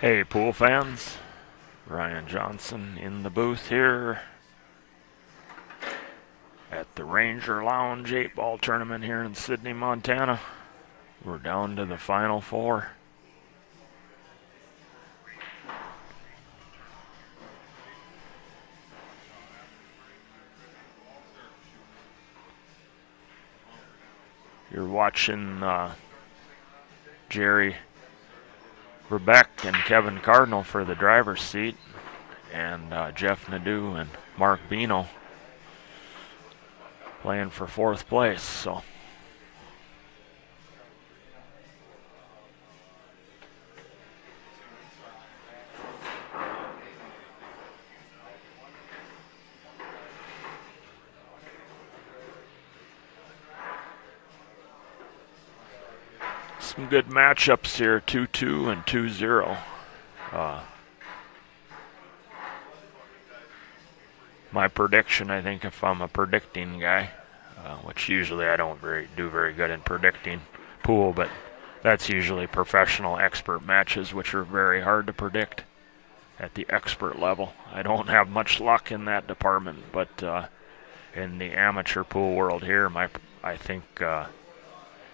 Hey, pool fans. Ryan Johnson in the booth here at the Ranger Lounge 8-ball tournament here in Sidney, Montana. We're down to the final four. You're watching Jerry Rebeck and Kevin Cardinal for the driver's seat, and Jeff Nadeau and Mark Vino playing for fourth place. So some good matchups here, 2-2 and 2-0. My prediction, I think, if I'm a predicting guy, which usually I don't do very good in predicting pool, but that's usually professional expert matches, which are very hard to predict at the expert level. I don't have much luck in that department, but in the amateur pool world here, I think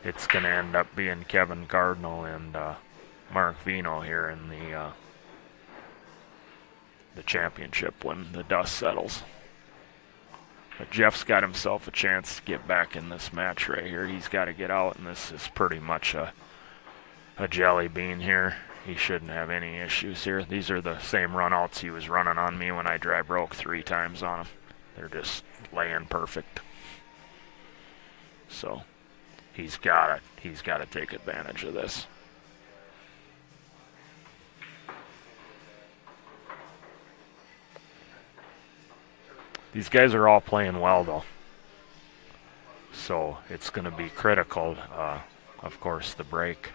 it's going to end up being Kevin Cardinal and Mark Vino here in the championship when the dust settles. But Jeff's got himself a chance to get back in this match right here. He's got to get out, and this is pretty much a jelly bean here. He shouldn't have any issues here. These are the same runouts he was running on me when I dry broke 3 times on him. They're just laying perfect. So he's got to take advantage of this. These guys are all playing well, though. So it's going to be critical. Of course, the break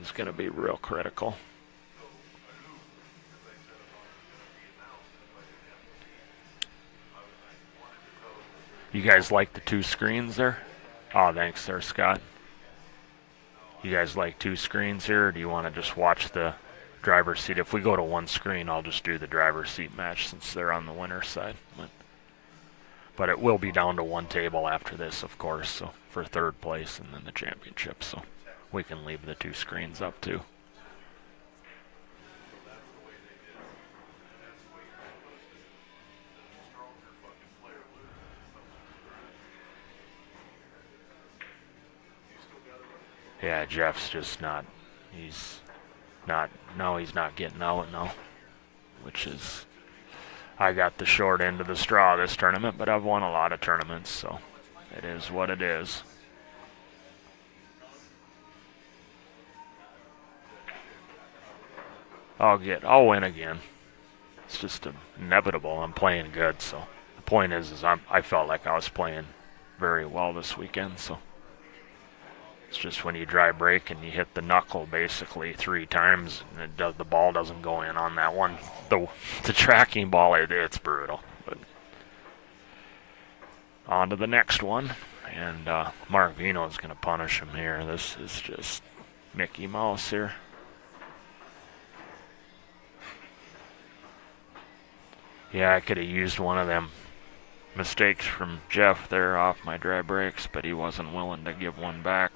is going to be real critical. You guys like the 2 screens there? Oh, thanks there, Scott. You guys like 2 screens here, or do you want to just watch the driver's seat? If we go to 1 screen, I'll just do the driver's seat match since they're on the winner's side. But it will be down to 1 table after this, of course, so for 3rd place and then the championship. So we can leave the 2 screens up too. Yeah, Jeff's just not. He's not getting out now, which is. I got the short end of the straw this tournament, but I've won a lot of tournaments, so it is what it is. I'll win again. It's just inevitable. I'm playing good, so the point is I felt like I was playing very well this weekend, so it's just when you dry break and you hit the knuckle basically 3 times, and the ball doesn't go in on that one. The tracking ball, it's brutal. But on to the next one, and Mark Vino is going to punish him here. This is just Mickey Mouse here. Yeah, I could have used one of them mistakes from Jeff there off my dry breaks, but he wasn't willing to give one back.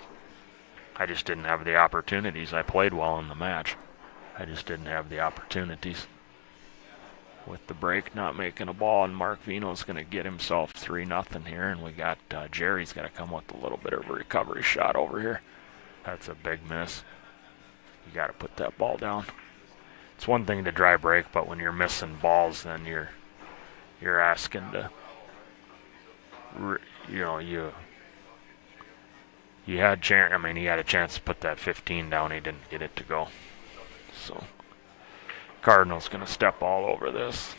I just didn't have the opportunities. I played well in the match. I just didn't have the opportunities. With the break not making a ball, and Mark Vino's going to get himself 3-0 here, and we got Jerry's got to come with a little bit of a recovery shot over here. That's a big miss. You got to put that ball down. It's one thing to dry break, but when you're missing balls, then you're asking to, he had a chance to put that 15 down. He didn't get it to go. So Cardinal's going to step all over this.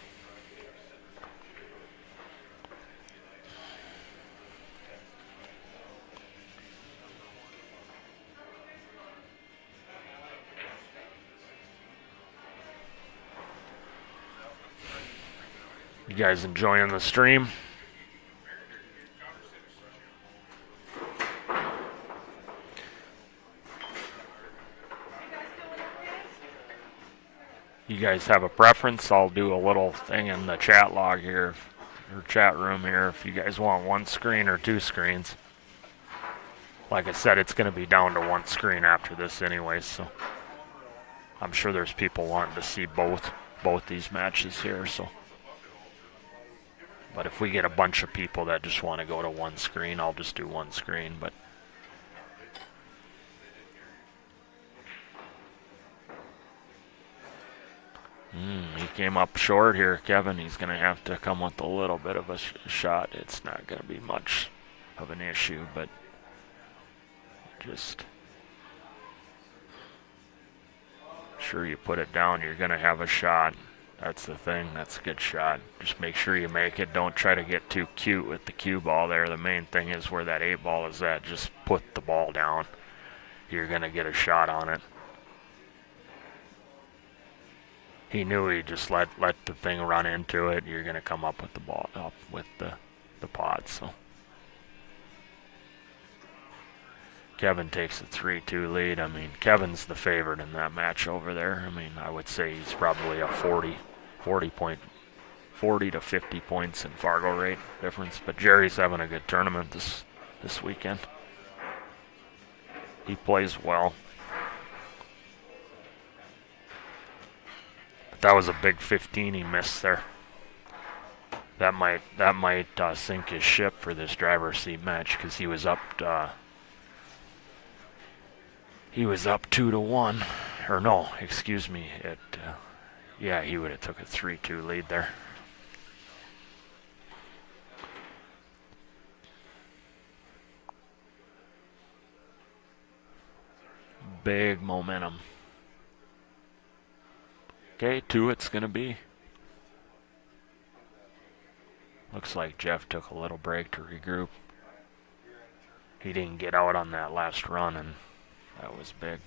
You guys enjoying the stream? You guys have a preference? I'll do a little thing in the chat log here, or chat room here, if you guys want one screen or two screens. Like I said, it's going to be down to one screen after this anyway, so I'm sure there's people wanting to see both these matches here. So, but if we get a bunch of people that just want to go to one screen, I'll just do one screen. But he came up short here, Kevin. He's going to have to come with a little bit of a shot. It's not going to be much of an issue, but just sure you put it down, you're going to have a shot. That's the thing. That's a good shot. Just make sure you make it. Don't try to get too cute with the cue ball there. The main thing is where that 8 ball is at. Just put the ball down. You're going to get a shot on it. He knew he just let the thing run into it. You're going to come up with the ball, up with the pot. So Kevin takes a 3-2 lead. I mean, Kevin's the favorite in that match over there. I mean, I would say he's probably a 40 to 50 points in Fargo rate difference. But Jerry's having a good tournament this weekend. He plays well. But that was a big 15 he missed there. That might sink his ship for this driver's seat match, because he was up 2-1, or no, excuse me. Yeah, he would have took a 3-2 lead there. Big momentum. Okay, 2 it's gonna be. Looks like Jeff took a little break to regroup. He didn't get out on that last run, and that was big.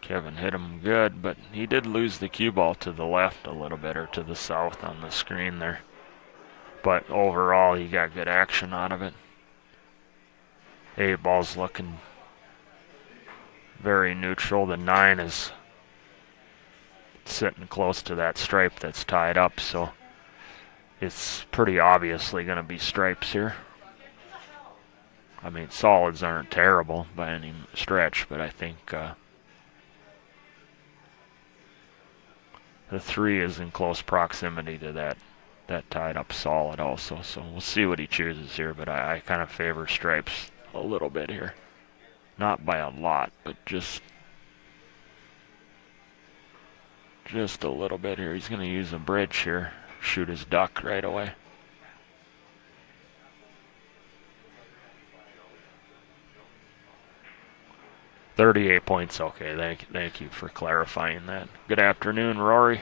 Kevin hit him good, but he did lose the cue ball to the left a little bit, or to the south on the screen there. But overall, he got good action out of it. 8 ball's looking very neutral. The 9 is sitting close to that stripe that's tied up, so it's pretty obviously going to be stripes here. I mean, solids aren't terrible by any stretch, but I think the 3 is in close proximity to that tied up solid also. So we'll see what he chooses here, but I kind of favor stripes a little bit here. Not by a lot, but just a little bit here. He's going to use a bridge here, shoot his duck right away. $38 points. Okay, thank you for clarifying that. Good afternoon, Rory.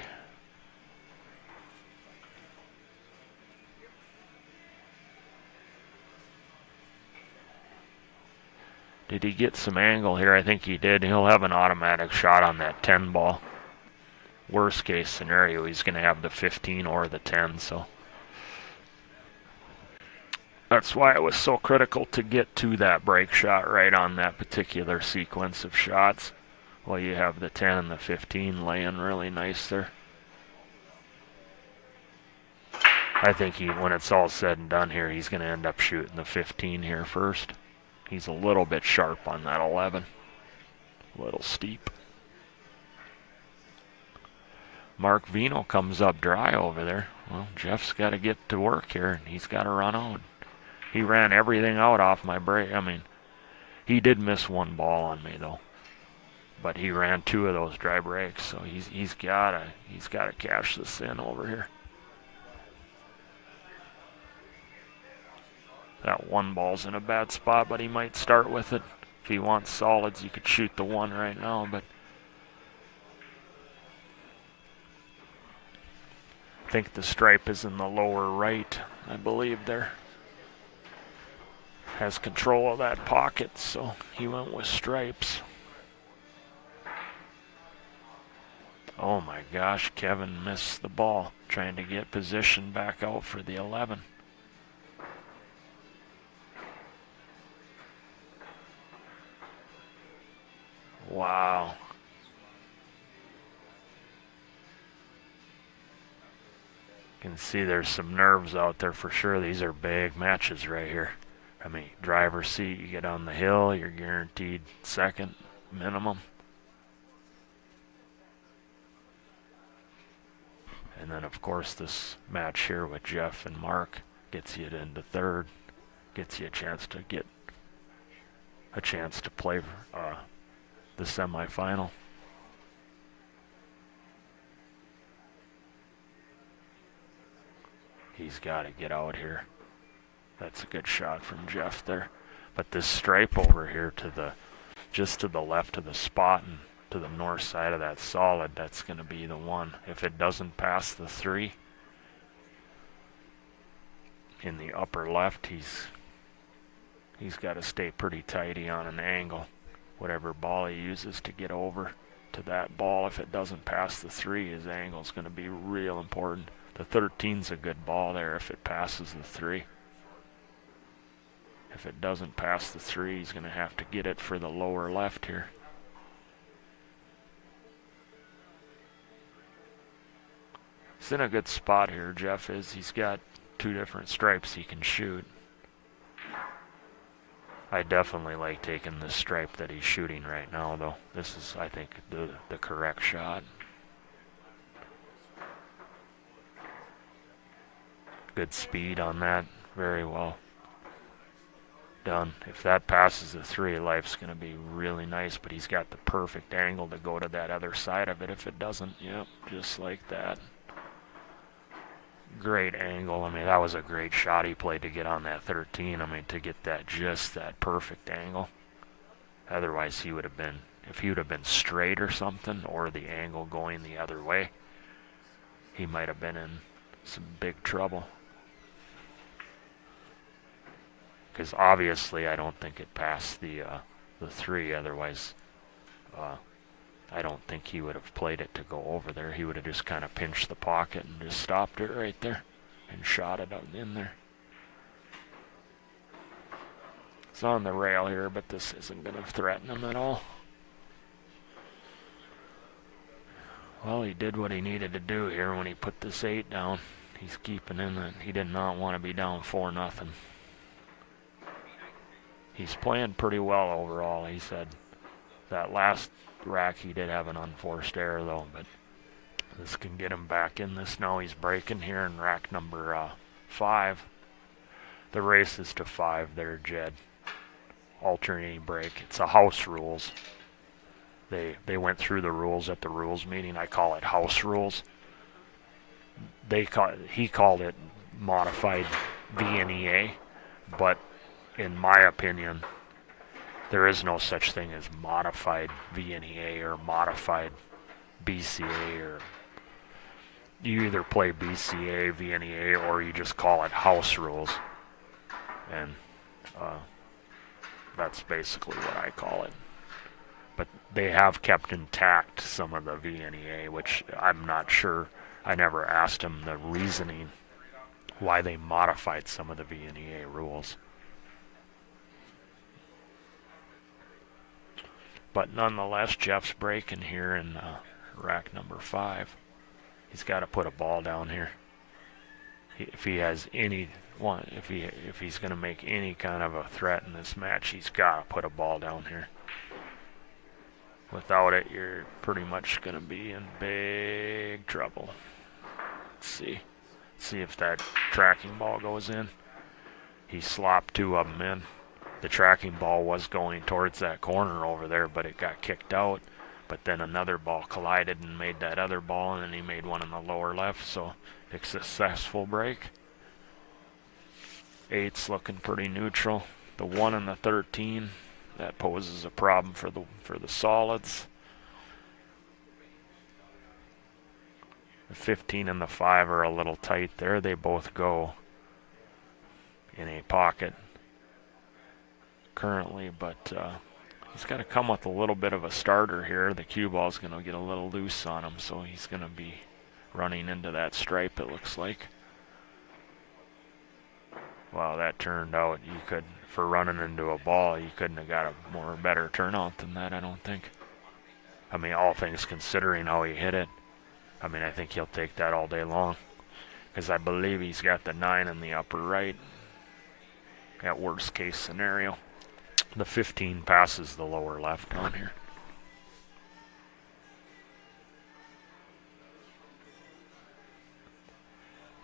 Did he get some angle here? I think he did. He'll have an automatic shot on that 10 ball. Worst case scenario, he's going to have the 15 or the 10, so that's why it was so critical to get to that break shot right on that particular sequence of shots. Well, you have the 10 and the 15 laying really nice there. I think when it's all said and done here, he's going to end up shooting the 15 here first. He's a little bit sharp on that 11. A little steep. Mark Vino comes up dry over there. Well, Jeff's got to get to work here, and he's got to run out. He ran everything out off my break. I mean, he did miss 1 ball on me though, but he ran 2 of those dry breaks, so he's got to cash this in over here. That 1 ball's in a bad spot, but he might start with it. If he wants solids, you could shoot the 1 right now, but I think the stripe is in the lower right, I believe there. Has control of that pocket, so he went with stripes. Oh my gosh, Kevin missed the ball. trying to get position back out for the 11. Wow. You can see there's some nerves out there for sure. These are big matches right here. I mean, driver's seat, you get on the hill, you're guaranteed second minimum. And then, of course, this match here with Jeff and Mark gets you into third, gets you a chance to play the semifinal. He's got to get out here. That's a good shot from Jeff there. But this stripe over here just to the left of the spot and to the north side of that solid, that's going to be the one. If it doesn't pass the 3 in the upper left, he's got to stay pretty tidy on an angle. Whatever ball he uses to get over to that ball, if it doesn't pass the 3, his angle is going to be real important. The 13's a good ball there if it passes the 3. If it doesn't pass the 3, he's going to have to get it for the lower left here. He's in a good spot here, Jeff is. He's got 2 different stripes he can shoot. I definitely like taking this stripe that he's shooting right now, though. This is, I think, the correct shot. Good speed on that. Very well done. If that passes the 3, life's going to be really nice, but he's got the perfect angle to go to that other side of it. If it doesn't, yep, just like that. Great angle. I mean, that was a great shot he played to get on that 13. I mean, to get just that perfect angle. Otherwise, he would have been, if he would have been straight or something, or the angle going the other way, he might have been in some big trouble. Because obviously, I don't think it passed the 3. Otherwise, I don't think he would have played it to go over there. He would have just kind of pinched the pocket and just stopped it right there and shot it out in there. It's on the rail here, but this isn't going to threaten him at all. Well, he did what he needed to do here when he put this 8 down. He's keeping in it. He did not want to be down 4-0. He's playing pretty well overall, he said. That last rack he did have an unforced error though, but this can get him back in this now. He's breaking here in rack number 5. The race is to 5 there, Jed. Alternating break. It's a house rules. They went through the rules at the rules meeting. I call it house rules. He called it modified VNEA, but in my opinion, there is no such thing as modified VNEA or modified BCA. Or you either play BCA, VNEA, or you just call it house rules. And that's basically what I call it. But they have kept intact some of the VNEA, which I'm not sure. I never asked them the reasoning why they modified some of the VNEA rules. But nonetheless, Jeff's breaking here in rack number 5. He's got to put a ball down here. If he has any one, if he's going to make any kind of a threat in this match, he's got to put a ball down here. Without it, you're pretty much going to be in big trouble. Let's see. See if that tracking ball goes in. He slopped 2 of them in. The tracking ball was going towards that corner over there, but it got kicked out. But then another ball collided and made that other ball, and then he made one in the lower left, so a successful break. 8's looking pretty neutral. The 1 and the 13, that poses a problem for the solids. The 15 and the 5 are a little tight there. They both go in a pocket currently, but he's got to come with a little bit of a starter here. The cue ball's going to get a little loose on him, so he's going to be running into that stripe, it looks like. Wow, that turned out, you could, for running into a ball, you couldn't have got a more better turnout than that, I don't think. I mean, all things considering how he hit it. I mean, I think he'll take that all day long. Because I believe he's got the 9 in the upper right. At worst case scenario. The 15 passes the lower left on here.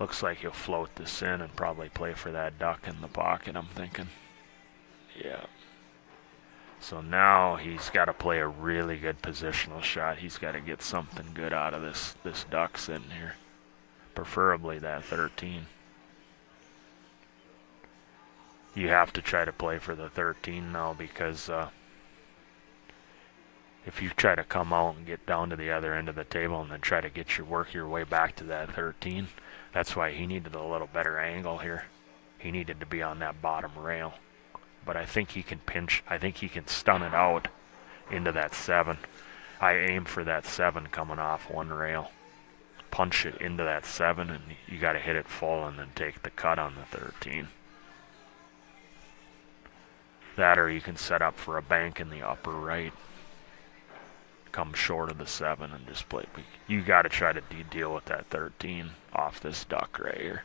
Looks like he'll float this in and probably play for that duck in the pocket, I'm thinking. Yeah. So now he's got to play a really good positional shot. He's got to get something good out of this duck sitting here. Preferably that 13. You have to try to play for the 13 now, because if you try to come out and get down to the other end of the table and then try to work your way back to that 13, that's why he needed a little better angle here. He needed to be on that bottom rail. But I think he can pinch, I think he can stun it out into that 7. I aim for that 7 coming off one rail. Punch it into that 7, and you got to hit it full and then take the cut on the 13. That, or you can set up for a bank in the upper right. Come short of the 7 and just play. You got to try to deal with that 13 off this duck right here.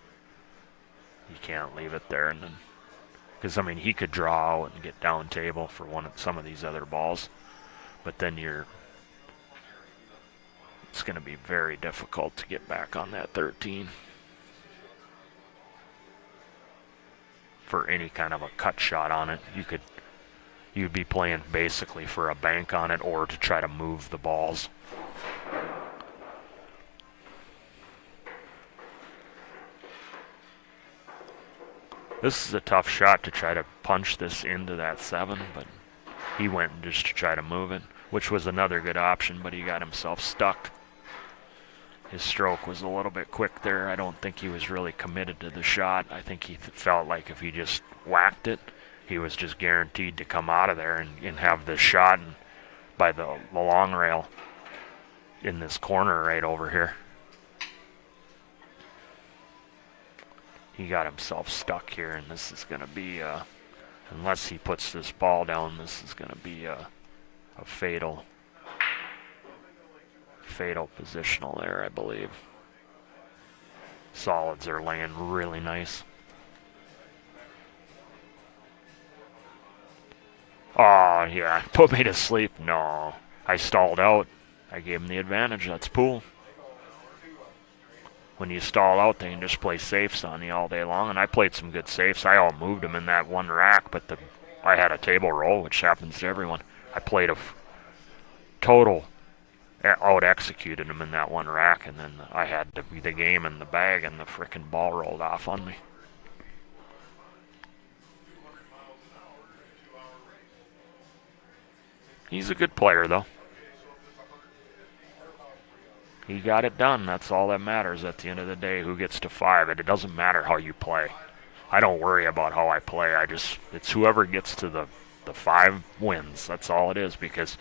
You can't leave it there, and then, because I mean, he could draw out and get down table for some of these other balls, but then it's going to be very difficult to get back on that 13 for any kind of a cut shot on it. You'd be playing basically for a bank on it or to try to move the balls. This is a tough shot to try to punch this into that 7, but he went just to try to move it, which was another good option, but he got himself stuck. His stroke was a little bit quick there. I don't think he was really committed to the shot. I think he felt like if he just whacked it, he was just guaranteed to come out of there and have this shot by the long rail in this corner right over here. He got himself stuck here, and this is going to be, unless he puts this ball down, this is going to be a fatal positional there, I believe. Solids are laying really nice. Oh, yeah, put me to sleep. No, I stalled out. I gave him the advantage. That's pool. When you stall out, they can just play safes on you all day long, and I played some good safes. I all moved them in that one rack, but I had a table roll, which happens to everyone. I played a total out-executed him in that one rack, and then I had the game in the bag, and the frickin' ball rolled off on me. He's a good player, though. He got it done. That's all that matters at the end of the day. Who gets to 5? It doesn't matter how you play. I don't worry about how I play. It's whoever gets to the 5 wins. That's all it is, because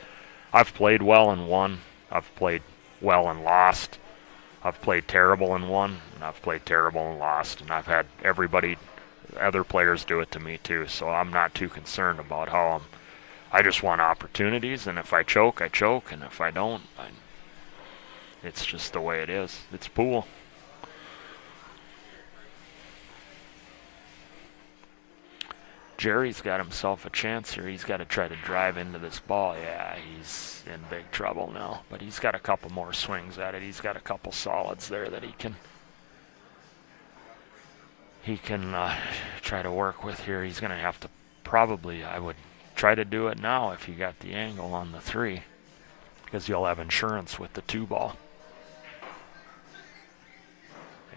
I've played well and won. I've played well and lost. I've played terrible and won, and I've played terrible and lost. And I've had other players do it to me too. So I'm not too concerned about how I just want opportunities, and if I choke, I choke, and if I don't, it's just the way it is. It's pool. Jerry's got himself a chance here. He's got to try to drive into this ball. Yeah, he's in big trouble now, but he's got a couple more swings at it. He's got a couple solids there that he can try to work with here. He's going to have to probably, I would try to do it now if you got the angle on the 3, because you'll have insurance with the 2 ball.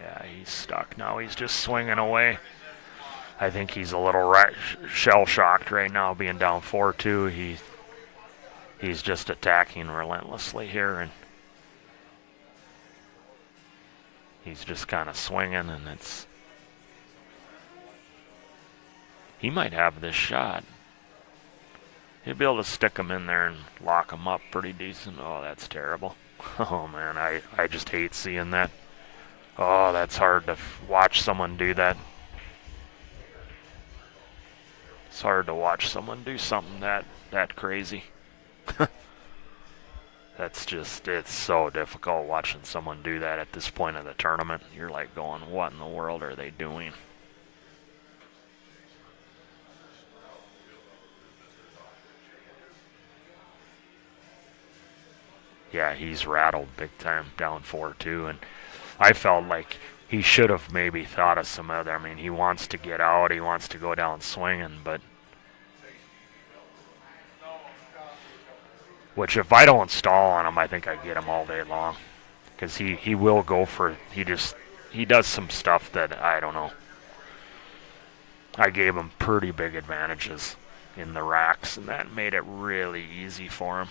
Yeah, he's stuck now. He's just swinging away. I think he's a little shell-shocked right now, being down 4-2. He's just attacking relentlessly here, and he's just kind of swinging, and he might have this shot. He'll be able to stick him in there and lock him up pretty decent. Oh, that's terrible. Oh man, I just hate seeing that. Oh, that's hard to watch someone do that. It's hard to watch someone do something that crazy. That's just, it's so difficult watching someone do that at this point of the tournament. You're like going, what in the world are they doing? Yeah, he's rattled big time, down 4-2, and I felt like he should have maybe thought of some other. I mean, he wants to get out, he wants to go down swinging, but which if I don't stall on him, I think I get him all day long, because he will go for, he does some stuff that I don't know. I gave him pretty big advantages in the racks, and that made it really easy for him.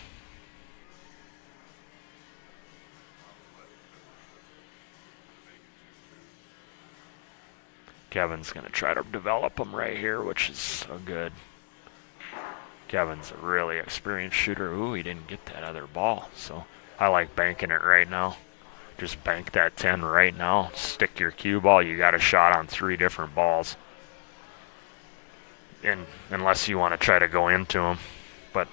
Kevin's going to try to develop him right here, which is a good. Kevin's a really experienced shooter. Ooh, he didn't get that other ball, so I like banking it right now. Just bank that 10 right now. Stick your cue ball. You got a shot on 3 different balls. And unless you want to try to go into them. But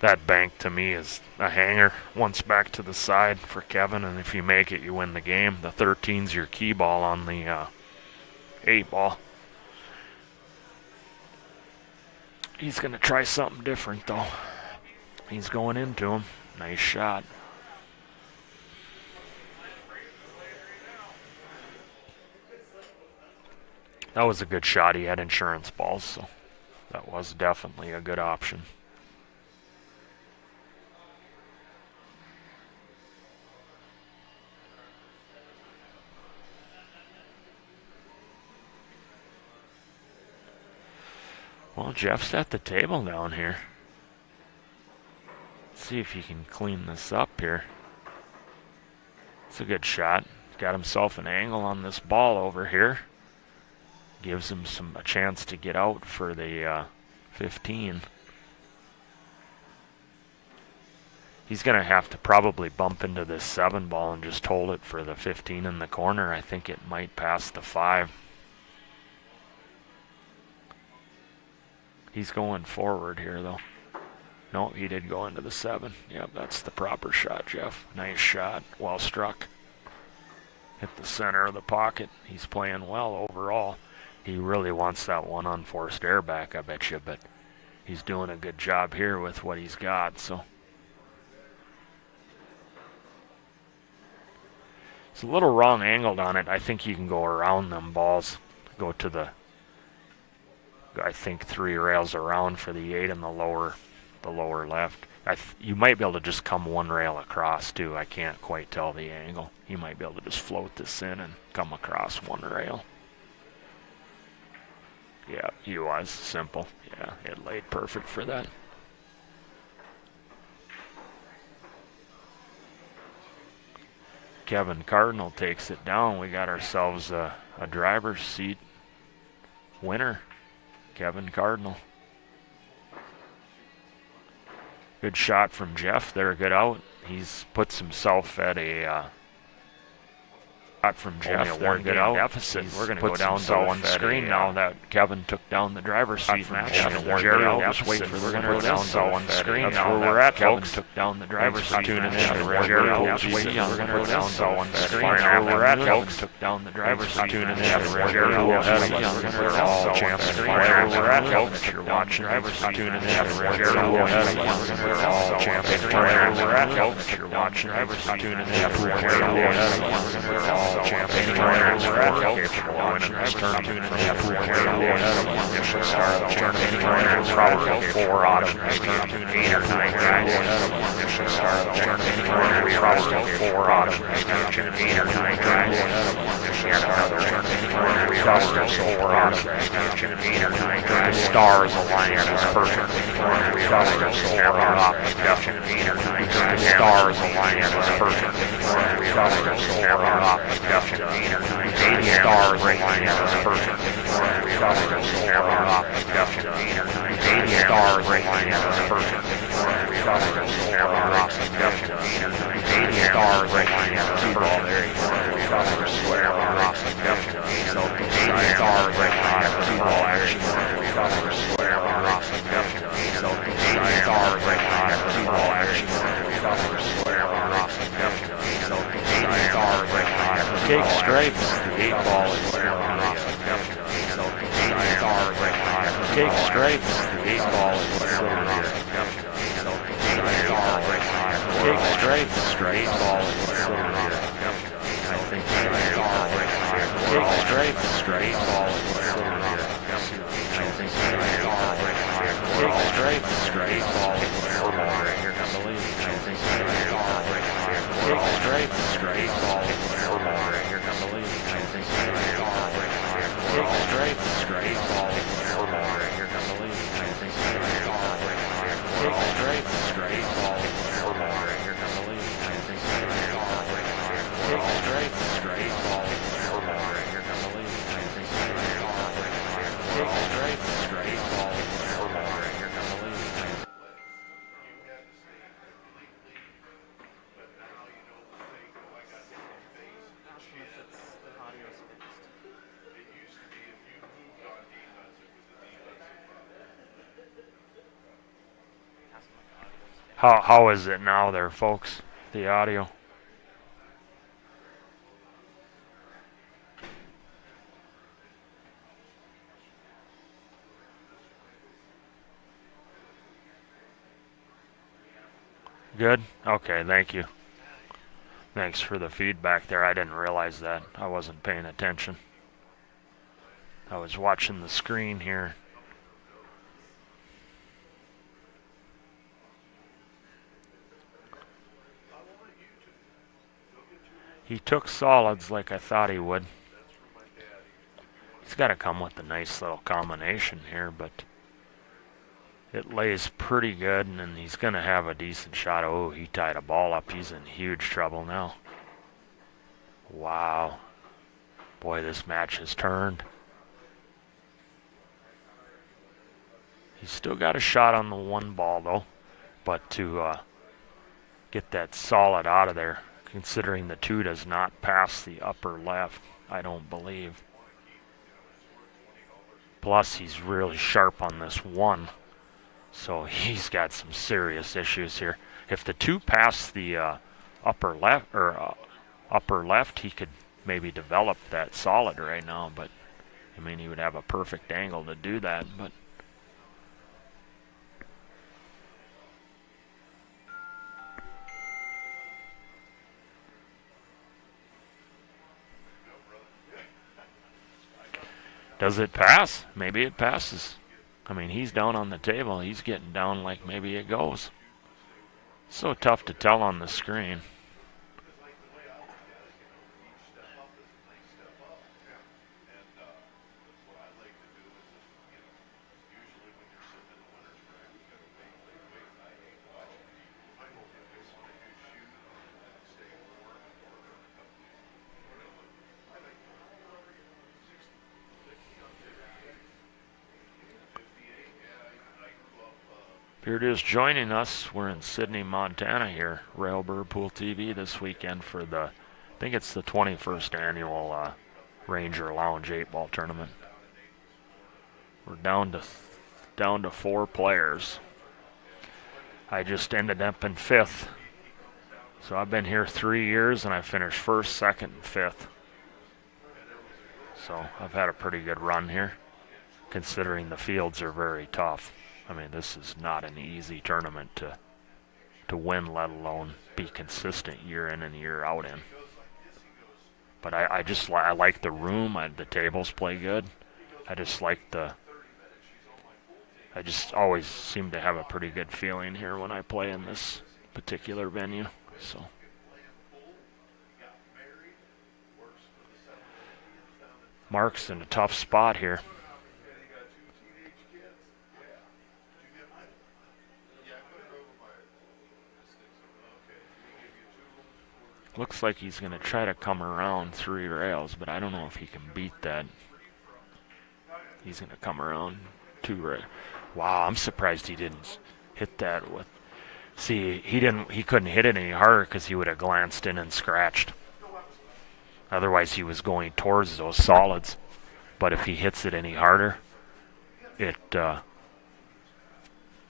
that bank to me is a hanger. Once back to the side for Kevin, and if you make it, you win the game. The 13's your key ball on the 8 ball. He's going to try something different, though. He's going into him. Nice shot. That was a good shot. He had insurance balls, so that was definitely a good option. Well, Jeff's at the table down here. Let's see if he can clean this up here. It's a good shot. Got himself an angle on this ball over here. Gives him a chance to get out for the 15. He's going to have to probably bump into this 7 ball and just hold it for the 15 in the corner. I think it might pass the 5. He's going forward here, though. No, he did go into the 7. Yep, that's the proper shot, Jeff. Nice shot. Well struck. Hit the center of the pocket. He's playing well overall. He really wants that one unforced error back, I bet you, but he's doing a good job here with what he's got, so. It's a little wrong angled on it. I think you can go around them balls. Go to the, I think, 3 rails around for the 8 in the lower left. You might be able to just come 1 rail across too. I can't quite tell the angle. You might be able to just float this in and come across 1 rail. Yeah, he was simple. Yeah, it laid perfect for that. Kevin Cardinal takes it down. We got ourselves a driver's seat winner. Kevin Cardinal. Good shot from Jeff there, good out. He's puts himself at a shot from Jeff there, good out. Deficit. We're going to go down to 1 screen now that Kevin took down the driver's seat match. Jerry will just wait for the winner down to 1 screen. That's where we're at, folks. Kevin took down the driver's seat. Tuning in. Jerry will just wait for the winner down to 1 screen. That's where we're at, folks. Took down the driver's seat. Tuning in. Jerry will just wait for the winner down to 1 screen. Where we're at, folks. You're watching driver's seat. Tuning in. Jerry will just wait for the winner down to 1 screen. Where we're at, folks. You're watching driver's seat. Tuning in. Jerry will just wait for the winner down to 1 screen. Four out of 8 or 9 guys. Four out of 8 or 9 guys. The stars align is perfect. The stars align is perfect. 80 stars align is perfect. 80 stars align is perfect. stars right on the two ball there. He's cover square across the left. So stars right on the two ball action. Cover square across the left. So stars right on the two ball action. Cover square across the left. So stars right on the take stripes. The 8 ball is still on the left. So stars right on the take stripes. The 8 ball is still on the left. Take stripes, straight ball is still on the I think take stripes, straight ball is still on the I think take stripes, straight ball is still on the believe I think take stripes, straight ball is still on the believe I think take stripes, straight ball is still on the believe I think take stripes, straight ball is still on the take stripes, straight ball is still on the believe I think take stripes, straight ball is still on the believe I think How is it now there, folks? The audio? Good? Okay, thank you. Thanks for the feedback there. I didn't realize that. I wasn't paying attention. I was watching the screen here. He took solids like I thought he would. He's got to come with a nice little combination here, but it lays pretty good, and then he's going to have a decent shot. Oh, he tied a ball up. He's in huge trouble now. Wow. Boy, this match has turned. He's still got a shot on the 1 ball, though, but to get that solid out of there, considering the 2 does not pass the upper left, I don't believe. Plus, he's really sharp on this 1. So he's got some serious issues here. If the 2 pass the upper left, he could maybe develop that solid right now. But I mean, he would have a perfect angle to do that. But does it pass? Maybe it passes. I mean, he's down on the table. He's getting down like maybe it goes. So tough to tell on the screen. If you're just joining us, we're in Sydney, Montana here, Railbird Pool TV this weekend for the, I think it's the 21st annual Ranger Lounge 8-ball tournament. We're down to 4 players. I just ended up in 5th. So I've been here 3 years and I finished 1st, 2nd, and 5th. So I've had a pretty good run here, considering the fields are very tough. I mean, this is not an easy tournament to win, let alone be consistent year in and year out in. But I like the room. The tables play good. I just always seem to have a pretty good feeling here when I play in this particular venue. So Mark's in a tough spot here. Looks like he's going to try to come around 3 rails, but I don't know if he can beat that. He's going to come around 2 rails. Wow, I'm surprised he didn't hit that with See, he couldn't hit it any harder because he would have glanced in and scratched. Otherwise, he was going towards those solids. But if he hits it any harder, it,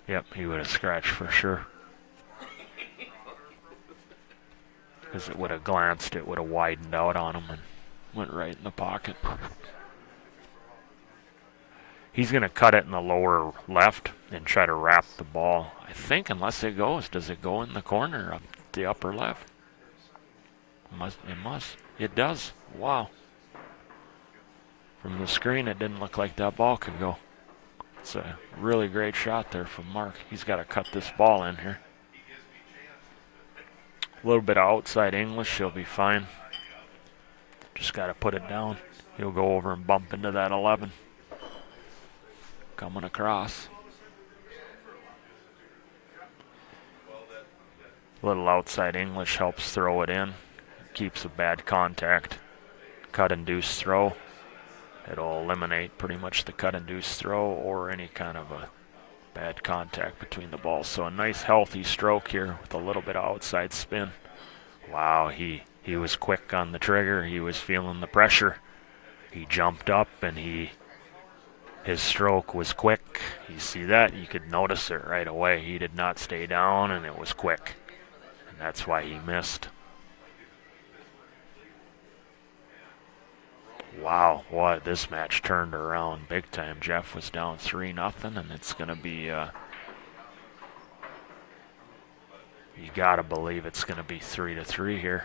yep, he would have scratched for sure. Because it would have glanced, it would have widened out on him and went right in the pocket. He's going to cut it in the lower left and try to wrap the ball. I think unless it goes, does it go in the corner of the upper left? It must. It does. Wow. From the screen, it didn't look like that ball could go. It's a really great shot there from Mark. He's got to cut this ball in here. A little bit of outside English, he'll be fine. Just got to put it down. He'll go over and bump into that 11. Coming across. A little outside English helps throw it in. Keeps a bad contact. Cut-induced throw. It'll eliminate pretty much the cut-induced throw or any kind of a bad contact between the balls. So a nice healthy stroke here with a little bit of outside spin. Wow, he was quick on the trigger. He was feeling the pressure. He jumped up and his stroke was quick. You see that? You could notice it right away. He did not stay down and it was quick. And that's why he missed. Wow, what this match turned around big time. Jeff was down 3-0 and it's going to be, you got to believe it's going to be 3-3 here.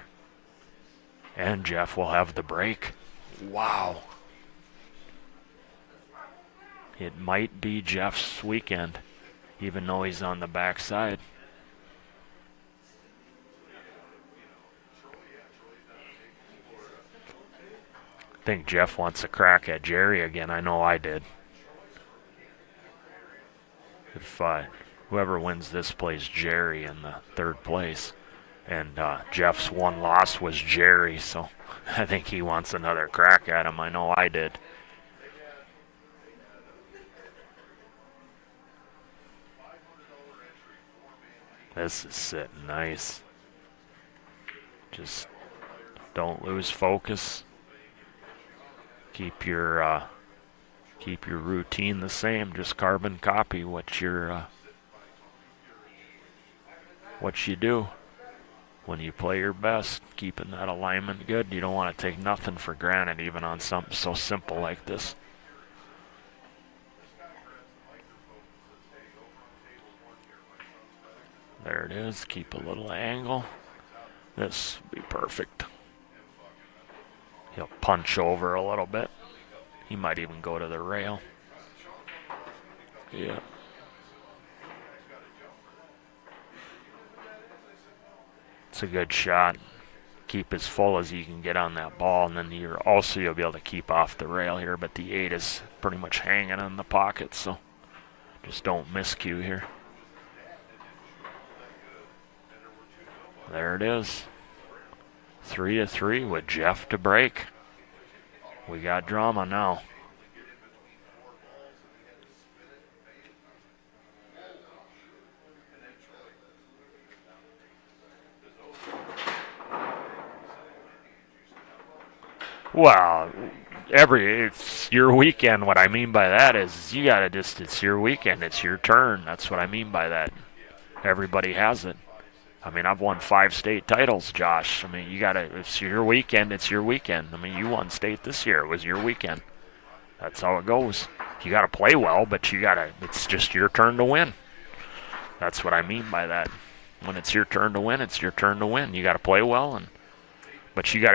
And Jeff will have the break. Wow. It might be Jeff's weekend, even though he's on the backside. I think Jeff wants a crack at Jerry again. I know I did. If whoever wins this plays Jerry in the third place. And Jeff's one loss was Jerry, so I think he wants another crack at him. I know I did. This is sitting nice. Just don't lose focus. Keep your routine the same. Just carbon copy what you do when you play your best. Keeping that alignment good. You don't want to take nothing for granted, even on something so simple like this. There it is. Keep a little angle. This will be perfect. He'll punch over a little bit. He might even go to the rail. Yeah. It's a good shot. Keep as full as you can get on that ball, and then you'll be able to keep off the rail here, but the 8 is pretty much hanging in the pocket, so just don't miscue here. There it is. 3-3 with Jeff to break. We got drama now. Well, it's your weekend. What I mean by that is you gotta it's your weekend. It's your turn. That's what I mean by that. Everybody has it. I mean, I've won 5 state titles, Josh. I mean, it's your weekend, it's your weekend. I mean, you won state this year. It was your weekend. That's how it goes. You got to play well, but it's just your turn to win. That's what I mean by that. When it's your turn to win, it's your turn to win. You got to play well, but you got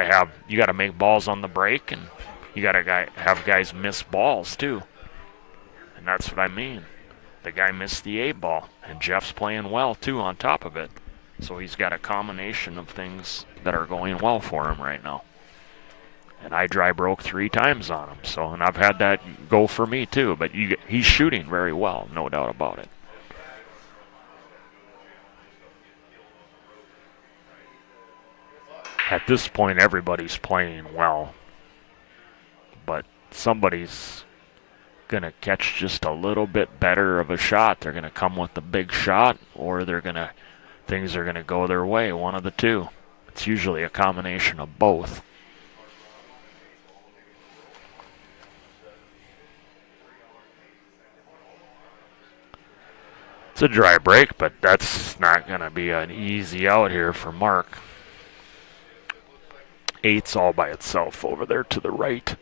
to make balls on the break, and you got to have guys miss balls too. And that's what I mean. The guy missed the A ball, and Jeff's playing well too on top of it. So he's got a combination of things that are going well for him right now. And I dry broke 3 times on him. So, and I've had that go for me too. But he's shooting very well, no doubt about it. At this point, everybody's playing well. But somebody's going to catch just a little bit better of a shot. They're going to come with the big shot, or they're going to things are going to go their way, one of the two. It's usually a combination of both. It's a dry break, but that's not going to be an easy out here for Mark. 8's all by itself over there to the right.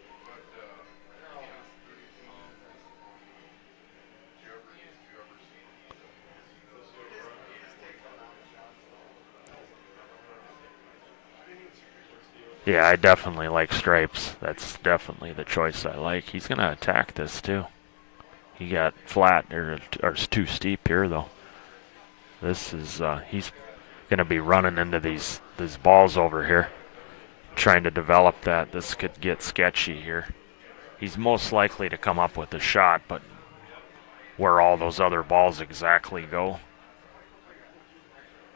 Yeah, I definitely like stripes. That's definitely the choice I like. He's going to attack this too. He got flat, or it's too steep here though. This is, he's going to be running into these balls over here, trying to develop that. This could get sketchy here. He's most likely to come up with a shot, but where all those other balls exactly go,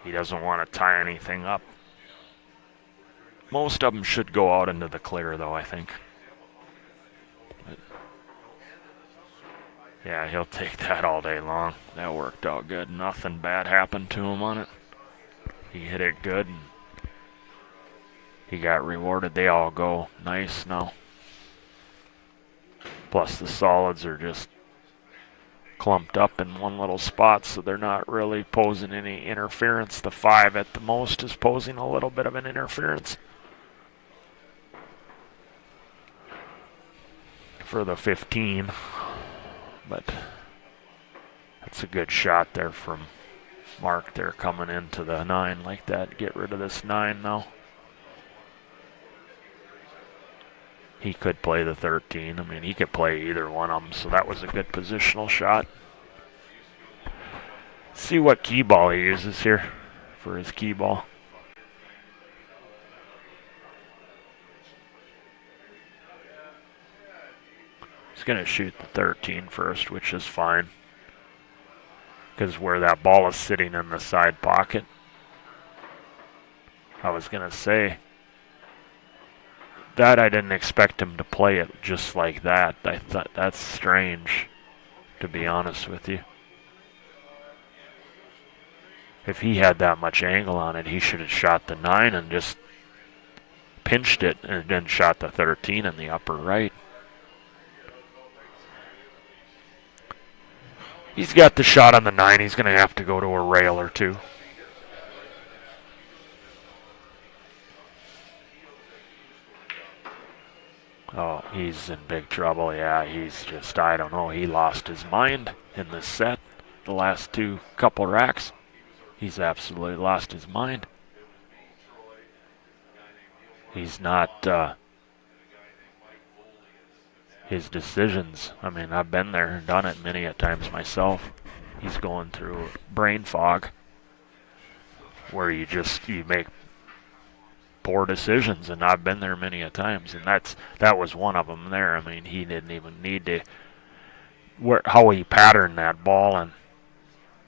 he doesn't want to tie anything up. Most of them should go out into the clear, though, I think. But yeah, he'll take that all day long. That worked out good. Nothing bad happened to him on it. He hit it good, and he got rewarded. They all go nice now. Plus, the solids are just clumped up in one little spot, so they're not really posing any interference. The 5 at the most is posing a little bit of an interference. For the 15, but that's a good shot there from Mark there coming into the 9 like that. Get rid of this 9 now. He could play the 13. I mean, he could play either one of them, so that was a good positional shot. See what key ball he uses here for his key ball. He's going to shoot the 13 first, which is fine, because where that ball is sitting in the side pocket, I was going to say that I didn't expect him to play it just like that. I thought that's strange, to be honest with you. If he had that much angle on it, he should have shot the 9 and just pinched it and then shot the 13 in the upper right. He's got the shot on the 9. He's going to have to go to a rail or two. Oh, he's in big trouble. Yeah, he's just, I don't know. He lost his mind in this set. The last couple racks, he's absolutely lost his mind. He's not, his decisions, I mean, I've been there and done it many a times myself. He's going through brain fog where you make poor decisions, and I've been there many a times, and that was one of them there. I mean, he didn't even need to, how he patterned that ball and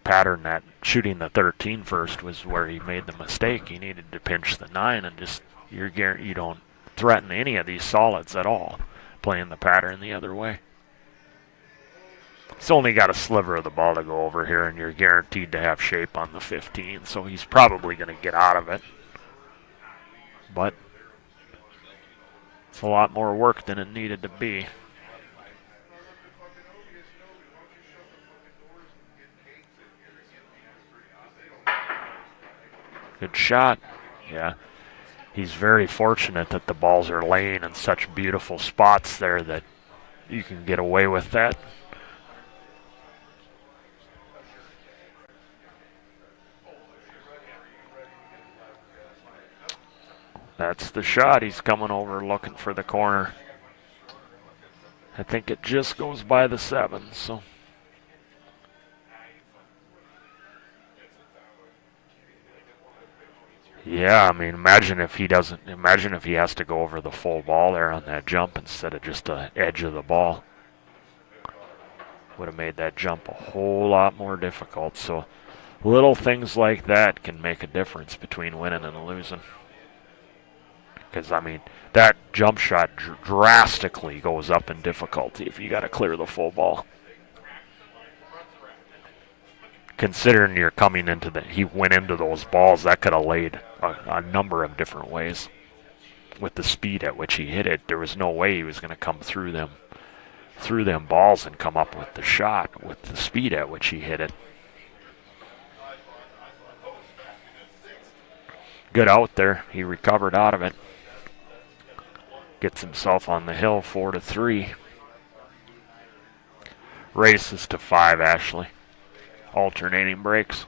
patterned that shooting the 13 first was where he made the mistake. He needed to pinch the 9 and just, you don't threaten any of these solids at all playing the pattern the other way. He's only got a sliver of the ball to go over here, and you're guaranteed to have shape on the 15, so he's probably going to get out of it. But it's a lot more work than it needed to be. Good shot. Yeah. He's very fortunate that the balls are laying in such beautiful spots there that you can get away with that. That's the shot. He's coming over looking for the corner. I think it just goes by the 7, so. Yeah, I mean, imagine if he has to go over the full ball there on that jump instead of just the edge of the ball. Would have made that jump a whole lot more difficult. So little things like that can make a difference between winning and losing. Because, I mean, that jump shot drastically goes up in difficulty if you got to clear the full ball. considering you're coming into he went into those balls, that could have laid a number of different ways. With the speed at which he hit it, there was no way he was going to come through them balls and come up with the shot with the speed at which he hit it. Good out there. He recovered out of it. Gets himself on the hill, 4-3. Races to 5, Ashley. Alternating breaks.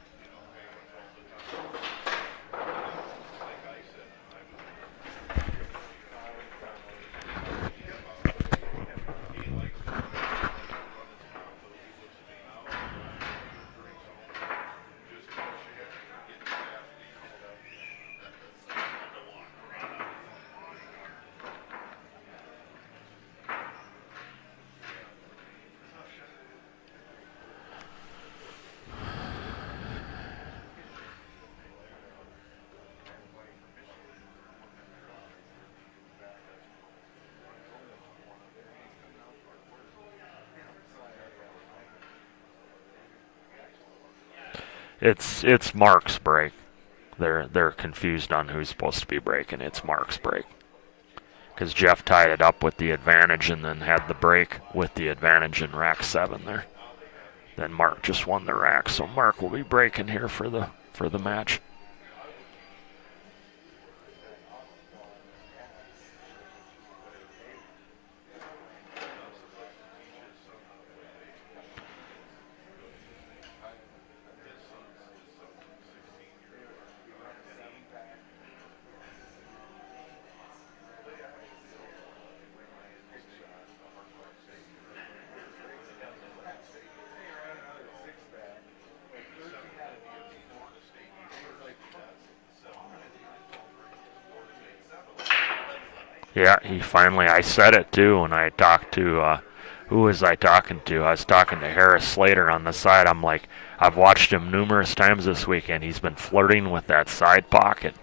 It's Mark's break. They're confused on who's supposed to be breaking. It's Mark's break. Because Jeff tied it up with the advantage and then had the break with the advantage in rack 7 there. Then Mark just won the rack, so Mark will be breaking here for the match. Yeah, he finally, I said it too when I talked to, who was I talking to? I was talking to Harris Slater on the side. I'm like, I've watched him numerous times this weekend. He's been flirting with that side pocket.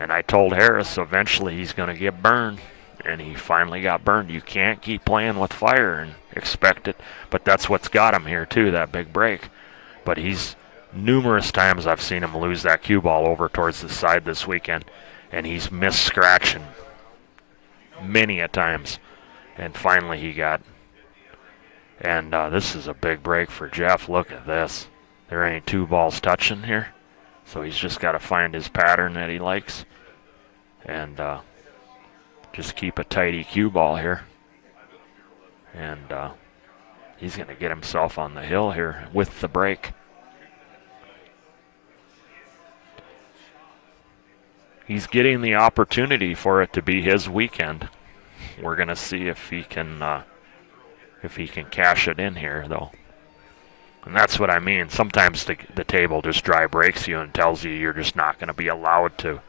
And I told Harris eventually he's going to get burned. And he finally got burned. You can't keep playing with fire and expect it. But that's what's got him here too, that big break. But he's, numerous times I've seen him lose that cue ball over towards the side this weekend. And he's missed scratching many a times, and finally he got. And this is a big break for Jeff. Look at this. There ain't two balls touching here, so he's just got to find his pattern that he likes and just keep a tight cue ball here. And he's going to get himself on the hill here with the break. He's getting the opportunity for it to be his weekend. We're going to see if he can cash it in here, though. And that's what I mean. Sometimes the table just dry breaks you and tells you you're just not going to be allowed to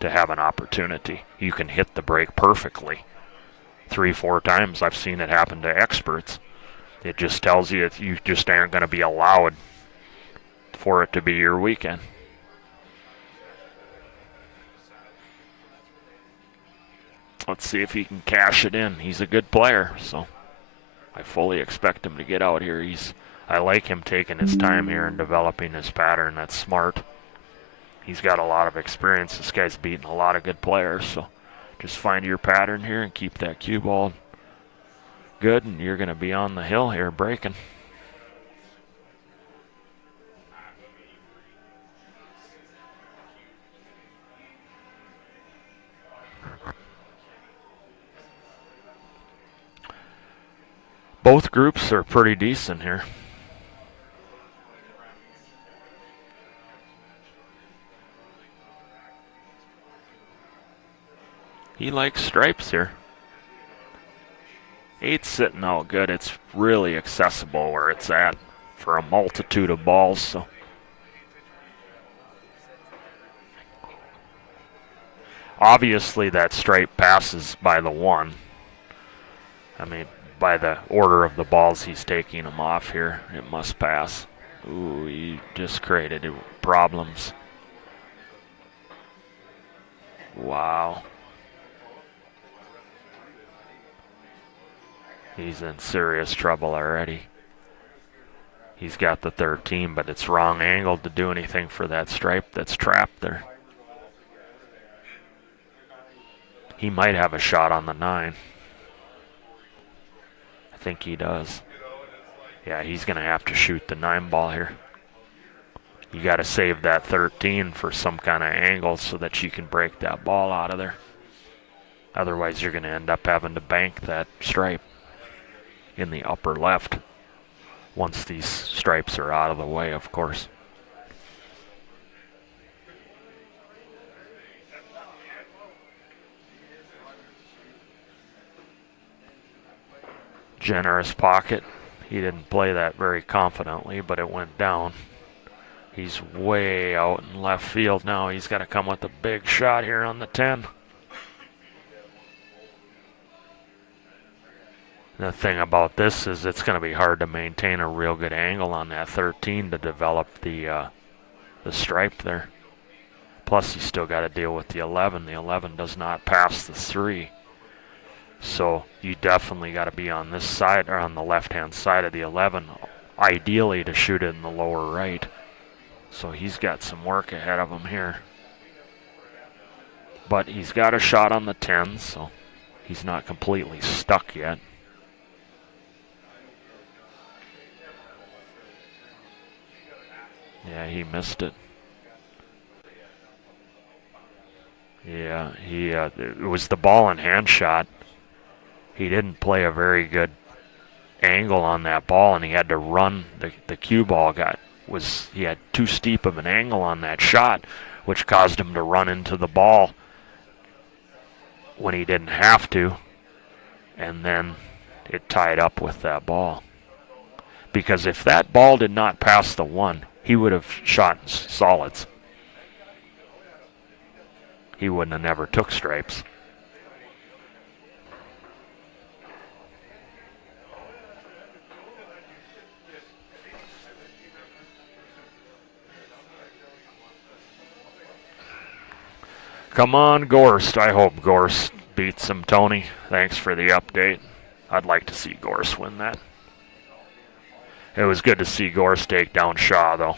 have an opportunity. You can hit the break perfectly. 3-4 times I've seen it happen to experts. It just tells you you just aren't going to be allowed for it to be your weekend. Let's see if he can cash it in. He's a good player, so I fully expect him to get out here. I like him taking his time here and developing his pattern. That's smart. He's got a lot of experience. This guy's beaten a lot of good players, so just find your pattern here and keep that cue ball good, and you're going to be on the hill here breaking. Both groups are pretty decent here. He likes stripes here. 8's sitting out good. It's really accessible where it's at for a multitude of balls. So obviously that stripe passes by the 1. I mean, by the order of the balls he's taking them off here, it must pass. Ooh, he just created problems. Wow. He's in serious trouble already. He's got the 13, but it's wrong angled to do anything for that stripe that's trapped there. He might have a shot on the 9. I think he does. Yeah, he's going to have to shoot the 9 ball here. You got to save that 13 for some kind of angle so that you can break that ball out of there. Otherwise, you're going to end up having to bank that stripe in the upper left once these stripes are out of the way, of course. Generous pocket. He didn't play that very confidently, but it went down. He's way out in left field now. He's got to come with a big shot here on the 10. The thing about this is it's going to be hard to maintain a real good angle on that 13 to develop the stripe there. Plus, you still got to deal with the 11. The 11 does not pass the 3. So you definitely got to be on this side, or on the left-hand side of the 11, ideally to shoot it in the lower right. So he's got some work ahead of him here. But he's got a shot on the 10, so he's not completely stuck yet. Yeah, he missed it. Yeah, it was the ball and hand shot. He didn't play a very good angle on that ball, and he had to run. The cue ball he had too steep of an angle on that shot, which caused him to run into the ball when he didn't have to, and then it tied up with that ball. Because if that ball did not pass the 1, he would have shot solids. He wouldn't have never took stripes. Come on, Gorst. I hope Gorst beats him, Tony. Thanks for the update. I'd like to see Gorst win that. It was good to see Gorst take down Shaw, though.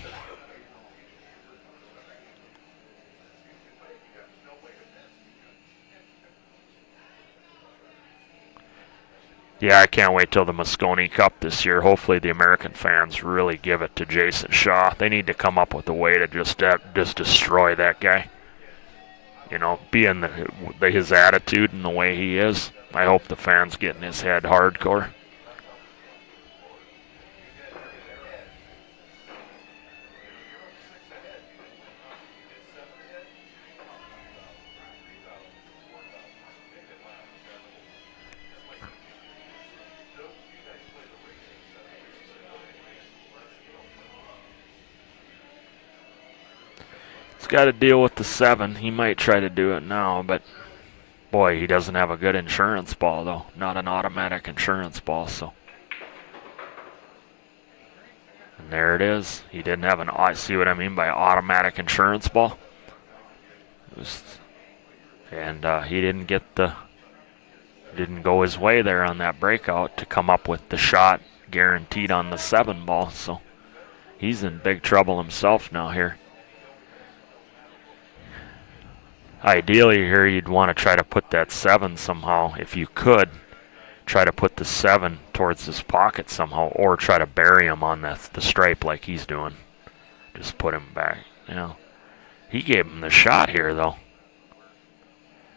Yeah, I can't wait till the Mosconi Cup this year. Hopefully the American fans really give it to Jason Shaw. They need to come up with a way to just destroy that guy. You know, being his attitude and the way he is. I hope the fans get in his head hardcore. Got to deal with the 7. He might try to do it now, but boy, he doesn't have a good insurance ball, though. Not an automatic insurance ball, so. And there it is. He didn't have see what I mean by automatic insurance ball? He didn't didn't go his way there on that breakout to come up with the shot guaranteed on the 7 ball, so he's in big trouble himself now here. Ideally here you'd want to try to put that 7 somehow, if you could, try to put the 7 towards his pocket somehow, or try to bury him on the stripe like he's doing. Just put him back, you know. He gave him the shot here, though.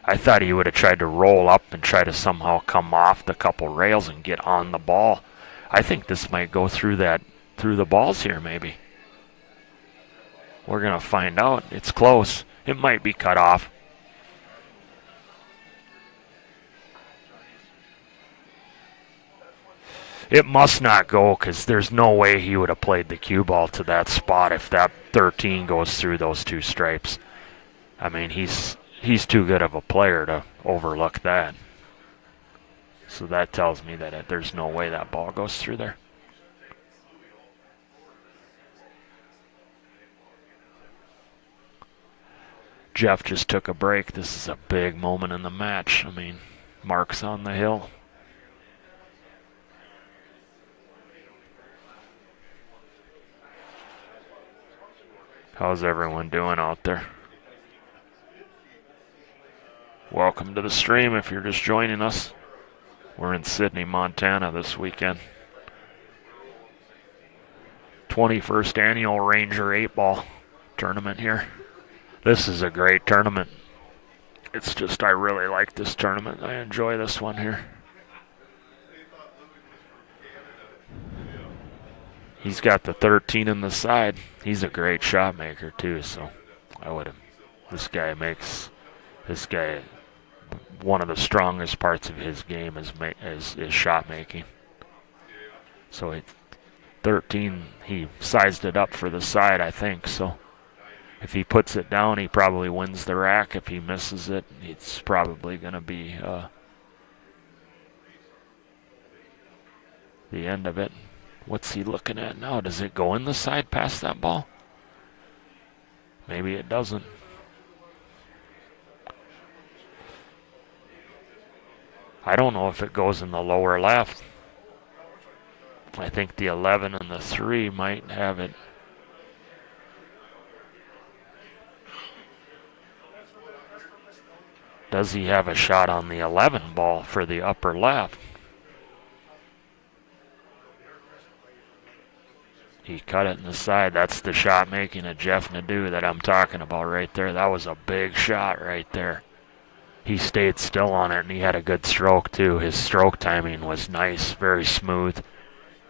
I thought he would have tried to roll up and try to somehow come off the couple rails and get on the ball. I think this might go through the balls here, maybe. We're going to find out. It's close. It might be cut off. It must not go, because there's no way he would have played the cue ball to that spot if that 13 goes through those 2 stripes. I mean, he's too good of a player to overlook that. So that tells me that there's no way that ball goes through there. Jeff just took a break. This is a big moment in the match. I mean, Mark's on the hill. How's everyone doing out there? Welcome to the stream if you're just joining us. We're in Sydney, Montana this weekend. 21st Annual Ranger 8-Ball Tournament here. This is a great tournament. It's just, I really like this tournament. I enjoy this one here. He's got the 13 in the side. He's a great shot maker too, so I would have. This guy, one of the strongest parts of his game is shot making. So 13, he sized it up for the side, I think. So if he puts it down, he probably wins the rack. If he misses it, it's probably going to be the end of it. What's he looking at now? Does it go in the side past that ball? Maybe it doesn't. I don't know if it goes in the lower left. I think the 11 and the 3 might have it. Does he have a shot on the 11 ball for the upper left? He cut it in the side. That's the shot making of Jeff Nadeau that I'm talking about right there. That was a big shot right there. He stayed still on it, and he had a good stroke too. His stroke timing was nice, very smooth.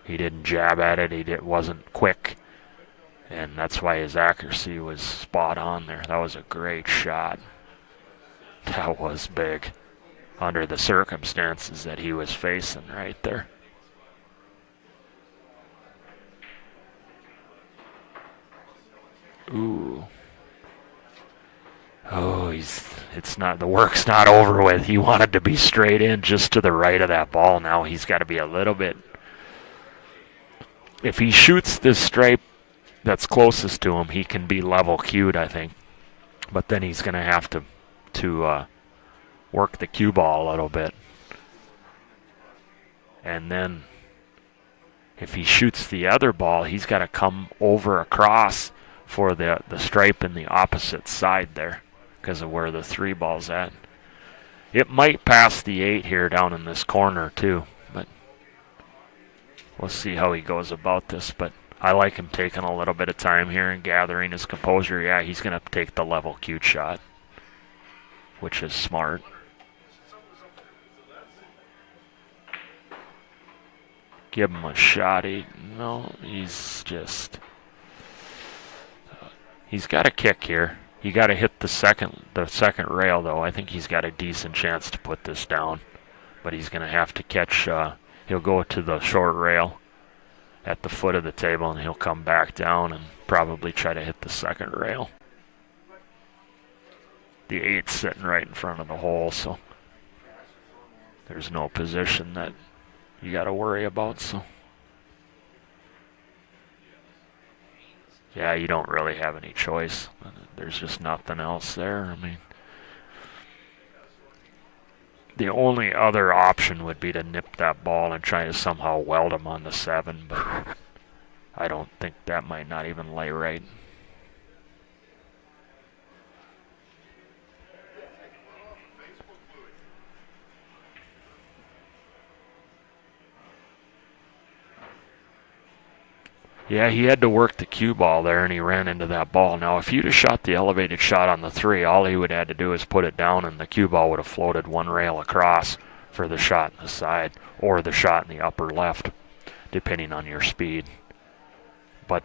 He didn't jab at it. It wasn't quick, and that's why his accuracy was spot on there. That was a great shot. That was big under the circumstances that he was facing right there. Ooh. Oh, the work's not over with. He wanted to be straight in just to the right of that ball. Now he's got to be a little bit. If he shoots this stripe that's closest to him, he can be level cued, I think. But then he's going to have to work the cue ball a little bit. And then if he shoots the other ball, he's got to come over across for the stripe in the opposite side there because of where the 3 ball's at. It might pass the 8 here down in this corner too, but we'll see how he goes about this. But I like him taking a little bit of time here and gathering his composure. Yeah, he's going to take the level cute shot, which is smart. Give him a shot. No, he's just... He's got a kick here. You got to hit the second rail, though. I think he's got a decent chance to put this down. But he's going to have to catch... he'll go to the short rail at the foot of the table, and he'll come back down and probably try to hit the second rail. The 8's sitting right in front of the hole, so there's no position that you got to worry about. So yeah, you don't really have any choice. There's just nothing else there. I mean, the only other option would be to nip that ball and try to somehow weld him on the 7, but I don't think that might not even lay right. Yeah, he had to work the cue ball there, and he ran into that ball. Now, if you'd have shot the elevated shot on the 3, all he would have had to do is put it down, and the cue ball would have floated 1 rail across for the shot in the side or the shot in the upper left, depending on your speed. But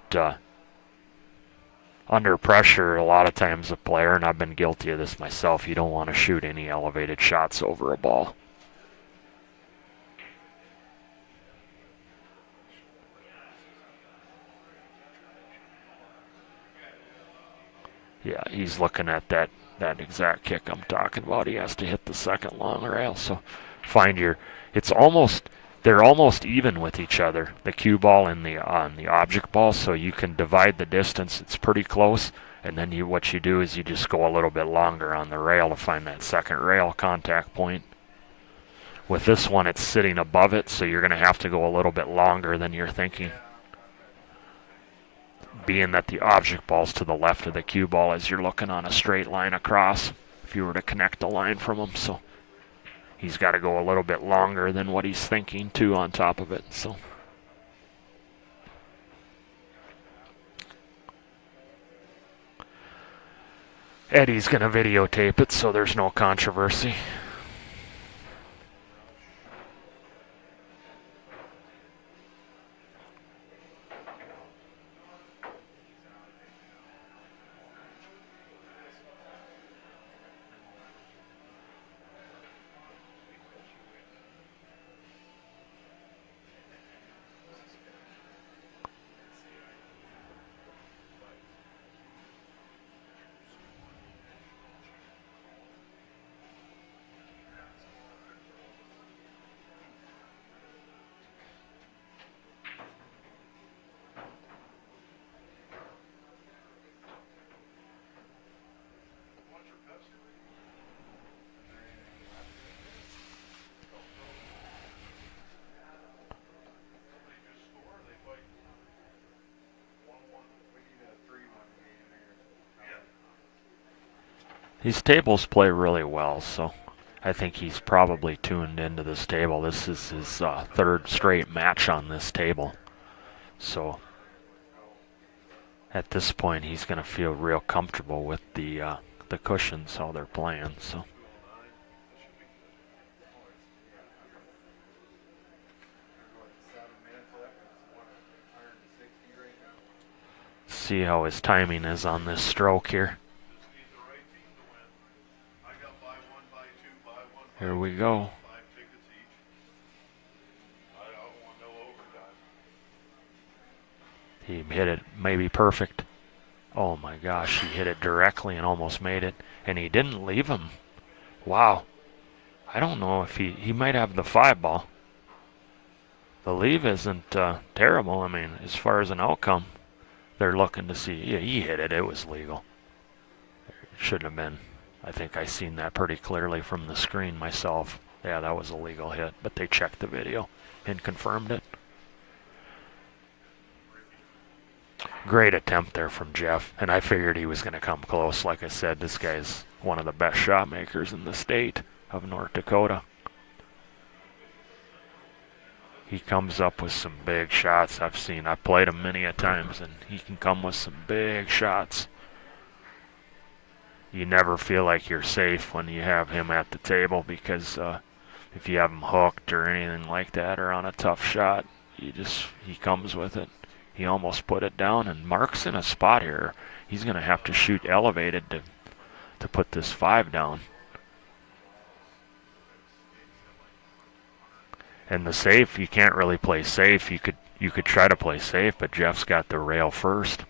under pressure, a lot of times a player, and I've been guilty of this myself, you don't want to shoot any elevated shots over a ball. Yeah, he's looking at that exact kick I'm talking about. He has to hit the second long rail. So they're almost even with each other, the cue ball and the object ball, so you can divide the distance. It's pretty close, and then what you do is you just go a little bit longer on the rail to find that second rail contact point. With this one, it's sitting above it, so you're going to have to go a little bit longer than you're thinking. being that the object ball's to the left of the cue ball as you're looking on a straight line across if you were to connect a line from him. So he's got to go a little bit longer than what he's thinking too on top of it. So Eddie's going to videotape it so there's no controversy. These tables play really well, so I think he's probably tuned into this table. This is his third straight match on this table. So at this point, he's going to feel real comfortable with the cushions, how they're playing. So see how his timing is on this stroke here. Here we go. He hit it maybe perfect. Oh my gosh, he hit it directly and almost made it. And he didn't leave him. Wow. I don't know if he might have the 5 ball. The leave isn't terrible. I mean, as far as an outcome, they're looking to see. Yeah, he hit it. It was legal. It shouldn't have been. I think I seen that pretty clearly from the screen myself. Yeah, that was a legal hit, but they checked the video and confirmed it. Great attempt there from Jeff, and I figured he was going to come close. Like I said, this guy's one of the best shot makers in the state of North Dakota. He comes up with some big shots. I've played him many a times, and he can come with some big shots. You never feel like you're safe when you have him at the table, because if you have him hooked or anything like that or on a tough shot, he comes with it. He almost put it down, and Mark's in a spot here. He's going to have to shoot elevated to put this 5 down. And the safe, you can't really play safe. You could try to play safe, but Jeff's got the rail first.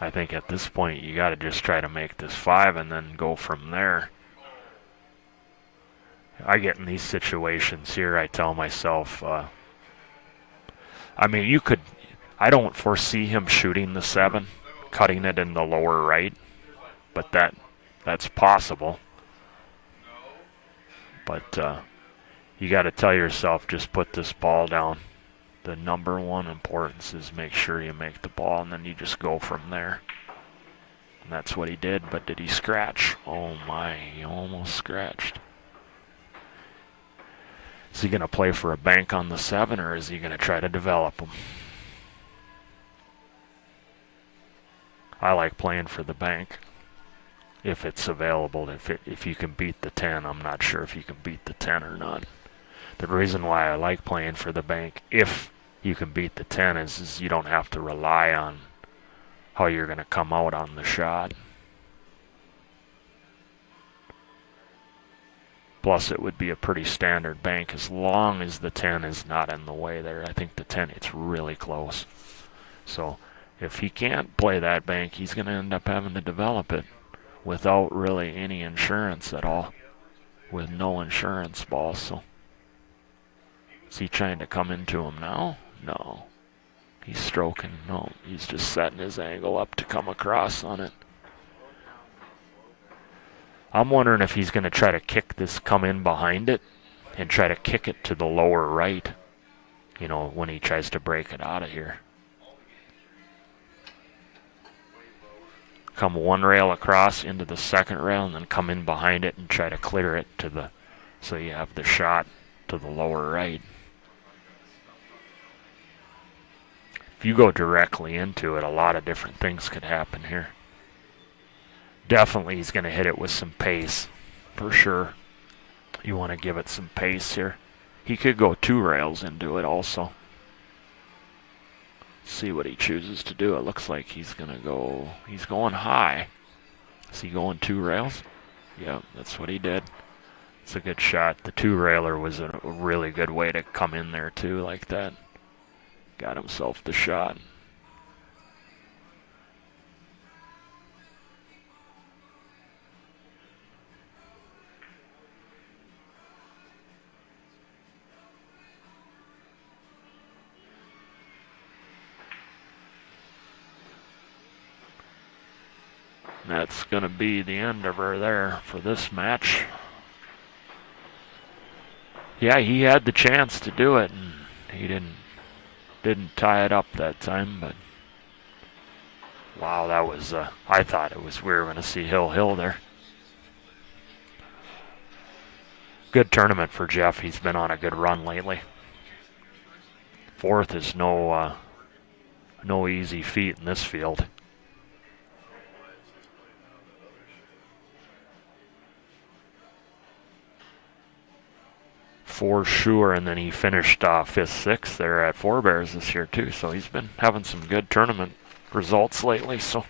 I think at this point you got to just try to make this 5 and then go from there. I get in these situations here, I tell myself, I mean, I don't foresee him shooting the 7, cutting it in the lower right, but that's possible. But you got to tell yourself, just put this ball down. The number one importance is make sure you make the ball, and then you just go from there. And that's what he did, but did he scratch? Oh my, he almost scratched. Is he going to play for a bank on the 7, or is he going to try to develop them? I like playing for the bank if it's available. If you can beat the 10, I'm not sure if you can beat the 10 or not. The reason why I like playing for the bank, if you can beat the 10, is you don't have to rely on how you're going to come out on the shot. Plus, it would be a pretty standard bank as long as the 10 is not in the way there. I think the 10, it's really close. So if he can't play that bank, he's going to end up having to develop it without really any insurance at all, with no insurance ball. So is he trying to come into him now? No. He's stroking. No, he's just setting his angle up to come across on it. I'm wondering if he's going to try to come in behind it and try to kick it to the lower right, when he tries to break it out of here. come one rail across into the second rail and then come in behind it and try to clear it to the, so you have the shot to the lower right. If you go directly into it, a lot of different things could happen here. Definitely he's going to hit it with some pace, for sure. You want to give it some pace here. He could go 2 rails into it also. See what he chooses to do. It looks like he's going to go, he's going high. Is he going 2 rails? Yep, that's what he did. It's a good shot. The 2-railer was a really good way to come in there too, like that. Got himself the shot. That's going to be the end of her there for this match. Yeah, he had the chance to do it, and he didn't tie it up that time, but wow, that was, I thought it was, we were going to see Hill there. Good tournament for Jeff. He's been on a good run lately. 4th is no easy feat in this field. For sure, and then he finished 5th, 6th there at Four Bears this year too, so he's been having some good tournament results lately. So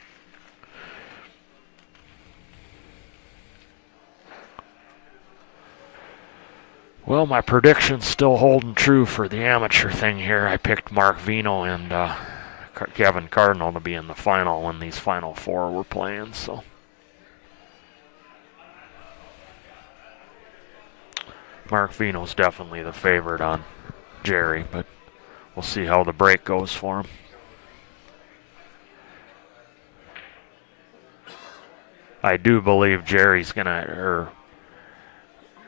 well, my prediction's still holding true for the amateur thing here. I picked Mark Vino and Kevin Cardinal to be in the final when these final 4 were playing, so Mark Vino's definitely the favorite on Jerry, but we'll see how the break goes for him. I do believe Jerry's or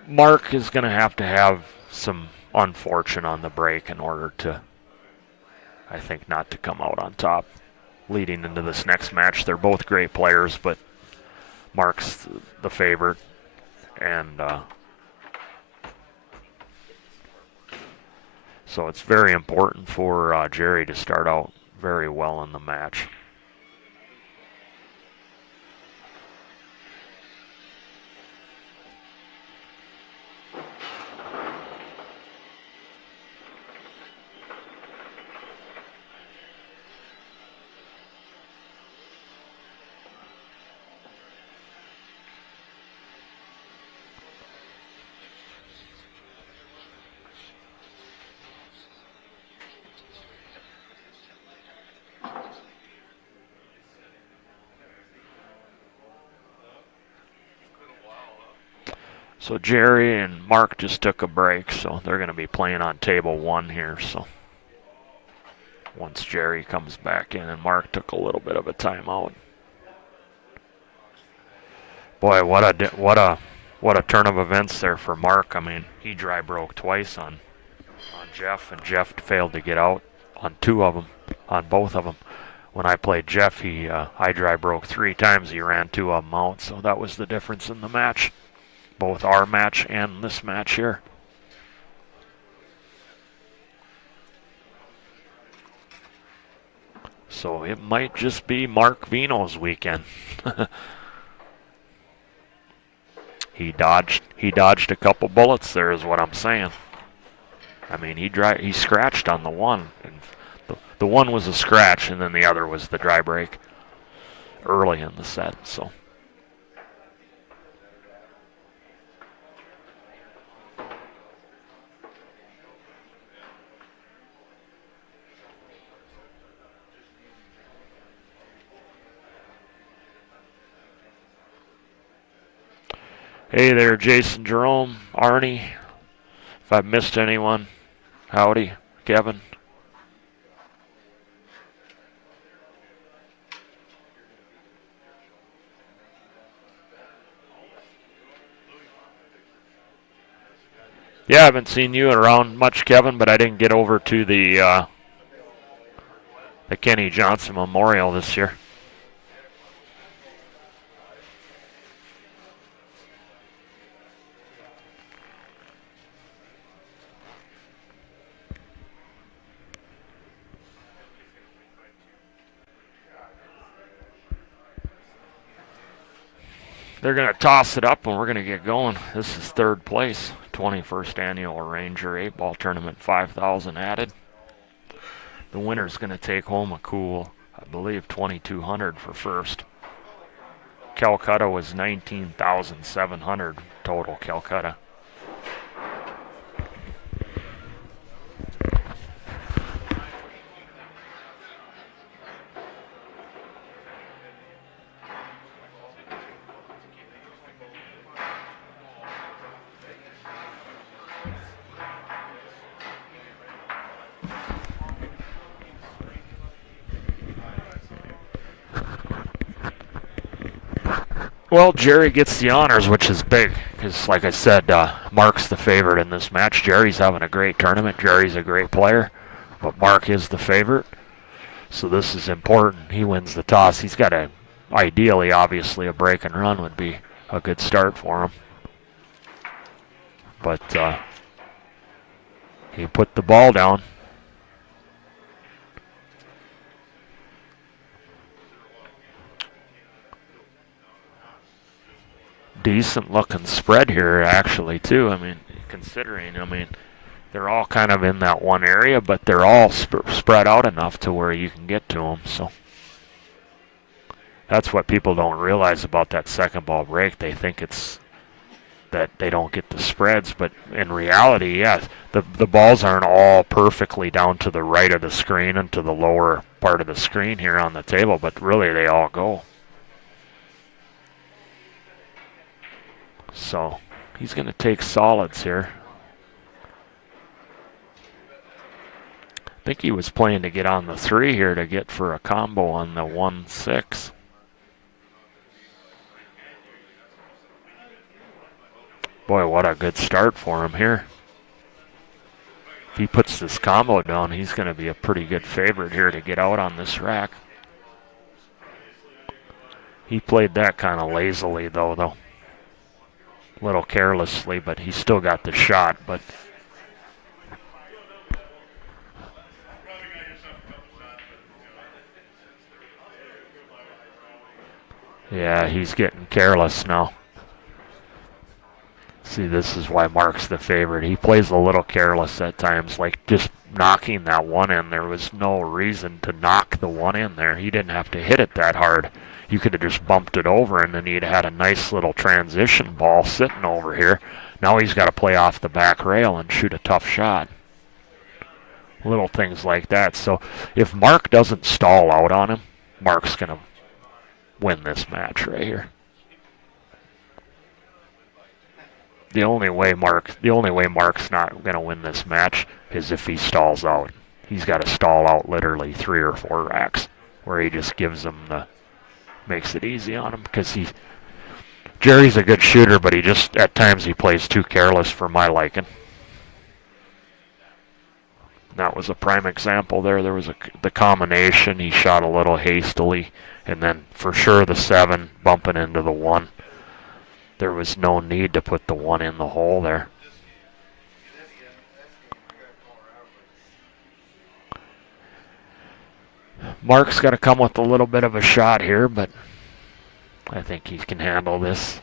Mark is gonna have to have some unfortune on the break in order to, I think, not to come out on top leading into this next match. They're both great players, but Mark's the favorite, and so it's very important for Jerry to start out very well in the match. So Jerry and Mark just took a break, so they're going to be playing on table 1 here. So once Jerry comes back in, and Mark took a little bit of a timeout. Boy, what a turn of events there for Mark. I mean, he dry broke twice on Jeff, and Jeff failed to get out on 2 of them, on both of them. When I played Jeff, I dry broke 3 times. He ran 2 of them out, so that was the difference in the match. Both our match and this match here. So it might just be Mark Vino's weekend. He dodged a couple bullets there is what I'm saying. I mean, he scratched on the one. And the one was a scratch, and then the other was the dry break early in the set, so. Hey there, Jason Jerome, Arnie. If I've missed anyone, howdy, Kevin. Yeah, I haven't seen you around much, Kevin, but I didn't get over to the Kenny Johnson Memorial this year. They're going to toss it up and we're going to get going. This is third place, 21st Annual Ranger 8-Ball Tournament, 5,000 added. The winner's going to take home a cool, I believe, 2,200 for first. Calcutta was 19,700 total, Calcutta. Well, Jerry gets the honors, which is big, because like I said, Mark's the favorite in this match. Jerry's having a great tournament. Jerry's a great player, but Mark is the favorite. So this is important. He wins the toss. He's got ideally, obviously, a break and run would be a good start for him. But he put the ball down. Decent looking spread here, actually, too. I mean, considering, they're all kind of in that one area, but they're all spread out enough to where you can get to them. So that's what people don't realize about that second ball break. They think it's that they don't get the spreads, but in reality, yes, the balls aren't all perfectly down to the right of the screen and to the lower part of the screen here on the table, but really they all go. So he's going to take solids here. I think he was playing to get on the 3 here to get for a combo on the 1-6. Boy, what a good start for him here. If he puts this combo down, he's going to be a pretty good favorite here to get out on this rack. He played that kind of lazily, though. A little carelessly, but he still got the shot. But yeah, he's getting careless now. See, this is why Mark's the favorite. He plays a little careless at times, like just knocking that one in. There was no reason to knock the one in there. He didn't have to hit it that hard. You could have just bumped it over, and then he'd had a nice little transition ball sitting over here. Now he's got to play off the back rail and shoot a tough shot. Little things like that. So if Mark doesn't stall out on him, Mark's going to win this match right here. The only way Mark's not going to win this match is if he stalls out. He's got to stall out literally 3 or 4 racks, where he just gives them makes it easy on him, because Jerry's a good shooter, but he just at times he plays too careless for my liking. That was a prime example there. There was the combination. He shot a little hastily, and then for sure the 7 bumping into the 1. There was no need to put the 1 in the hole there. Mark's got to come with a little bit of a shot here, but I think he can handle this.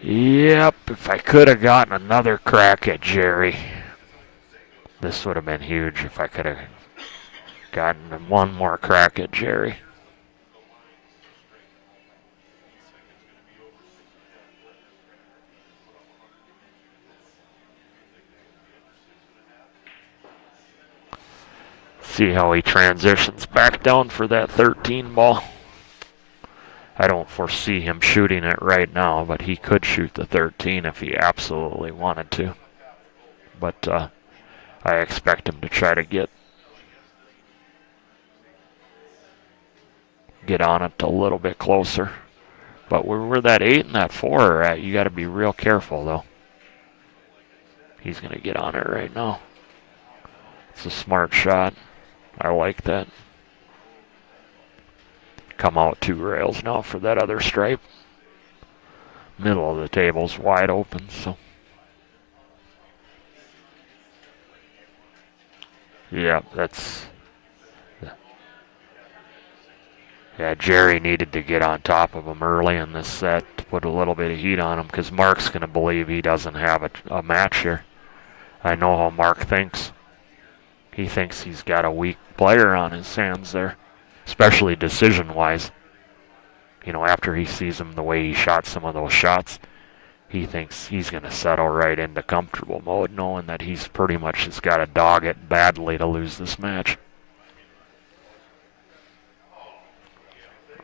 Yep, if I could have gotten another crack at Jerry, this would have been huge if I could have gotten one more crack at Jerry. See how he transitions back down for that 13 ball. I don't foresee him shooting it right now, but he could shoot the 13 if he absolutely wanted to. But I expect him to try to get on it a little bit closer. But where that 8 and that 4 are at, you got to be real careful, though. He's going to get on it right now. It's a smart shot. I like that. Come out 2 rails now for that other stripe. middle of the table's wide open, so. Yeah, that's... Yeah, Jerry needed to get on top of him early in this set to put a little bit of heat on him, because Mark's going to believe he doesn't have a match here. I know how Mark thinks. He thinks he's got a weak player on his hands there, especially decision-wise. You know, after he sees him the way he shot some of those shots, he thinks he's going to settle right into comfortable mode, knowing that he's pretty much just got to dog it badly to lose this match.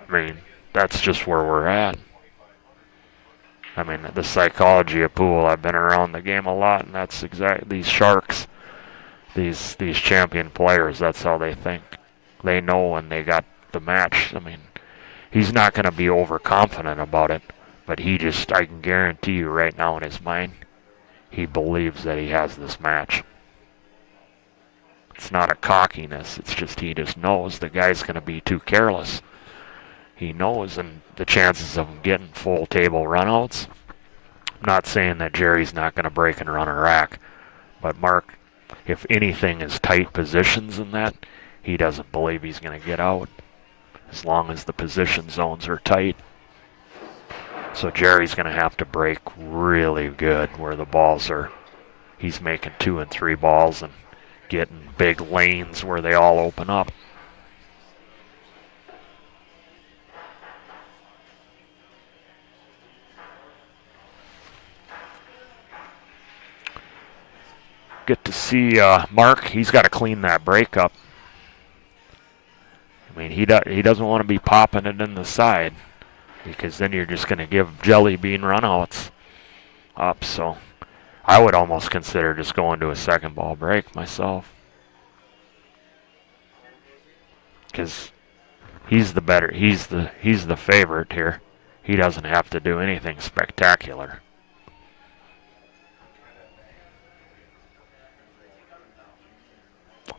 I mean, that's just where we're at. I mean, the psychology of pool, I've been around the game a lot, and that's exactly these sharks, these champion players, that's how they think. They know when they got the match. I mean, he's not going to be overconfident about it, but he just, I can guarantee you right now in his mind, he believes that he has this match. It's not a cockiness, it's just he just knows the guy's going to be too careless. He knows, and the chances of him getting full table runouts, I'm not saying that Jerry's not going to break and run a rack, but Mark, if anything is tight positions in that, he doesn't believe he's going to get out, as long as the position zones are tight. So Jerry's going to have to break really good where the balls are. He's making 2 and 3 balls and getting big lanes where they all open up. Get to see Mark. He's got to clean that break up. I mean, he doesn't want to be popping it in the side, because then you're just going to give jelly bean runouts up. So I would almost consider just going to a second ball break myself, because he's the favorite here. He doesn't have to do anything spectacular.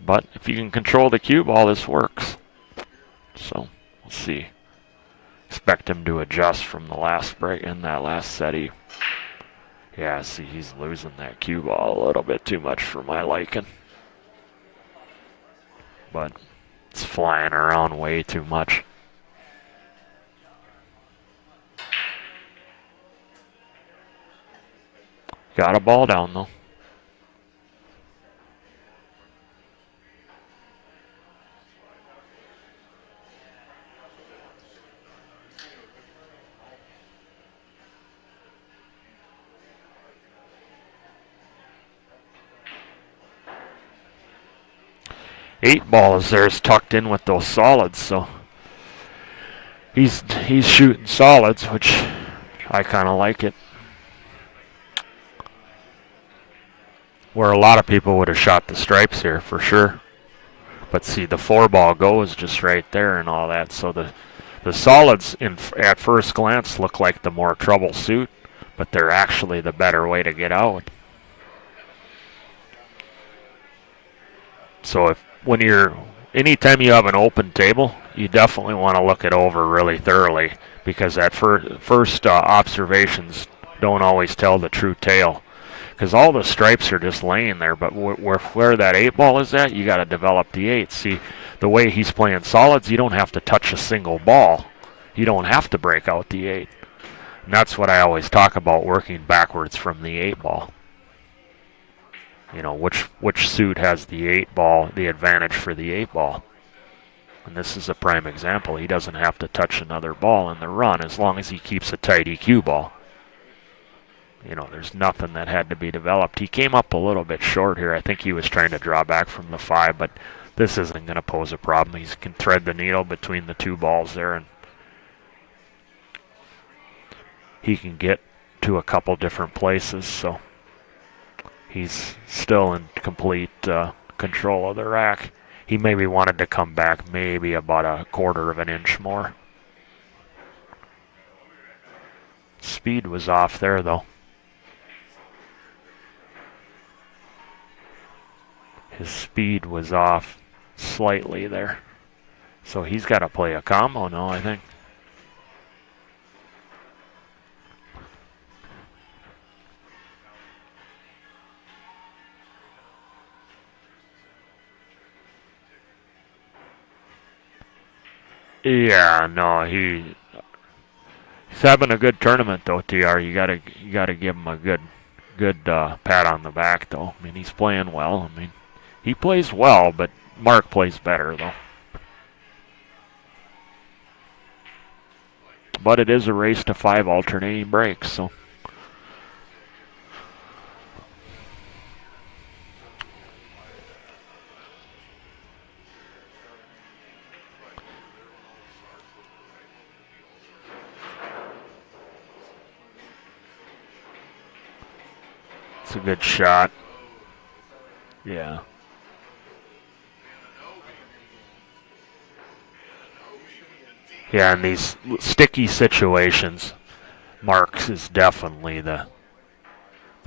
But if you can control the cue ball, this works. So we'll see. Expect him to adjust from the last break in that last set. Yeah, see, he's losing that cue ball a little bit too much for my liking. But it's flying around way too much. Got a ball down though. Eight ball is there, is tucked in with those solids, so he's shooting solids, which I kind of like it. Where a lot of people would have shot the stripes here for sure. But see, the 4 ball goes just right there and all that, so the solids at first glance look like the more trouble suit, but they're actually the better way to get out. So anytime you have an open table, you definitely want to look it over really thoroughly, because at first observations don't always tell the true tale. Because all the stripes are just laying there, but where that 8 ball is at, you got to develop the 8. See, the way he's playing solids, you don't have to touch a single ball. You don't have to break out the 8. And that's what I always talk about, working backwards from the 8 ball. You know, which suit has the 8 ball, the advantage for the 8 ball. And this is a prime example. He doesn't have to touch another ball in the run as long as he keeps a tight EQ ball. You know, there's nothing that had to be developed. He came up a little bit short here. I think he was trying to draw back from the 5, but this isn't going to pose a problem. He can thread the needle between the 2 balls there, and he can get to a couple different places, so he's still in complete control of the rack. He maybe wanted to come back maybe about a 1/4 of an inch more. Speed was off there, though. His speed was off slightly there. So he's got to play a combo now, I think. Yeah, no, he's having a good tournament though, TR. You gotta give him a good pat on the back though. I mean, he's playing well. I mean, he plays well, but Mark plays better though. But it is a race to 5 alternating breaks, so. It's a good shot. Yeah. Yeah, in these sticky situations, Marks is definitely the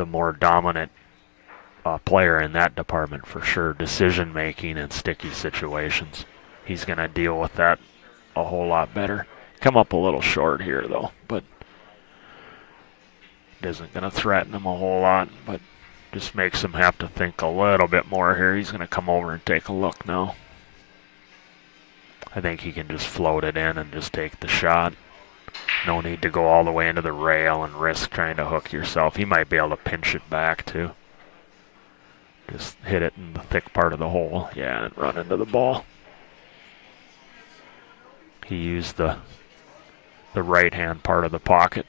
more dominant player in that department for sure. Decision making in sticky situations. He's going to deal with that a whole lot better. Come up a little short here though, but it isn't going to threaten him a whole lot, but just makes him have to think a little bit more here. He's going to come over and take a look now. I think he can just float it in and just take the shot. No need to go all the way into the rail and risk trying to hook yourself. He might be able to pinch it back too. Just hit it in the thick part of the hole. Yeah, and run into the ball. He used the right-hand part of the pocket.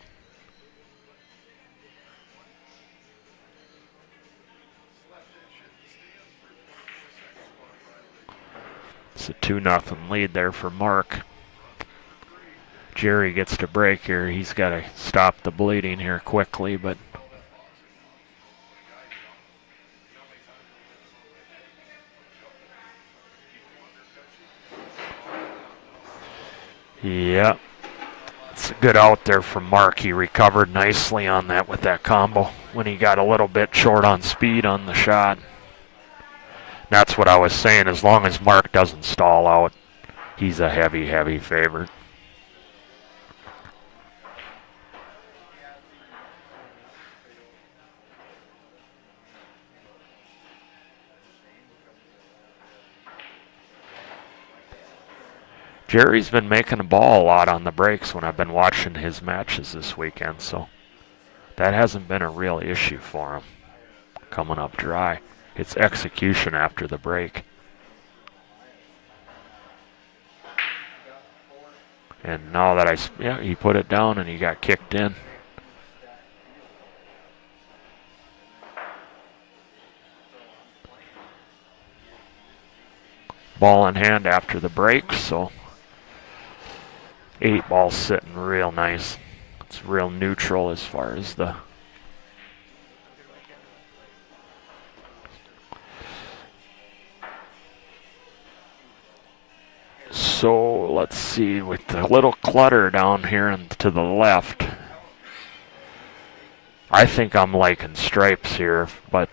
It's a 2-0 lead there for Mark. Jerry gets to break here. He's got to stop the bleeding here quickly, but yeah, it's a good out there from Mark. He recovered nicely on that with that combo when he got a little bit short on speed on the shot. That's what I was saying. As long as Mark doesn't stall out, he's a heavy, heavy favorite. Jerry's been making the ball a lot on the breaks when I've been watching his matches this weekend, so that hasn't been a real issue for him coming up dry. It's execution after the break. And now that he put it down and he got kicked in. Ball in hand after the break, so 8 ball sitting real nice. It's real neutral as far as the so let's see, with the little clutter down here and to the left, I think I'm liking stripes here, but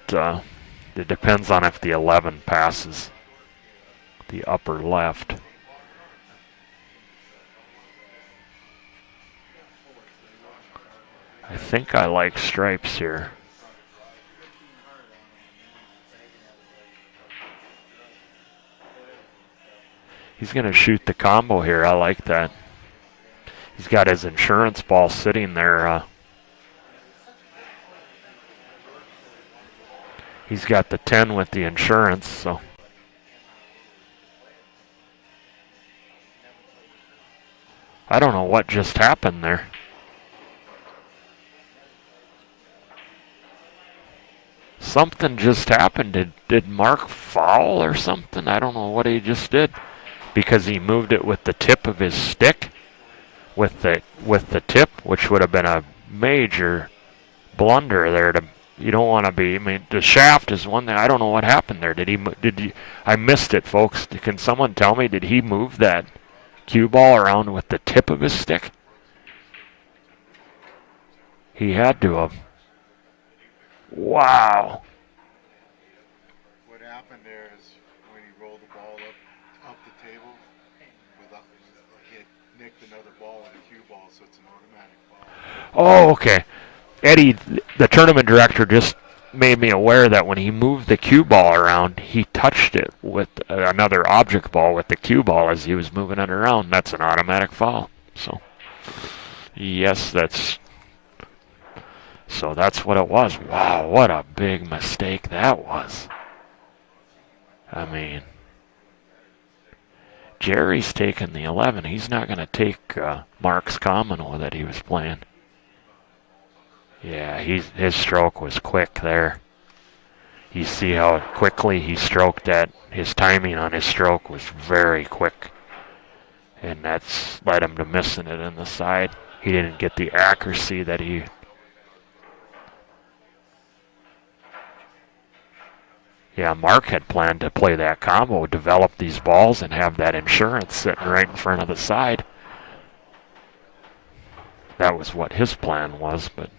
it depends on if the 11 passes the upper left. I think I like stripes here. He's going to shoot the combo here. I like that. He's got his insurance ball sitting there. He's got the 10 with the insurance, so. I don't know what just happened there. Something just happened. Did Mark foul or something? I don't know what he just did. Because he moved it with the tip of his stick, with the tip, which would have been a major blunder there. You don't want to be. I mean, the shaft is one thing. I don't know what happened there. I missed it, folks. Can someone tell me? Did he move that cue ball around with the tip of his stick? He had to have. Wow. What happened there is when he rolled the ball up the table, he had nicked another ball with a cue ball, so it's an automatic ball. Oh, okay. Eddie, the tournament director, just made me aware that when he moved the cue ball around, he touched it with another object ball with the cue ball as he was moving it around. That's an automatic foul. So, yes, that's what it was. Wow, what a big mistake that was. I mean, Jerry's taking the 11. He's not going to take Mark's Commono that he was playing. Yeah, his stroke was quick there. You see how quickly he stroked that. His timing on his stroke was very quick. And that's led him to missing it in the side. He didn't get the accuracy that he... Yeah, Mark had planned to play that combo, develop these balls, and have that insurance sitting right in front of the side. That was what his plan was, but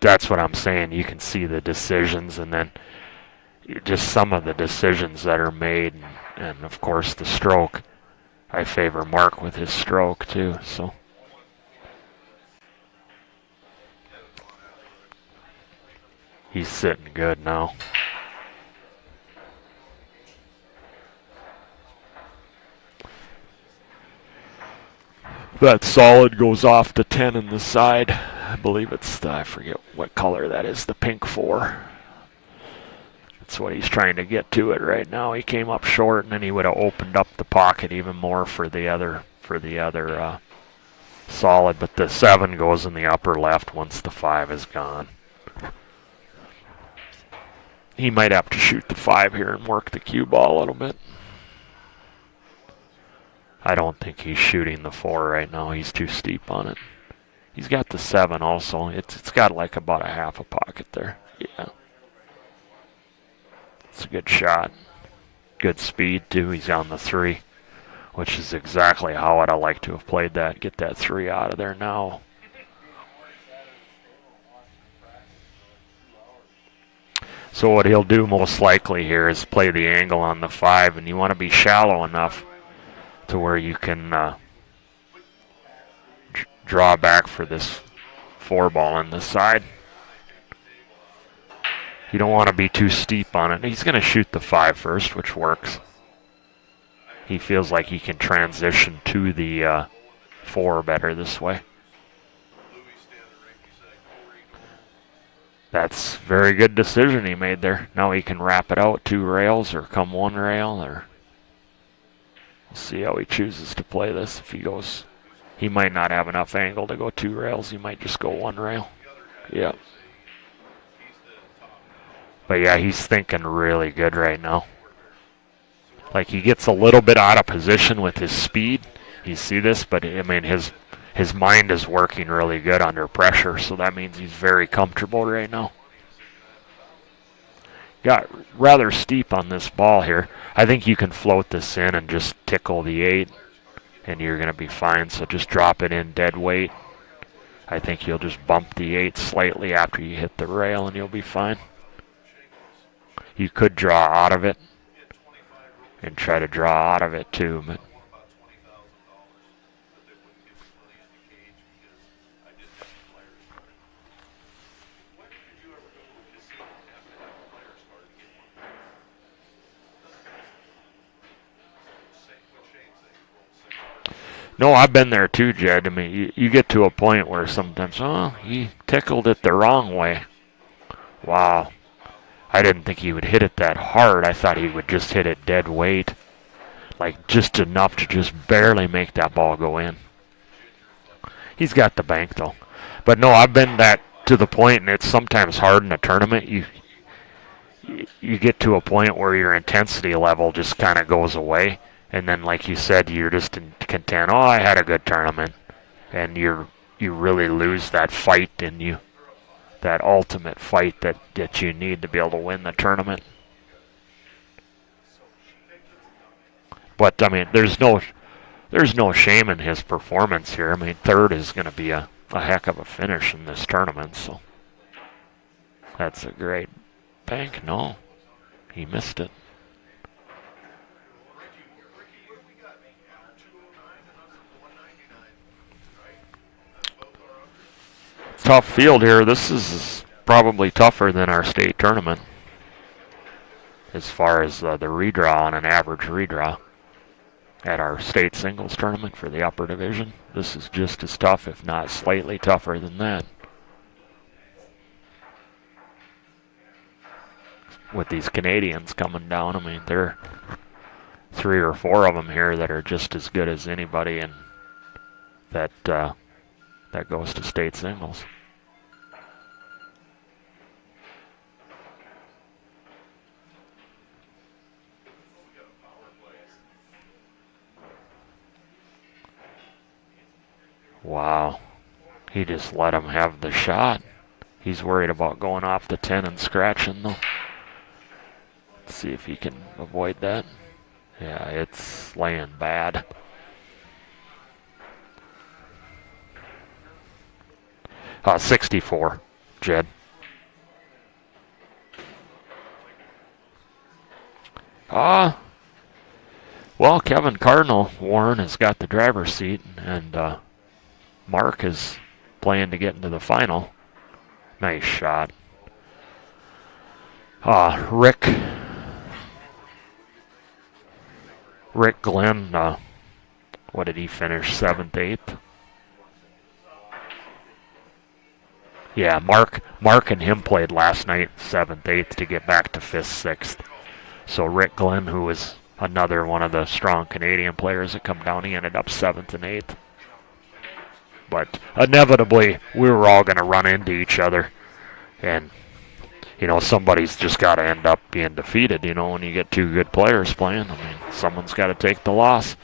that's what I'm saying. You can see the decisions, and then just some of the decisions that are made, and of course the stroke. I favor Mark with his stroke too. So he's sitting good now. That solid goes off to 10 in the side. I believe it's I forget what color that is, the pink 4. That's what he's trying to get to it right now. He came up short, and then he would have opened up the pocket even more for the other solid. But the 7 goes in the upper left once the 5 is gone. He might have to shoot the 5 here and work the cue ball a little bit. I don't think he's shooting the 4 right now. He's too steep on it. He's got the 7 also. It's got like about a half a pocket there. Yeah. It's a good shot. Good speed too. He's on the 3, which is exactly how I'd like to have played that. Get that 3 out of there now. So what he'll do most likely here is play the angle on the 5, and you want to be shallow enough to where you can draw back for this 4 ball on the side. You don't want to be too steep on it. He's going to shoot the 5 first, which works. He feels like he can transition to the 4 better this way. That's a very good decision he made there. Now he can wrap it out 2 rails or come 1 rail, or we'll see how he chooses to play this. If he goes, he might not have enough angle to go 2 rails. He might just go 1 rail. Yeah. But yeah, he's thinking really good right now. Like, he gets a little bit out of position with his speed. You see this, but I mean his mind is working really good under pressure, so that means he's very comfortable right now. Got rather steep on this ball here. I think you can float this in and just tickle the 8, and you're going to be fine. So just drop it in dead weight. I think you'll just bump the 8 slightly after you hit the rail, and you'll be fine. You could draw out of it and try to draw out of it too, but no, I've been there too, Jed. I mean, you get to a point where sometimes, oh, he tickled it the wrong way. Wow. I didn't think he would hit it that hard. I thought he would just hit it dead weight. Like, just enough to just barely make that ball go in. He's got the bank, though. But no, I've been that to the point, and it's sometimes hard in a tournament. You get to a point where your intensity level just kind of goes away. And then, like you said, you're just content. Oh, I had a good tournament. And you really lose that fight in you. That ultimate fight that you need to be able to win the tournament. But I mean, there's no shame in his performance here. I mean, 3rd is going to be a heck of a finish in this tournament. So that's a great bank. No, he missed it. Tough field here. This is probably tougher than our state tournament as far as the redraw on an average redraw. At our state singles tournament for the upper division, this is just as tough, if not slightly tougher than that. With these Canadians coming down, I mean, there are 3 or 4 of them here that are just as good as anybody, and that goes to state singles. Wow, he just let him have the shot. He's worried about going off the 10 and scratching though. Let's see if he can avoid that. Yeah, it's laying bad. Uh, 64, Jed. Well, Kevin Cardinal, Warren, has got the driver's seat, and Mark is playing to get into the final. Nice shot. Rick Glenn, what did he finish, 7th, 8th? Yeah, Mark and him played last night, 7th, 8th, to get back to 5th, 6th. So Rick Glenn, who was another one of the strong Canadian players that come down, he ended up 7th and 8th. But inevitably, we were all going to run into each other. And, you know, somebody's just got to end up being defeated, you know, when you get 2 good players playing. I mean, someone's got to take the loss.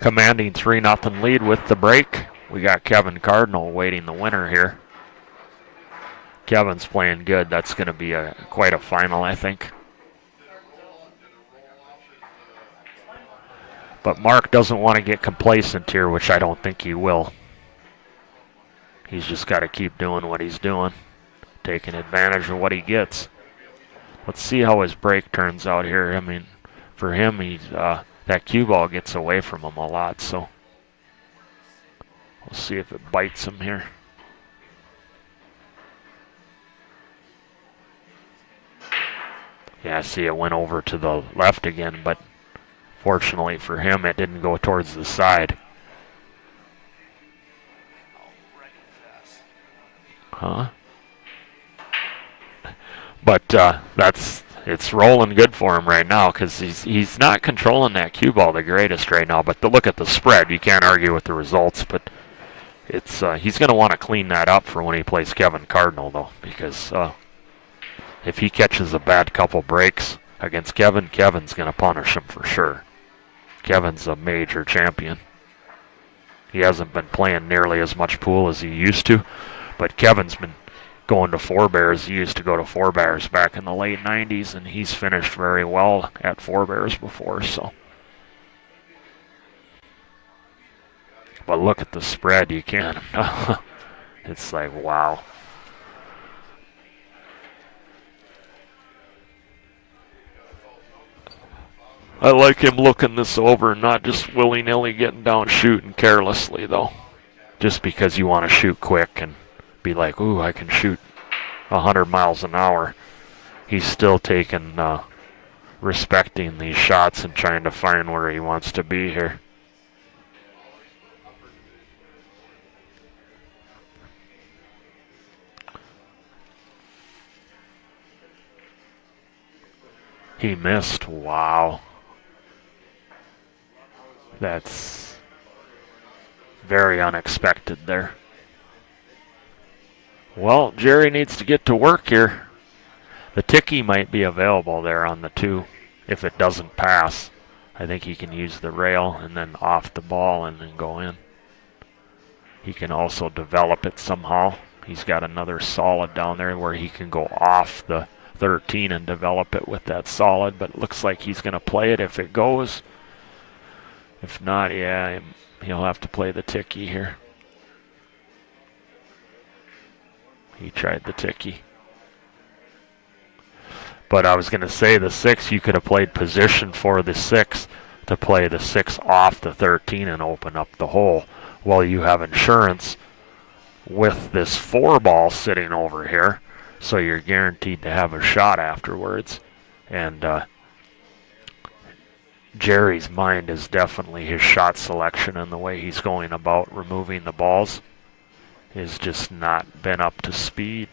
Commanding 3-0 lead with the break. We got Kevin Cardinal waiting the winner here. Kevin's playing good. That's going to be quite a final, I think. But Mark doesn't want to get complacent here, which I don't think he will. He's just got to keep doing what he's doing, taking advantage of what he gets. Let's see how his break turns out here. I mean, for him, that cue ball gets away from him a lot, so we'll see if it bites him here. Yeah, see, it went over to the left again, but fortunately for him, it didn't go towards the side. But it's rolling good for him right now, because he's not controlling that cue ball the greatest right now. But look at the spread. You can't argue with the results, but it's he's going to want to clean that up for when he plays Kevin Cardinal, though, because if he catches a bad couple breaks against Kevin, Kevin's going to punish him for sure. Kevin's a major champion. He hasn't been playing nearly as much pool as he used to, but Kevin's been going to forebears. He used to go to forebears back in the late 90s, and he's finished very well at forebears before, so. But look at the spread. You can't. It's like, wow. I like him looking this over and not just willy-nilly getting down shooting carelessly, though. Just because you want to shoot quick and be like, ooh, I can shoot 100 miles an hour. He's still taking, respecting these shots and trying to find where he wants to be here. He missed. Wow. That's very unexpected there. Well, Jerry needs to get to work here. The ticky might be available there on the 2 if it doesn't pass. I think he can use the rail and then off the ball and then go in. He can also develop it somehow. He's got another solid down there where he can go off the 13 and develop it with that solid, but it looks like he's going to play it if it goes. If not, yeah, he'll have to play the ticky here. He tried the ticky. But I was going to say the 6, you could have played position for the 6 to play the 6 off the 13 and open up the hole. Well, you have insurance with this 4 ball sitting over here, so you're guaranteed to have a shot afterwards. And Jerry's mind is definitely his shot selection, and the way he's going about removing the balls is just not been up to speed.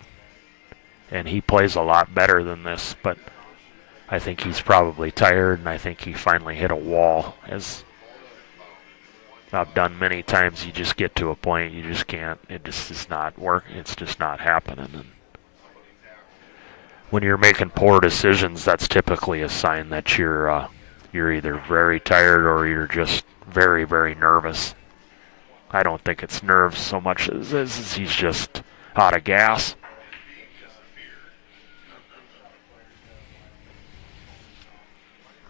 And he plays a lot better than this, but I think he's probably tired, and I think he finally hit a wall. As I've done many times, you just get to a point you just can't. It just is not working. It's just not happening. And when you're making poor decisions, that's typically a sign that you're either very tired or you're just very, very nervous. I don't think it's nerves so much as he's just out of gas.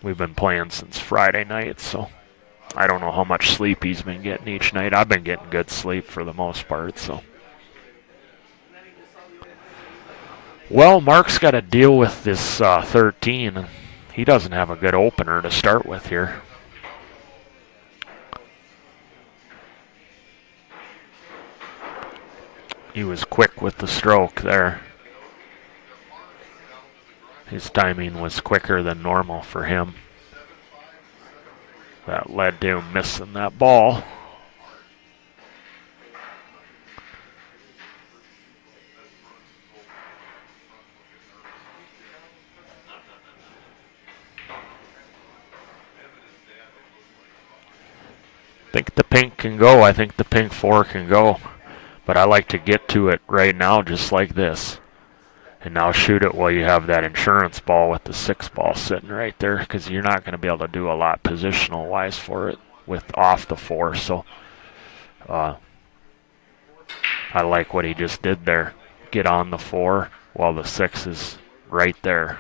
We've been playing since Friday night, so I don't know how much sleep he's been getting each night. I've been getting good sleep for the most part, so. Well, Mark's got to deal with this 13. He doesn't have a good opener to start with here. He was quick with the stroke there. His timing was quicker than normal for him. That led to him missing that ball. I think the pink can go. I think the pink 4 can go. But I like to get to it right now just like this. And now shoot it while you have that insurance ball with the 6 ball sitting right there, because you're not going to be able to do a lot positional wise for it with off the 4. So I like what he just did there. Get on the 4 while the 6 is right there.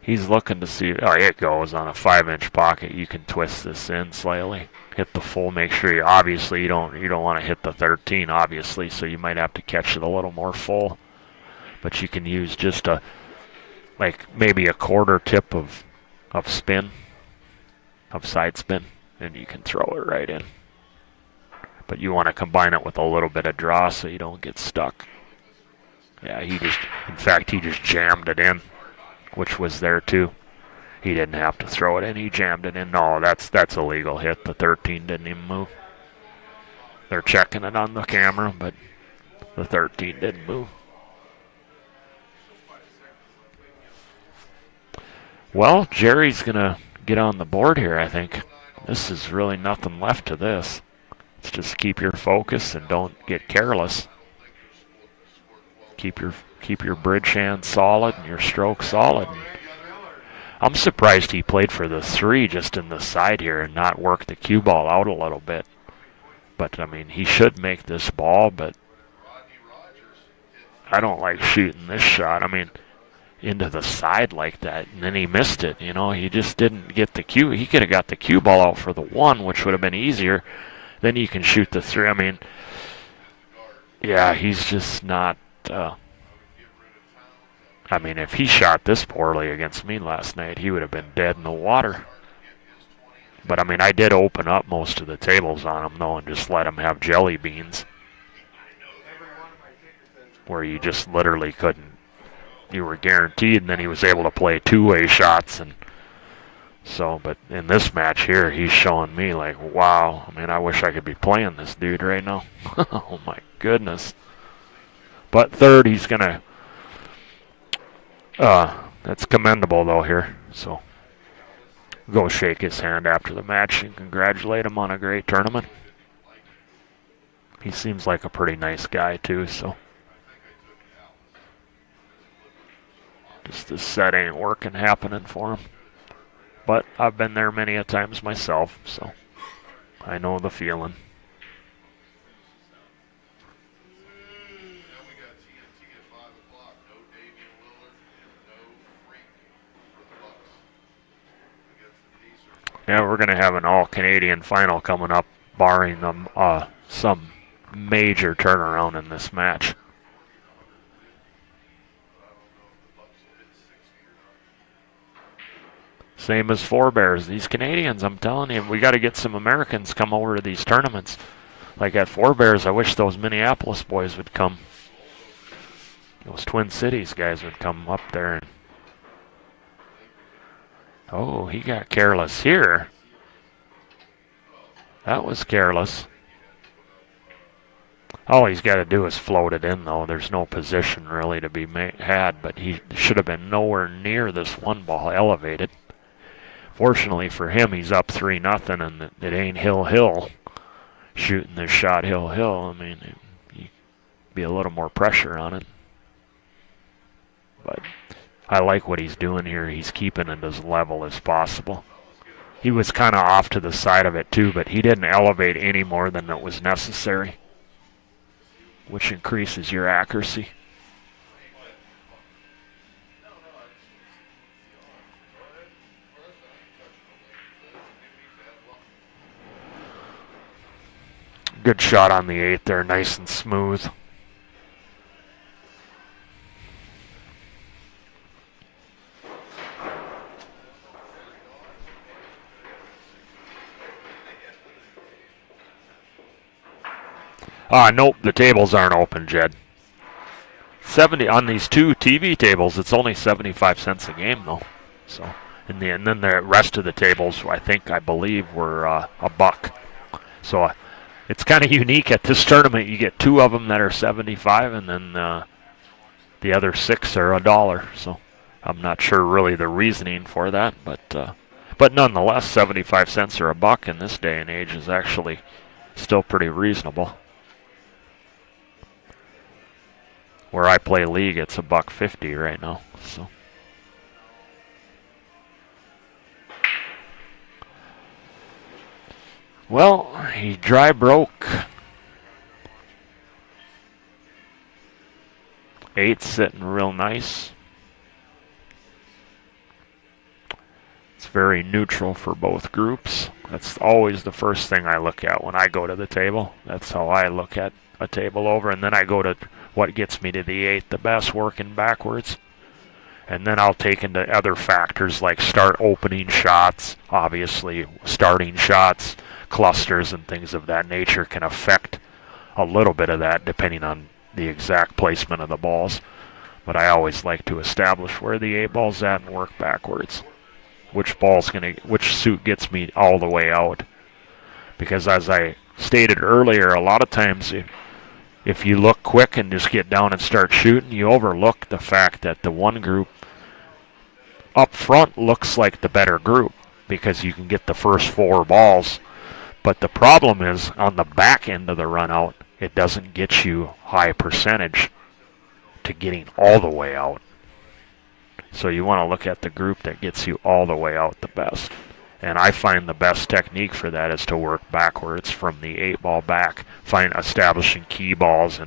He's looking to see, oh, it goes on a 5-inch pocket. You can twist this in slightly. Hit the full, make sure you, obviously you don't want to hit the 13, obviously, so you might have to catch it a little more full. But you can use just like maybe a quarter tip of spin, of side spin, and you can throw it right in. But you want to combine it with a little bit of draw so you don't get stuck. Yeah, in fact, he just jammed it in, which was there too. He didn't have to throw it in, he jammed it in. No, that's a legal hit. The 13 didn't even move. They're checking it on the camera, but the 13 didn't move. Well, Jerry's going to get on the board here, I think. This is really nothing left to this. It's just keep your focus and don't get careless. Keep your bridge hand solid and your stroke solid. I'm surprised he played for the 3 just in the side here and not work the cue ball out a little bit. But, I mean, he should make this ball, but I don't like shooting this shot. I mean, into the side like that, and then he missed it. You know, he just didn't get the cue. He could have got the cue ball out for the 1, which would have been easier. Then you can shoot the 3. I mean, yeah, he's just not... I mean, if he shot this poorly against me last night, he would have been dead in the water. But, I mean, I did open up most of the tables on him, though, and just let him have jelly beans. Where you just literally couldn't. You were guaranteed, and then he was able to play 2-way shots. And so, but in this match here, he's showing me, like, wow. I mean, I wish I could be playing this dude right now. Oh, my goodness. But third, he's going to... that's commendable, though, here. So, go shake his hand after the match and congratulate him on a great tournament. He seems like a pretty nice guy, too, so. Just this set ain't working, happening for him. But I've been there many a times myself, so I know the feeling. Yeah, we're going to have an all-Canadian final coming up barring some major turnaround in this match. Same as Forebears. These Canadians, I'm telling you, we got to get some Americans come over to these tournaments. Like at Forebears, I wish those Minneapolis boys would come. Those Twin Cities guys would come up there. And oh, he got careless here. That was careless. All he's got to do is float it in, though. There's no position really to be had, but he should have been nowhere near this one ball elevated. Fortunately for him, he's up 3-0, and it ain't Hill shooting this shot Hill. I mean, you'd be a little more pressure on it. But I like what he's doing here. He's keeping it as level as possible. He was kind of off to the side of it, too, but he didn't elevate any more than it was necessary, which increases your accuracy. Good shot on the 8 there, nice and smooth. Nope, the tables aren't open, Jed. 70 on these two TV tables, it's only 75 cents a game, though. So, and then the rest of the tables, I believe, were a buck. So it's kind of unique at this tournament. You get 2 of them that are 75, and then the other 6 are $1. So I'm not sure really the reasoning for that, but nonetheless, 75 cents or a buck in this day and age is actually still pretty reasonable. Where I play league, it's $1.50 right now. So. Well, he dry broke. 8 sitting real nice. It's very neutral for both groups. That's always the first thing I look at when I go to the table. That's how I look at a table over, and then I go to what gets me to the 8 the best, working backwards. And then I'll take into other factors like start opening shots. Obviously, starting shots, clusters, and things of that nature can affect a little bit of that depending on the exact placement of the balls. But I always like to establish where the 8 ball's at and work backwards. Which suit gets me all the way out. Because as I stated earlier, a lot of times if you look quick and just get down and start shooting, you overlook the fact that the one group up front looks like the better group because you can get the first 4 balls. But the problem is on the back end of the run out, it doesn't get you high percentage to getting all the way out. So you want to look at the group that gets you all the way out the best. And I find the best technique for that is to work backwards from the 8 ball back, establishing key balls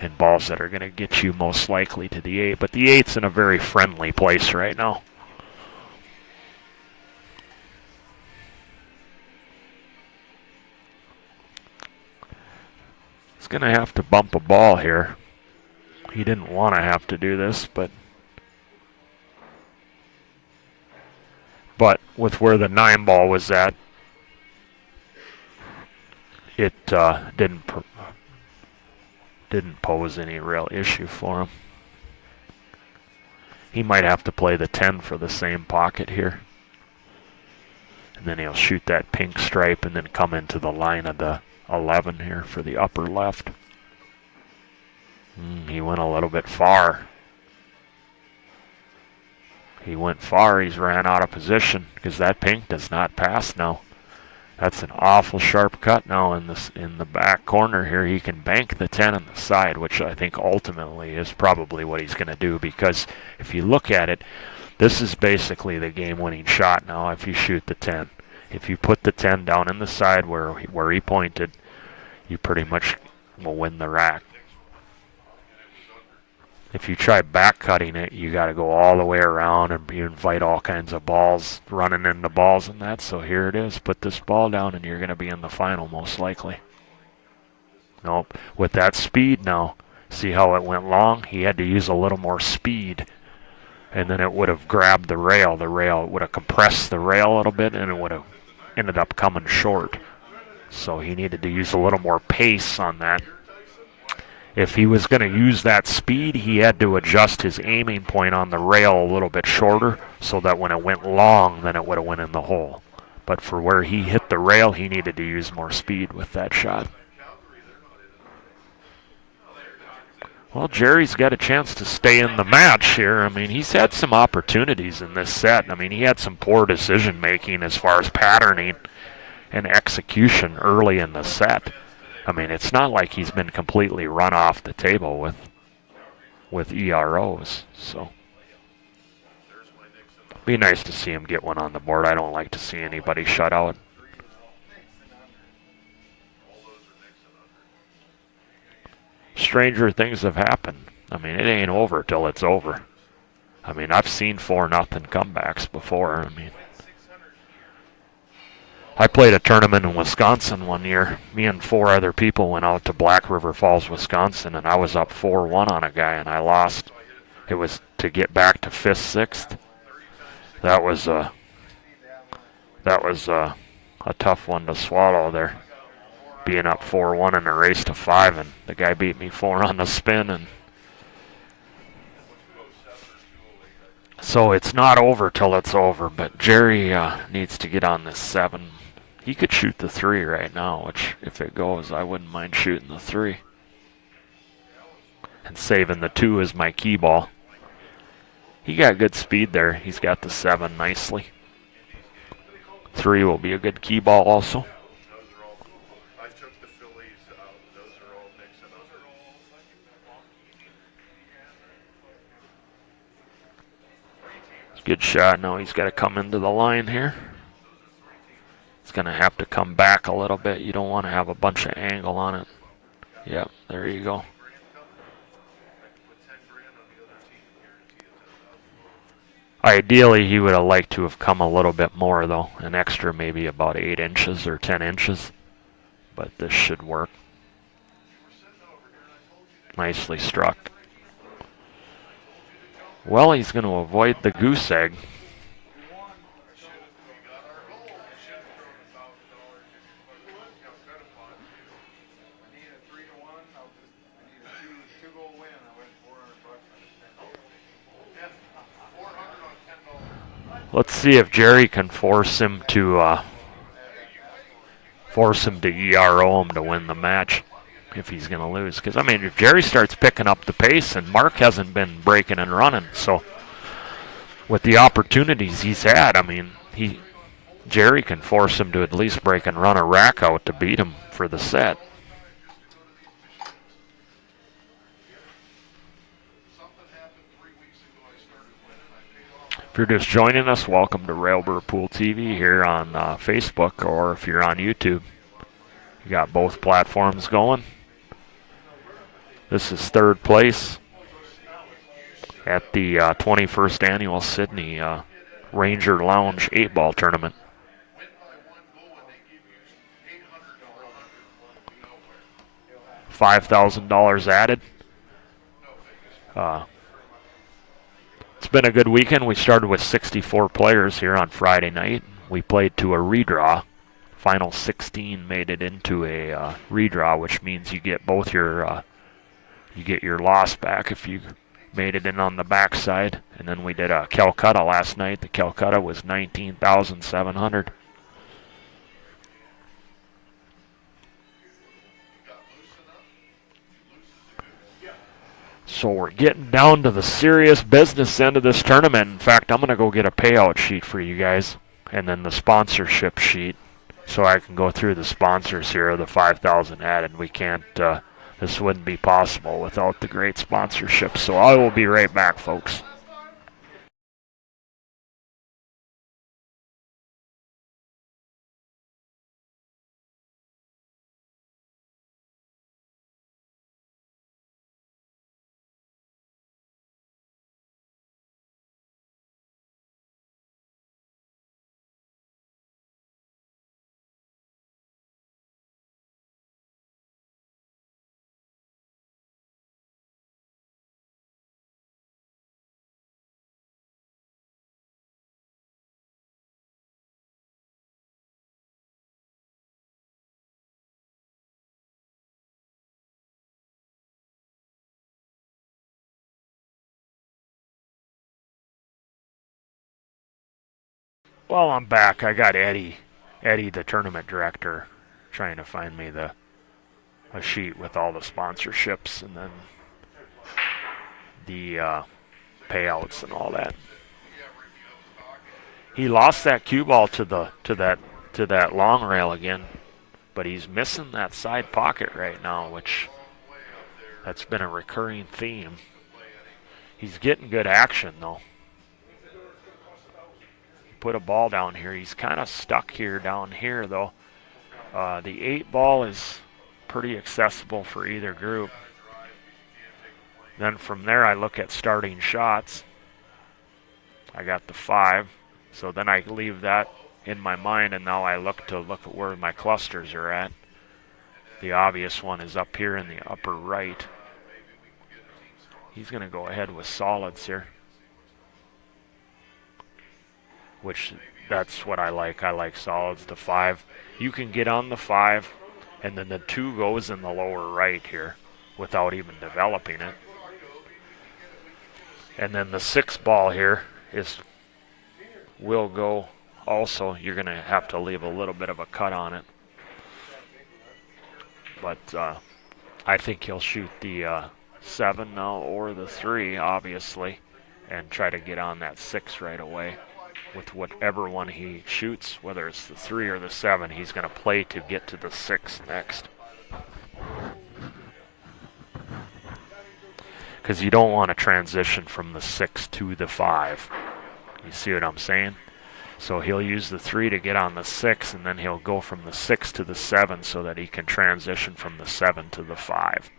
and balls that are going to get you most likely to the 8. But the 8's in a very friendly place right now. He's going to have to bump a ball here. He didn't want to have to do this, but with where the 9 ball was at, it didn't pose any real issue for him. He might have to play the 10 for the same pocket here. And then he'll shoot that pink stripe and then come into the line of the 11 here for the upper left. He went a little bit far. He's ran out of position because that pink does not pass now. That's an awful sharp cut now in the back corner here. He can bank the 10 on the side, which I think ultimately is probably what he's going to do, because if you look at it, this is basically the game-winning shot now if you shoot the 10. If you put the 10 down in the side where he pointed, you pretty much will win the rack. If you try back cutting it, you got to go all the way around and you invite all kinds of balls running into balls and that. So here it is. Put this ball down and you're going to be in the final most likely. Nope. With that speed now, see how it went long? He had to use a little more speed. And then it would have grabbed the rail. The rail would have compressed the rail a little bit and it would have ended up coming short. So he needed to use a little more pace on that. If he was going to use that speed, he had to adjust his aiming point on the rail a little bit shorter so that when it went long, then it would have went in the hole. But for where he hit the rail, he needed to use more speed with that shot. Well, Jerry's got a chance to stay in the match here. I mean, he's had some opportunities in this set. I mean, he had some poor decision making as far as patterning and execution early in the set. I mean, it's not like he's been completely run off the table with EROs. So, be nice to see him get one on the board. I don't like to see anybody shut out. Stranger things have happened. I mean, it ain't over till it's over. I mean, I've seen 4-0 comebacks before. I mean, I played a tournament in Wisconsin one year. Me and 4 other people went out to Black River Falls, Wisconsin, and I was up 4-1 on a guy, and I lost. It was to get back to 5th, 6th. That was a tough one to swallow there. Being up 4-1 in a race to 5, and the guy beat me 4 on the spin, and so it's not over till it's over. But Jerry needs to get on this 7. He could shoot the 3 right now, which if it goes, I wouldn't mind shooting the 3 and saving the 2 as my key ball. He got good speed there. He's got the 7 nicely. 3 will be a good key ball also. Good shot. Now he's got to come into the line here. It's going to have to come back a little bit. You don't want to have a bunch of angle on it. Yep, there you go. Ideally, he would have liked to have come a little bit more, though. An extra maybe about 8 inches or 10 inches. But this should work. Nicely struck. Well, he's going to avoid the goose egg. Let's see if Jerry can force him to ERO him to win the match if he's going to lose. Because, I mean, if Jerry starts picking up the pace, and Mark hasn't been breaking and running, so with the opportunities he's had, I mean, Jerry can force him to at least break and run a rack out to beat him for the set. If you're just joining us, welcome to Railbird Pool TV here on Facebook, or if you're on YouTube. You got both platforms going. This is 3rd place at the 21st Annual Sydney Ranger Lounge 8-ball tournament. $5,000 added. It's been a good weekend. We started with 64 players here on Friday night. We played to a redraw. Final 16 made it into a redraw, which means you get both your loss back if you made it in on the backside. And then we did a Calcutta last night. The Calcutta was $19,700. So we're getting down to the serious business end of this tournament. In fact, I'm going to go get a payout sheet for you guys and then the sponsorship sheet so I can go through the sponsors here of the 5,000 added. We can't, this wouldn't be possible without the great sponsorship. So I will be right back, folks. Well, I'm back. I got Eddie, the tournament director, trying to find me a sheet with all the sponsorships and then the payouts and all that. He lost that cue ball to that long rail again, but he's missing that side pocket right now, which that's been a recurring theme. He's getting good action though. Put a ball down here. He's kind of stuck here down here though. The 8 ball is pretty accessible for either group. Then from there I look at starting shots. I got the 5, so then I leave that in my mind, and now I look at where my clusters are at. The obvious one is up here in the upper right. He's going to go ahead with solids here, which that's what I like. I like solids. The 5, you can get on the 5, and then the 2 goes in the lower right here without even developing it. And then the 6 ball here will go also. You're going to have to leave a little bit of a cut on it. But I think he'll shoot the 7 now or the 3, obviously, and try to get on that 6 right away. With whatever one he shoots, whether it's the 3 or the 7, he's going to play to get to the 6 next. Because you don't want to transition from the 6 to the 5. You see what I'm saying? So he'll use the 3 to get on the 6, and then he'll go from the 6 to the 7 so that he can transition from the 7 to the 5.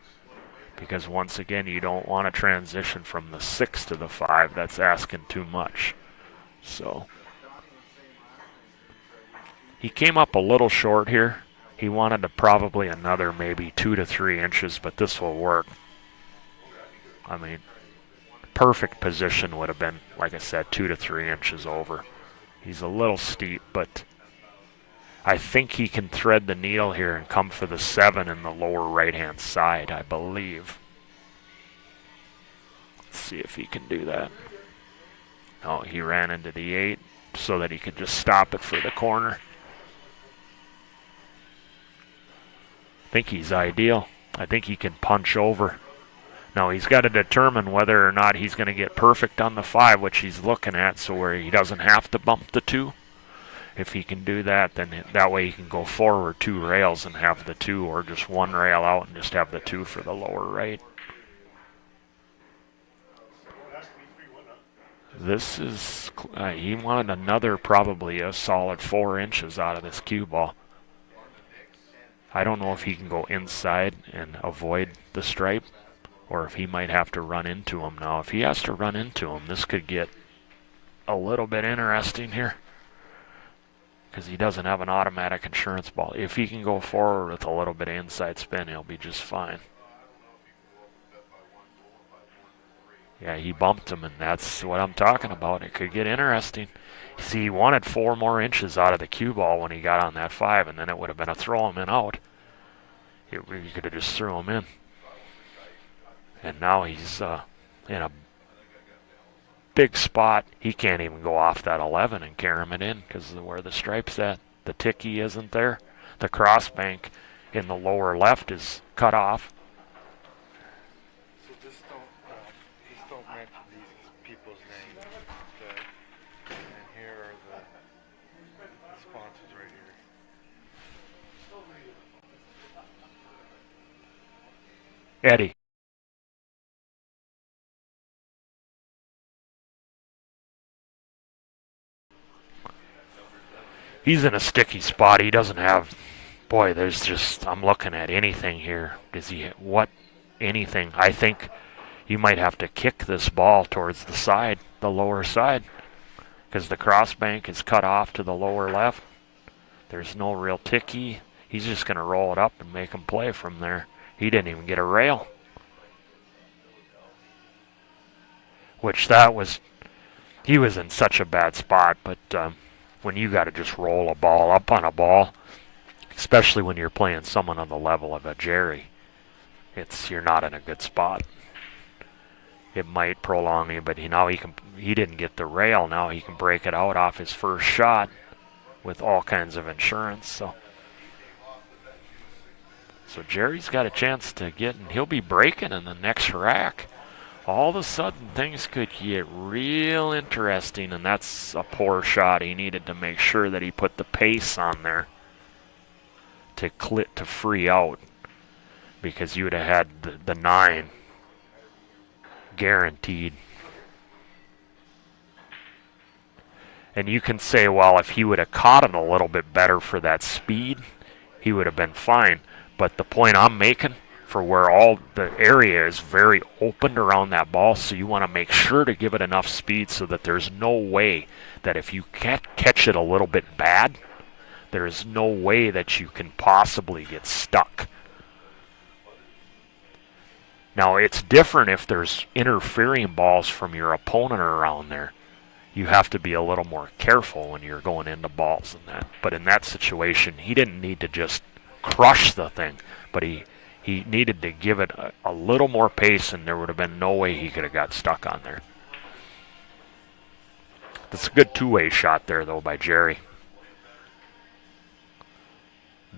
Because once again, you don't want to transition from the 6 to the 5. That's asking too much. So he came up a little short here. He wanted to probably another maybe 2 to 3 inches, but this will work. I mean, perfect position would have been, like I said, 2 to 3 inches over. He's a little steep, but I think he can thread the needle here and come for the 7 in the lower right-hand side, I believe. Let's see if he can do that. Oh, he ran into the 8 so that he could just stop it for the corner. I think he's ideal. I think he can punch over. Now he's got to determine whether or not he's going to get perfect on the 5, which he's looking at, so where he doesn't have to bump the 2. If he can do that, then that way he can go forward 2 rails and have the 2, or just 1 rail out and just have the 2 for the lower right. This is, he wanted another, probably a solid 4 inches out of this cue ball. I don't know if he can go inside and avoid the stripe, or if he might have to run into him. Now, if he has to run into him, this could get a little bit interesting here, because he doesn't have an automatic insurance ball. If he can go forward with a little bit of inside spin, he'll be just fine. Yeah, he bumped him, and that's what I'm talking about. It could get interesting. See, he wanted 4 more inches out of the cue ball when he got on that 5, and then it would have been a throw him in out. You could have just threw him in. And now he's in a big spot. He can't even go off that 11 and carry him in because of where the stripe's at. The ticky isn't there. The cross bank in the lower left is cut off. So just don't mention these people's names. Okay? And here are the sponsors right here. Eddie. He's in a sticky spot. He doesn't have, boy, there's just, I'm looking at anything here. Does he, what, anything? I think you might have to kick this ball towards the side, the lower side, because the cross bank is cut off to the lower left. There's no real ticky. He's just going to roll it up and make him play from there. He didn't even get a rail. Which that was, he was in such a bad spot, but when you got to just roll a ball up on a ball, especially when you're playing someone on the level of a Jerry, you're not in a good spot. it might prolong it, but he didn't get the rail. Now he can break it out off his first shot with all kinds of insurance. So Jerry's got a chance to get, and he'll be breaking in the next rack. All of a sudden things could get real interesting, and that's a poor shot. He needed to make sure that he put the pace on there to free out, because you would have had the 9 guaranteed. And you can say, well, if he would have caught it a little bit better for that speed, he would have been fine. But the point I'm making, for where all the area is very open around that ball, so you want to make sure to give it enough speed so that there's no way that if you can't catch it a little bit bad, there is no way that you can possibly get stuck. Now, it's different if there's interfering balls from your opponent around there. You have to be a little more careful when you're going into balls and that. But in that situation, he didn't need to just crush the thing, but he needed to give it a little more pace, and there would have been no way he could have got stuck on there. That's a good two-way shot there, though, by Jerry.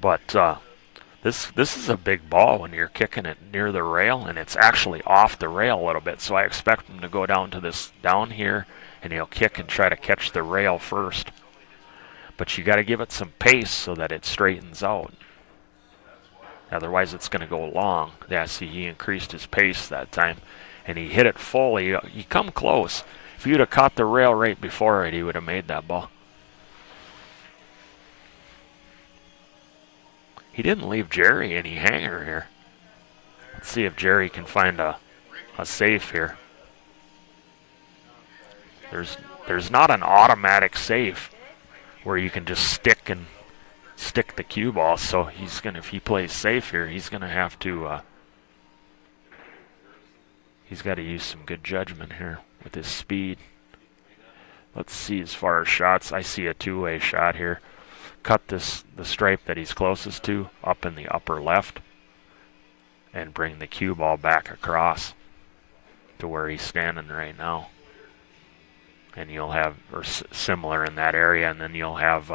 But this is a big ball when you're kicking it near the rail, and it's actually off the rail a little bit. So I expect him to go down to this down here, and he'll kick and try to catch the rail first. But you got to give it some pace so that it straightens out. Otherwise, it's going to go long. Yeah, see, he increased his pace that time, and he hit it fully. He come close. If you'd have caught the rail right before it, he would have made that ball. He didn't leave Jerry any hanger here. Let's see if Jerry can find a safe here. There's not an automatic safe where you can just stick the cue ball. So if he plays safe here, he's gonna have to. He's got to use some good judgment here with his speed. Let's see as far as shots. I see a two-way shot here. Cut the stripe that he's closest to up in the upper left, and bring the cue ball back across to where he's standing right now. And you'll have, or similar in that area, and then you'll have,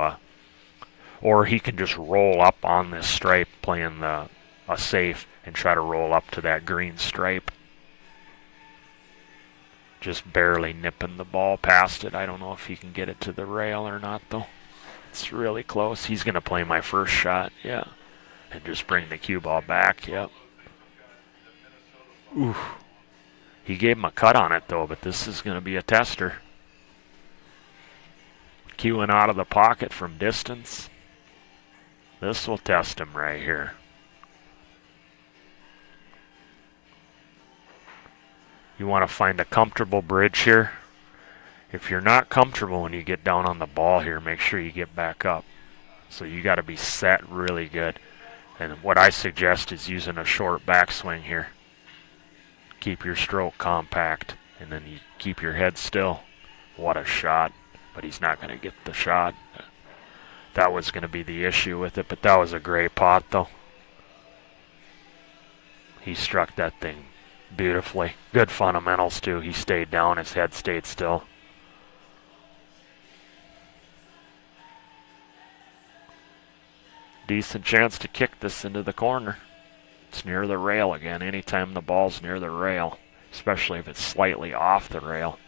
or he can just roll up on this stripe playing a safe and try to roll up to that green stripe. Just barely nipping the ball past it. I don't know if he can get it to the rail or not, though. It's really close. He's going to play my first shot, yeah. And just bring the cue ball back, yep. Ooh. He gave him a cut on it, though, but this is going to be a tester. Cueing out of the pocket from distance. This will test him right here. You want to find a comfortable bridge here. If you're not comfortable when you get down on the ball here, make sure you get back up. So you got to be set really good. And what I suggest is using a short backswing here. Keep your stroke compact, and then you keep your head still. What a shot. But he's not going to get the shot. That was going to be the issue with it, but that was a great pot, though. He struck that thing beautifully. Good fundamentals, too. He stayed down. His head stayed still. Decent chance to kick this into the corner. It's near the rail again. Anytime the ball's near the rail, especially if it's slightly off the rail,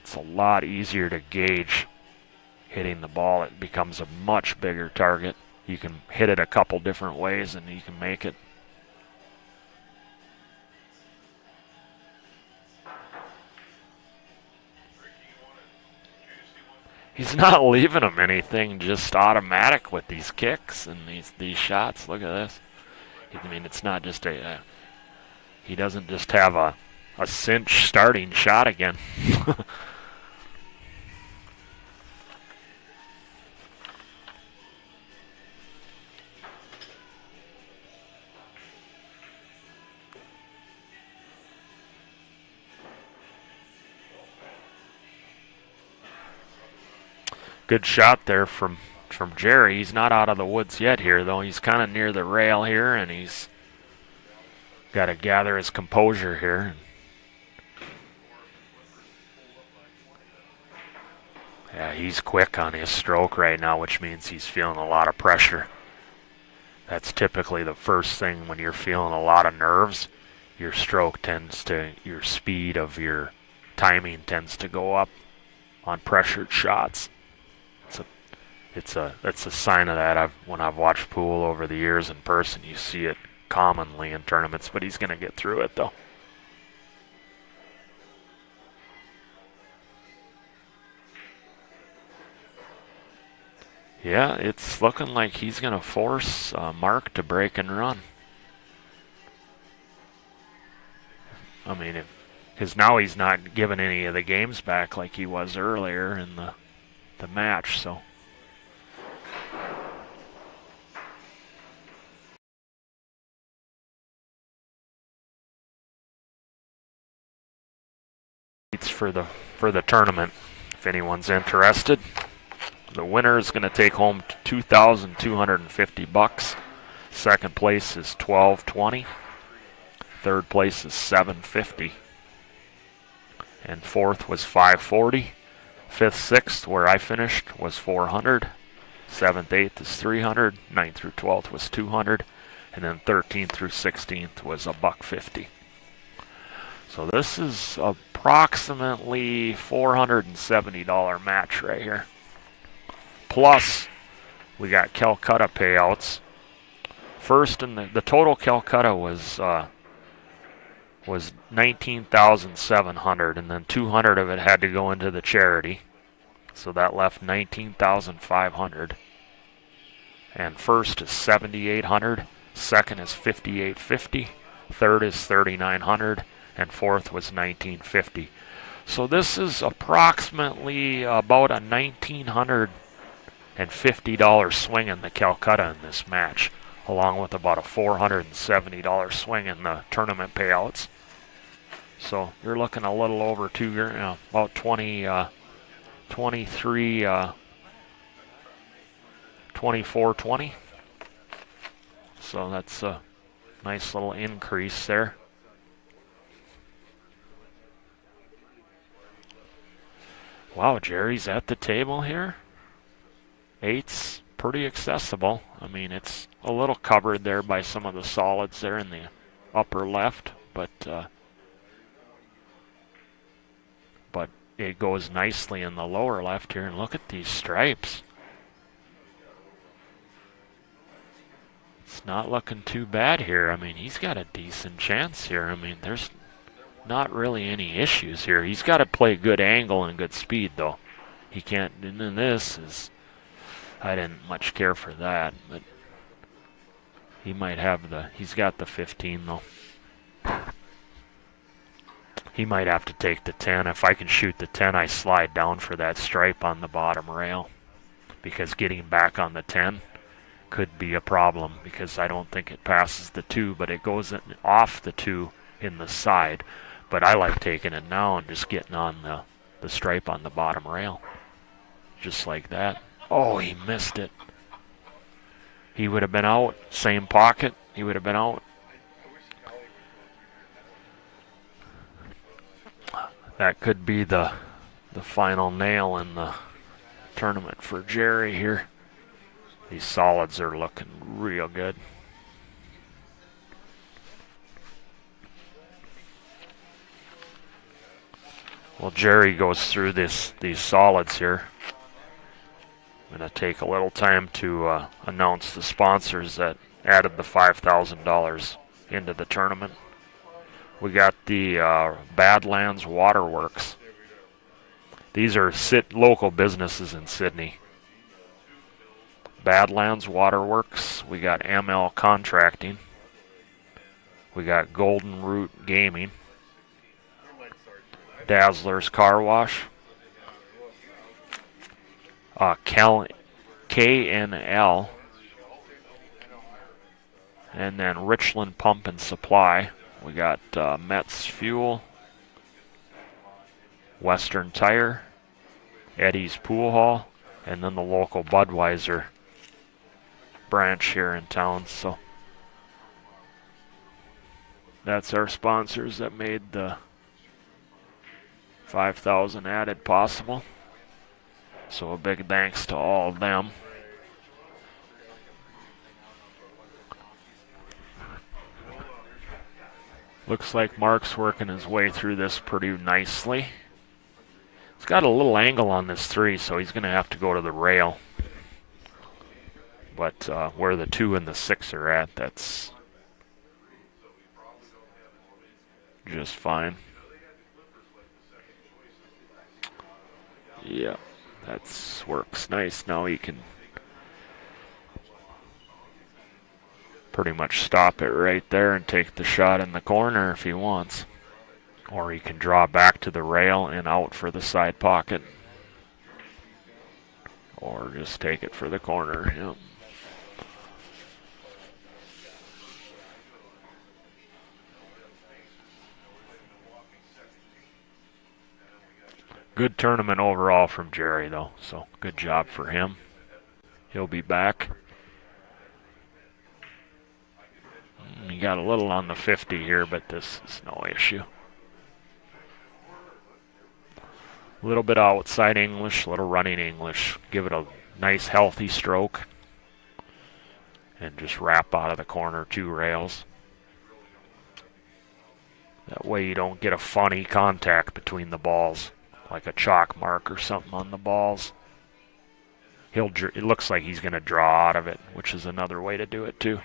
it's a lot easier to gauge hitting the ball. It becomes a much bigger target. You can hit it a couple different ways and you can make it. He's not leaving him anything just automatic with these kicks and these shots. Look at this. I mean, it's not just he doesn't just have a cinch starting shot again. Good shot there from Jerry. He's not out of the woods yet here, though. He's kind of near the rail here, and he's got to gather his composure here. Yeah, he's quick on his stroke right now, which means he's feeling a lot of pressure. That's typically the first thing when you're feeling a lot of nerves. Your stroke tends to, your speed of your timing tends to go up on pressured shots. It's a sign of that. When I've watched Poole over the years in person, you see it commonly in tournaments, but he's going to get through it though. Yeah, it's looking like he's going to force Mark to break and run. I mean, because now he's not giving any of the games back like he was earlier in the match, so. It's for the tournament, if anyone's interested. The winner is going to take home $2,250. Second place is $1,220. Third place is $750. And fourth was $540. Fifth, sixth, where I finished, was $400. Seventh, eighth is $300. Ninth through 12th was $200. And then 13th through 16th was $150. So this is approximately $470 match right here. Plus, we got Calcutta payouts. First, in the total Calcutta was $19,700, and then $200 of it had to go into the charity, so that left $19,500. And first is $7,800, second is $5,850, third is $3,900, and fourth was $1,950. So this is approximately about a $1,950 swing in the Calcutta in this match, along with about a $470 swing in the tournament payouts. So you're looking a little over about 24.20. So that's a nice little increase there. Wow, Jerry's at the table here. Eight's pretty accessible. I mean, it's a little covered there by some of the solids there in the upper left, but it goes nicely in the lower left here. And look at these stripes. It's not looking too bad here. I mean, he's got a decent chance here. I mean, there's not really any issues here. He's got to play good angle and good speed, though. He can't, and then this is, I didn't much care for that, but he might have he's got the 15, though. He might have to take the 10. If I can shoot the 10, I slide down for that stripe on the bottom rail, because getting back on the 10 could be a problem, because I don't think it passes the 2, but it goes off the 2 in the side. But I like taking it now and just getting on the stripe on the bottom rail. Just like that. Oh, he missed it. He would have been out. Same pocket. He would have been out. That could be the final nail in the tournament for Jerry here. These solids are looking real good. Well, Jerry goes through these solids here. I'm going to take a little time to announce the sponsors that added the $5,000 into the tournament. We got the Badlands Waterworks. These are local businesses in Sydney. Badlands Waterworks. We got ML Contracting. We got Golden Root Gaming. Dazzler's Car Wash. KNL. And then Richland Pump and Supply. We got Metz Fuel, Western Tire, Eddie's Pool Hall, and then the local Budweiser branch here in town. So that's our sponsors that made the 5,000 added possible. So a big thanks to all of them. Looks like Mark's working his way through this pretty nicely. He's got a little angle on this 3, so he's going to have to go to the rail. But where the 2 and the 6 are at, that's just fine. Yeah, that works nice. Now he can pretty much stop it right there and take the shot in the corner if he wants. Or he can draw back to the rail and out for the side pocket. Or just take it for the corner. Yep. Good tournament overall from Jerry, though, so good job for him. He'll be back. He got a little on the 50 here, but this is no issue. A little bit outside English, a little running English. Give it a nice healthy stroke. And just wrap out of the corner 2 rails. That way you don't get a funny contact between the balls, like a chalk mark or something on the balls. It looks like he's going to draw out of it, which is another way to do it too.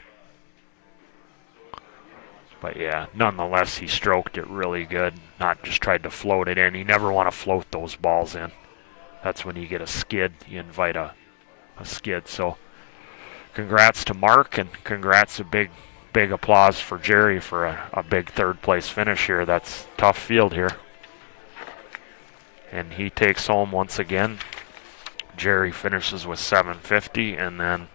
But yeah, nonetheless, he stroked it really good, not just tried to float it in. You never want to float those balls in. That's when you get a skid. You invite a skid. So congrats to Mark, and congrats, a big applause for Jerry for a big 3rd place finish here. That's a tough field here. And he takes home once again. Jerry finishes with 750, and then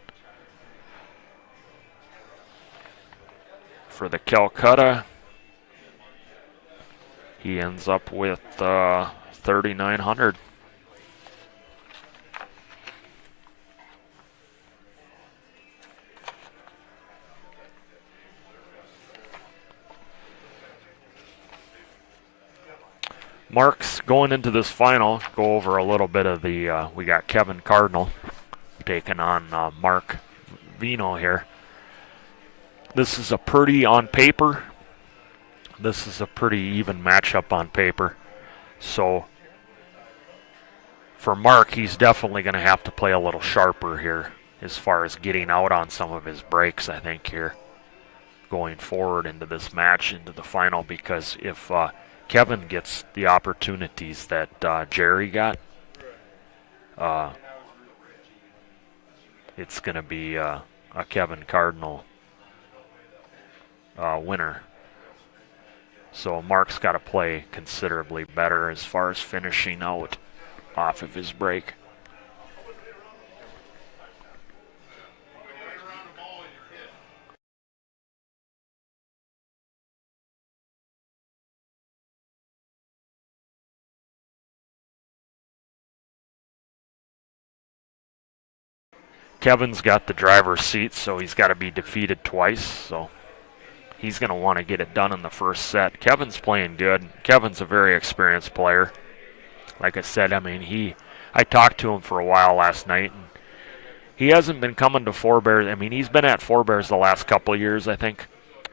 for the Calcutta, he ends up with 3,900. Mark's going into this final. Go over a little bit of the, we got Kevin Cardinal taking on Mark Vino here. This is a pretty, on paper, this is a pretty even matchup on paper. So for Mark, he's definitely going to have to play a little sharper here as far as getting out on some of his breaks, I think, here going forward into this match, into the final, because if Kevin gets the opportunities that Jerry got, it's going to be a Kevin Cardinal winner. So Mark's got to play considerably better as far as finishing out off of his break. Kevin's got the driver's seat, so he's got to be defeated twice, so he's going to want to get it done in the first set. Kevin's playing good. Kevin's a very experienced player. Like I said, I mean, I talked to him for a while last night, and he hasn't been coming to Forebears. I mean, he's been at Forebears the last couple of years, I think,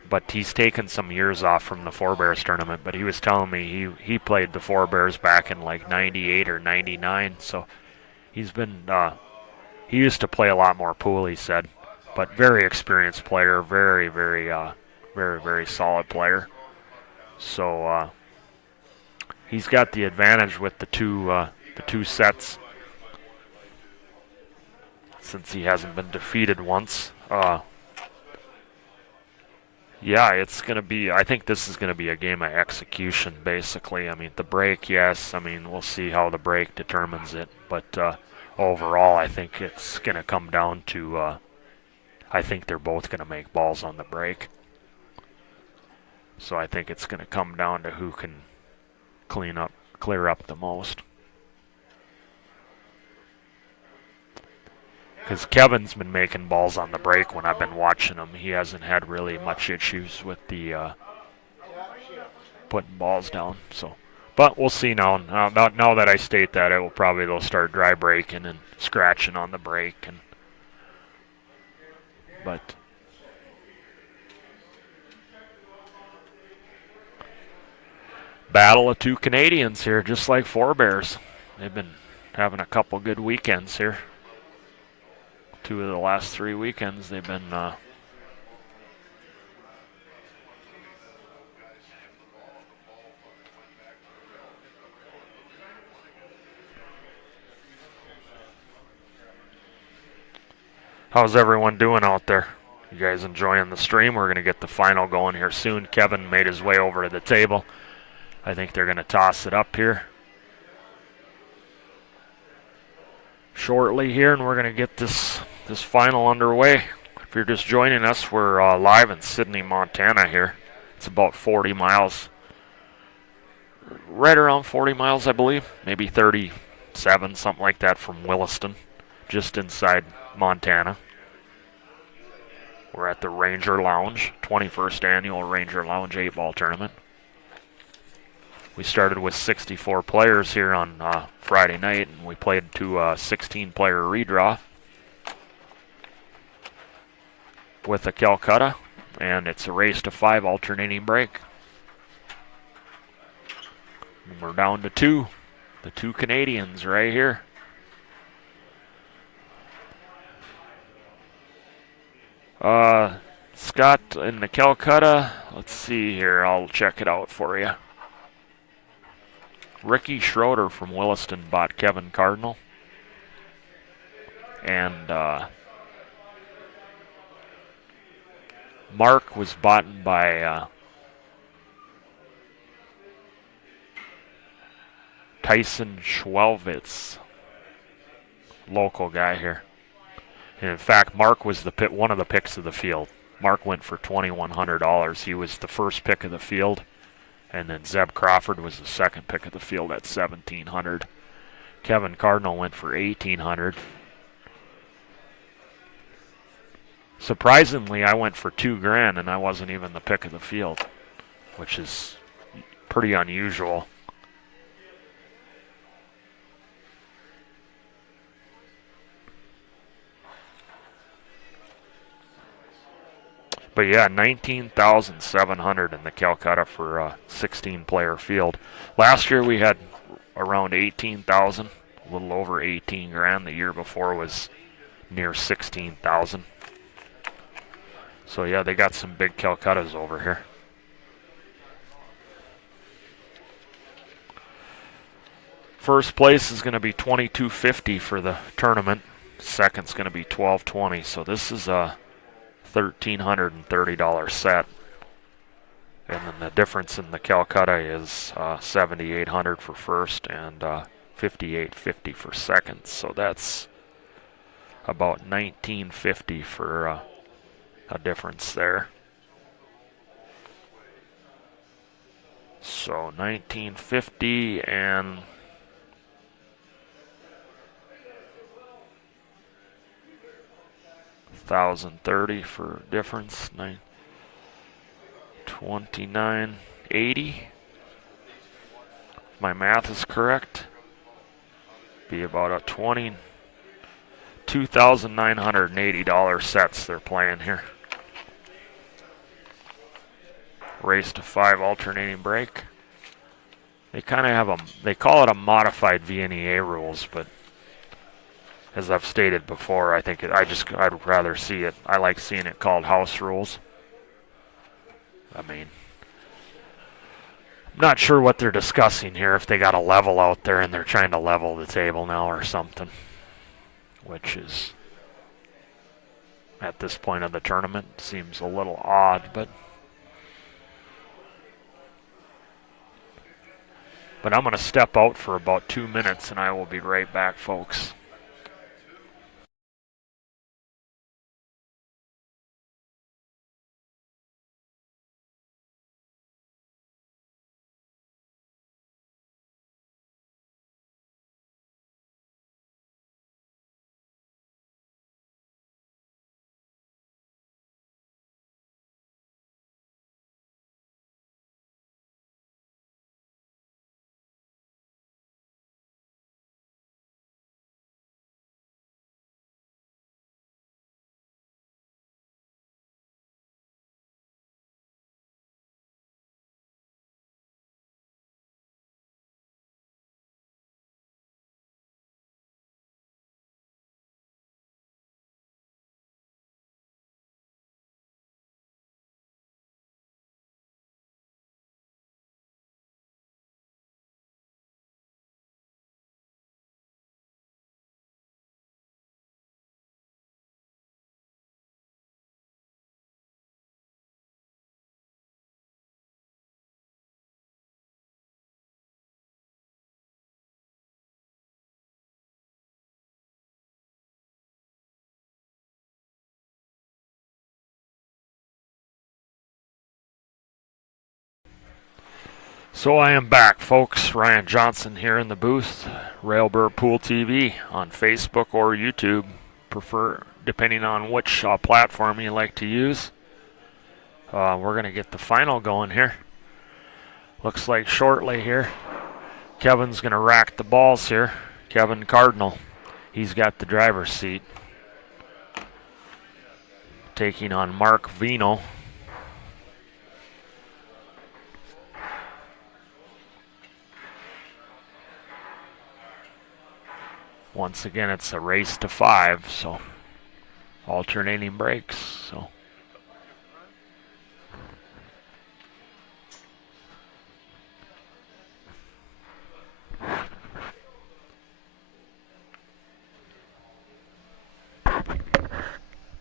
but he's taken some years off from the Forebears tournament. But he was telling me he played the Forebears back in like 98 or 99, so he's been, he used to play a lot more pool, he said, but very experienced player, very, very, very solid player. So he's got the advantage with the two sets, since he hasn't been defeated once. Yeah, it's going to be, I think this is going to be a game of execution, basically. I mean, the break, yes. I mean, we'll see how the break determines it. But overall, I think it's going to come down to, I think they're both going to make balls on the break. So I think it's going to come down to who can clear up the most. Because Kevin's been making balls on the break when I've been watching him. He hasn't had really much issues with the putting balls down. So But we'll see now. Now that I state that, it will probably they'll start dry braking and scratching on the brake, and but battle of two Canadians here, just like Forebears. They've been having a couple good weekends here. 2 of the last 3 weekends they've been how's everyone doing out there? You guys enjoying the stream? We're going to get the final going here soon. Kevin made his way over to the table. I think they're going to toss it up here shortly here, and we're going to get this final underway. If you're just joining us, we're live in Sidney, Montana here. It's about 40 miles, right around 40 miles, I believe, maybe 37, something like that from Williston, just inside Montana. We're at the Ranger Lounge, 21st Annual Ranger Lounge 8-ball tournament. We started with 64 players here on Friday night, and we played to a 16-player redraw with a Calcutta, and it's a race to 5 alternating break. And we're down to 2, the 2 Canadians right here. Scott in the Calcutta, let's see here, I'll check it out for you. Ricky Schroeder from Williston bought Kevin Cardinal. And Mark was bought by Tyson Schwelvitz, local guy here. And in fact, Mark was one of the picks of the field. Mark went for $2,100. He was the first pick of the field. And then Zeb Crawford was the second pick of the field at $1,700. Kevin Cardinal went for $1,800. Surprisingly, I went for $2,000 and I wasn't even the pick of the field, which is pretty unusual. But yeah, 19,700 in the Calcutta for a 16-player field. Last year we had around 18,000, a little over 18 grand. The year before was near 16,000. So yeah, they got some big Calcuttas over here. First place is going to be $2,250 for the tournament. Second's going to be $1,220. So this is a $1,330 set, and then the difference in the Calcutta is $7,800 for first and $5,850 for second. So that's about $1,950 for a difference there. So $1,950 and $1,030 for difference. $2,980. My math is correct. Be about a $2,980 sets they're playing here. Race to 5 alternating break. They kind of have they call it a modified VNEA rules, but as I've stated before, I think I'd rather see it. I like seeing it called house rules. I mean, I'm not sure what they're discussing here, if they got a level out there and they're trying to level the table now or something, which is, at this point of the tournament, seems a little odd, but I'm going to step out for about 2 minutes and I will be right back, folks. So I am back, folks. Ryan Johnson here in the booth. Railbird Pool TV on Facebook or YouTube, prefer depending on which platform you like to use. We're going to get the final going here. Looks like shortly here. Kevin's going to rack the balls here. Kevin Cardinal. He's got the driver's seat. Taking on Mark Vino. Once again, it's a race to 5, so alternating breaks. So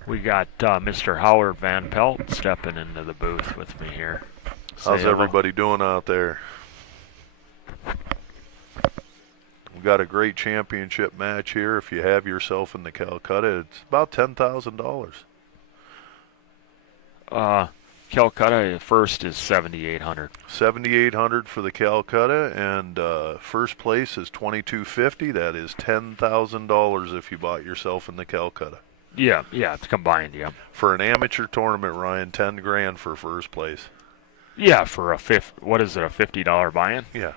we got Mr. Howard Van Pelt stepping into the booth with me here. How's everybody doing out there? We've got a great championship match here. If you have yourself in the Calcutta, it's about $10,000. Calcutta first is 7,800. 7,800 for the Calcutta, and first place is 2,250. That is $10,000 if you bought yourself in the Calcutta. Yeah, it's combined, yeah. For an amateur tournament, Ryan, 10 grand for first place. Yeah, for a what is it, a $50 buy-in? Yeah.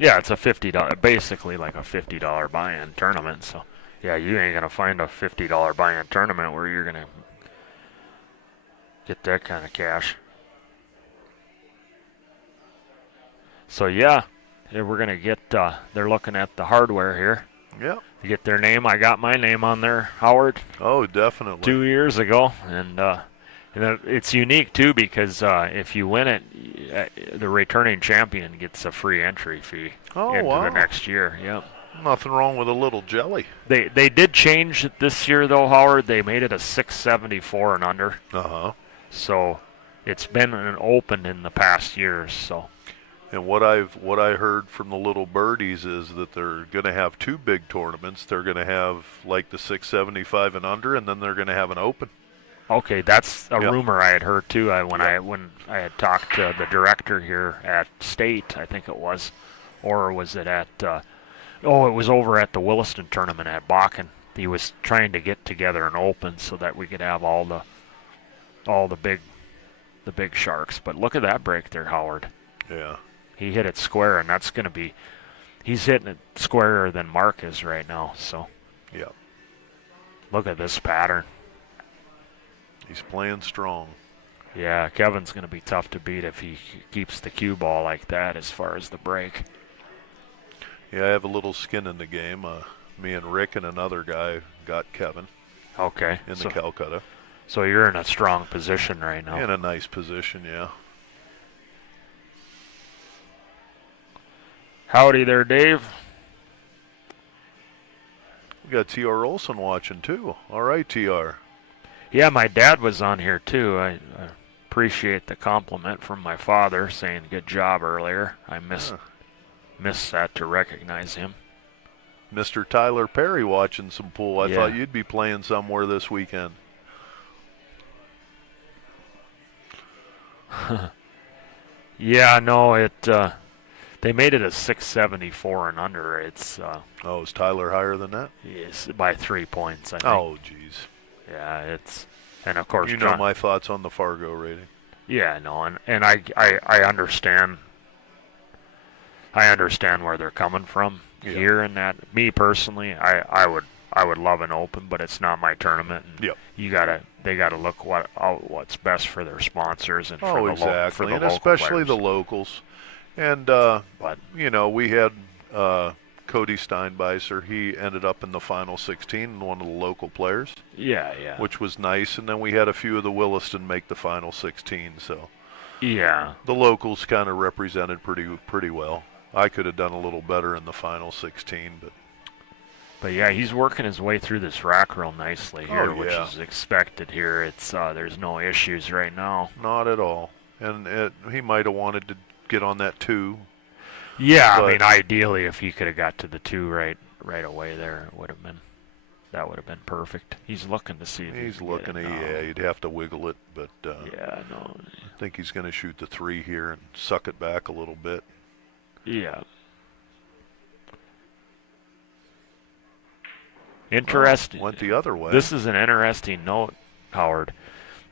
Yeah, it's a $50, basically like a $50 buy-in tournament. So, yeah, you ain't gonna find a $50 buy-in tournament where you're gonna get that kind of cash. So yeah, we're gonna get. They're looking at the hardware here. Yeah. To get their name, I got my name on there, Howard. Oh, definitely. 2 years ago, and it's unique too because if you win it, the returning champion gets a free entry fee into the next year. Yep. Nothing wrong with a little jelly. They did change it this year though, Howard. They made it a 674 and under. So it's been an open in the past years. So. And what I heard from the little birdies is that they're going to have 2 big tournaments. They're going to have like the 675 and under, and then they're going to have an open. Okay, that's a rumor I had heard too. When I had talked to the director here at State, I think it was, or was it at? It was over at the Williston tournament at Bakken. He was trying to get together an open so that we could have all the big sharks. But look at that break there, Howard. Yeah. He hit it square, and that's going to be, he's hitting it squarer than Mark is right now. So, yeah. Look at this pattern. He's playing strong. Yeah, Kevin's going to be tough to beat if he keeps the cue ball like that as far as the break. Yeah, I have a little skin in the game. Me and Rick and another guy got Kevin. Okay. In the Calcutta. So you're in a strong position right now. In a nice position, yeah. Howdy there, Dave. We got T.R. Olson watching, too. All right, T.R. Yeah, my dad was on here, too. I appreciate the compliment from my father saying good job earlier. I missed that to recognize him. Mr. Tyler Perry watching some pool. I thought you'd be playing somewhere this weekend. Yeah, no, they made it a 674 and under. It's is Tyler higher than that? Yes, by 3 points, I think. Oh, geez. Yeah, and of course you know my thoughts on the Fargo rating. Yeah, no, and I understand. I understand where they're coming from here, and that me personally, I would love an open, but it's not my tournament. And they gotta look what's best for their sponsors and for exactly, and especially players. the locals. And but we had Cody Steinbeiser. He ended up in the final 16, one of the local players. Yeah. Which was nice. And then we had a few of the Williston make the final 16. So yeah, the locals kind of represented pretty well. I could have done a little better in the final 16, but yeah, he's working his way through this rack real nicely here, which is expected here. It's there's no issues right now. Not at all. And he might have wanted to get on that 2. Yeah, I mean, ideally, if he could have got to the 2 right away there, that would have been perfect. He's looking to see if he's looking. He'd have to wiggle it, but I think he's going to shoot the 3 here and suck it back a little bit. Yeah. Interesting. Went the other way. This is an interesting note, Howard.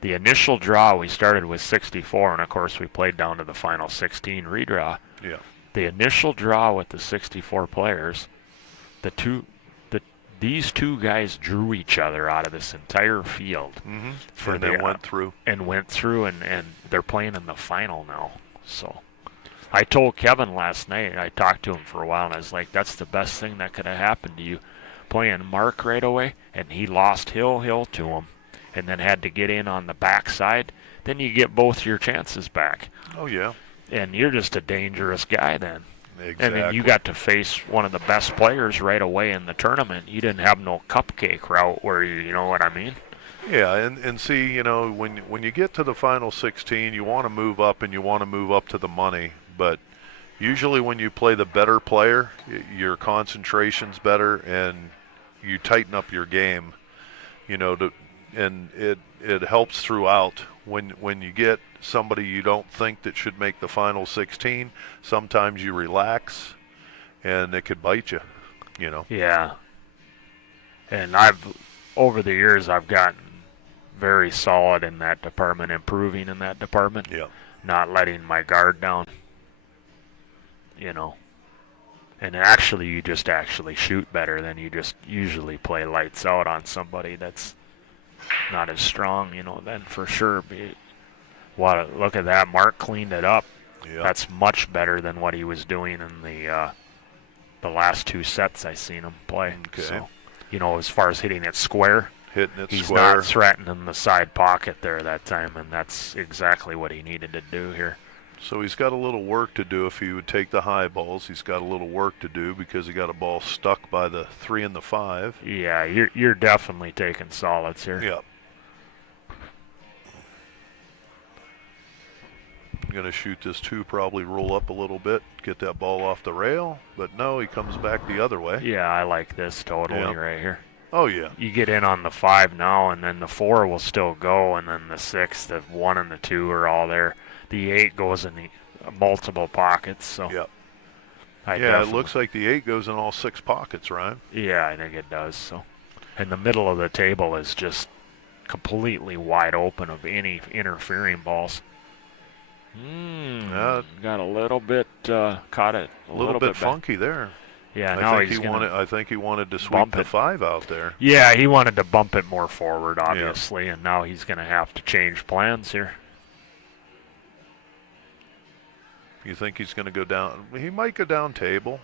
The initial draw, we started with 64, and of course we played down to the final 16 redraw. Yeah. The initial draw with the 64 players, these two guys drew each other out of this entire field. Mm-hmm. For And the, then went through. And they're playing in the final now. So I told Kevin last night, I talked to him for a while, and I was like, that's the best thing that could have happened to you, playing Mark right away, and he lost hill to him, and then had to get in on the backside. Then you get both your chances back. Oh, yeah. And you're just a dangerous guy then. Exactly. And then you got to face one of the best players right away in the tournament. You didn't have no cupcake route where you know what I mean? Yeah, and see, you know, when you get to the final 16, you want to move up, and you want to move up to the money. But usually when you play the better player, your concentration's better, and you tighten up your game, you know, and it helps throughout. When you get somebody you don't think that should make the final 16, sometimes you relax, and it could bite you, you know. Yeah. And over the years, I've gotten very solid in that department, improving in that department. Yeah. Not letting my guard down, you know. And actually, you just actually shoot better than you just usually play lights out on somebody that's not as strong, you know, then for sure. Look at that. Mark cleaned it up. Yeah. That's much better than what he was doing in the last two sets I seen him play. Okay. So, you know, as far as hitting it square, Hitting it he's square. not threatening the side pocket there that time, and that's exactly what he needed to do here. So he's got a little work to do if he would take the high balls. He's got a little work to do because he got a ball stuck by the 3 and the 5. Yeah, you're definitely taking solids here. Yep. I'm going to shoot this 2, probably roll up a little bit, get that ball off the rail. But no, he comes back the other way. Yeah, I like this totally Yeah. right here. Oh, yeah. You get in on the 5 now, and then the 4 will still go, and then the 6, the 1, and the 2 are all there. The 8 goes in the multiple pockets. So Yep. I Yeah, it definitely- looks like the 8 goes in all 6 pockets, right? Yeah, I think it does. So, and the middle of the table is just completely wide open of any interfering balls. Got a little bit caught it A little bit back. funky there. Yeah, now I he's think he wanted to sweep bump the it. 5 out there. Yeah, he wanted to bump it more forward, obviously, and now he's going to have to change plans here. You think he's going to go down? He might go down table.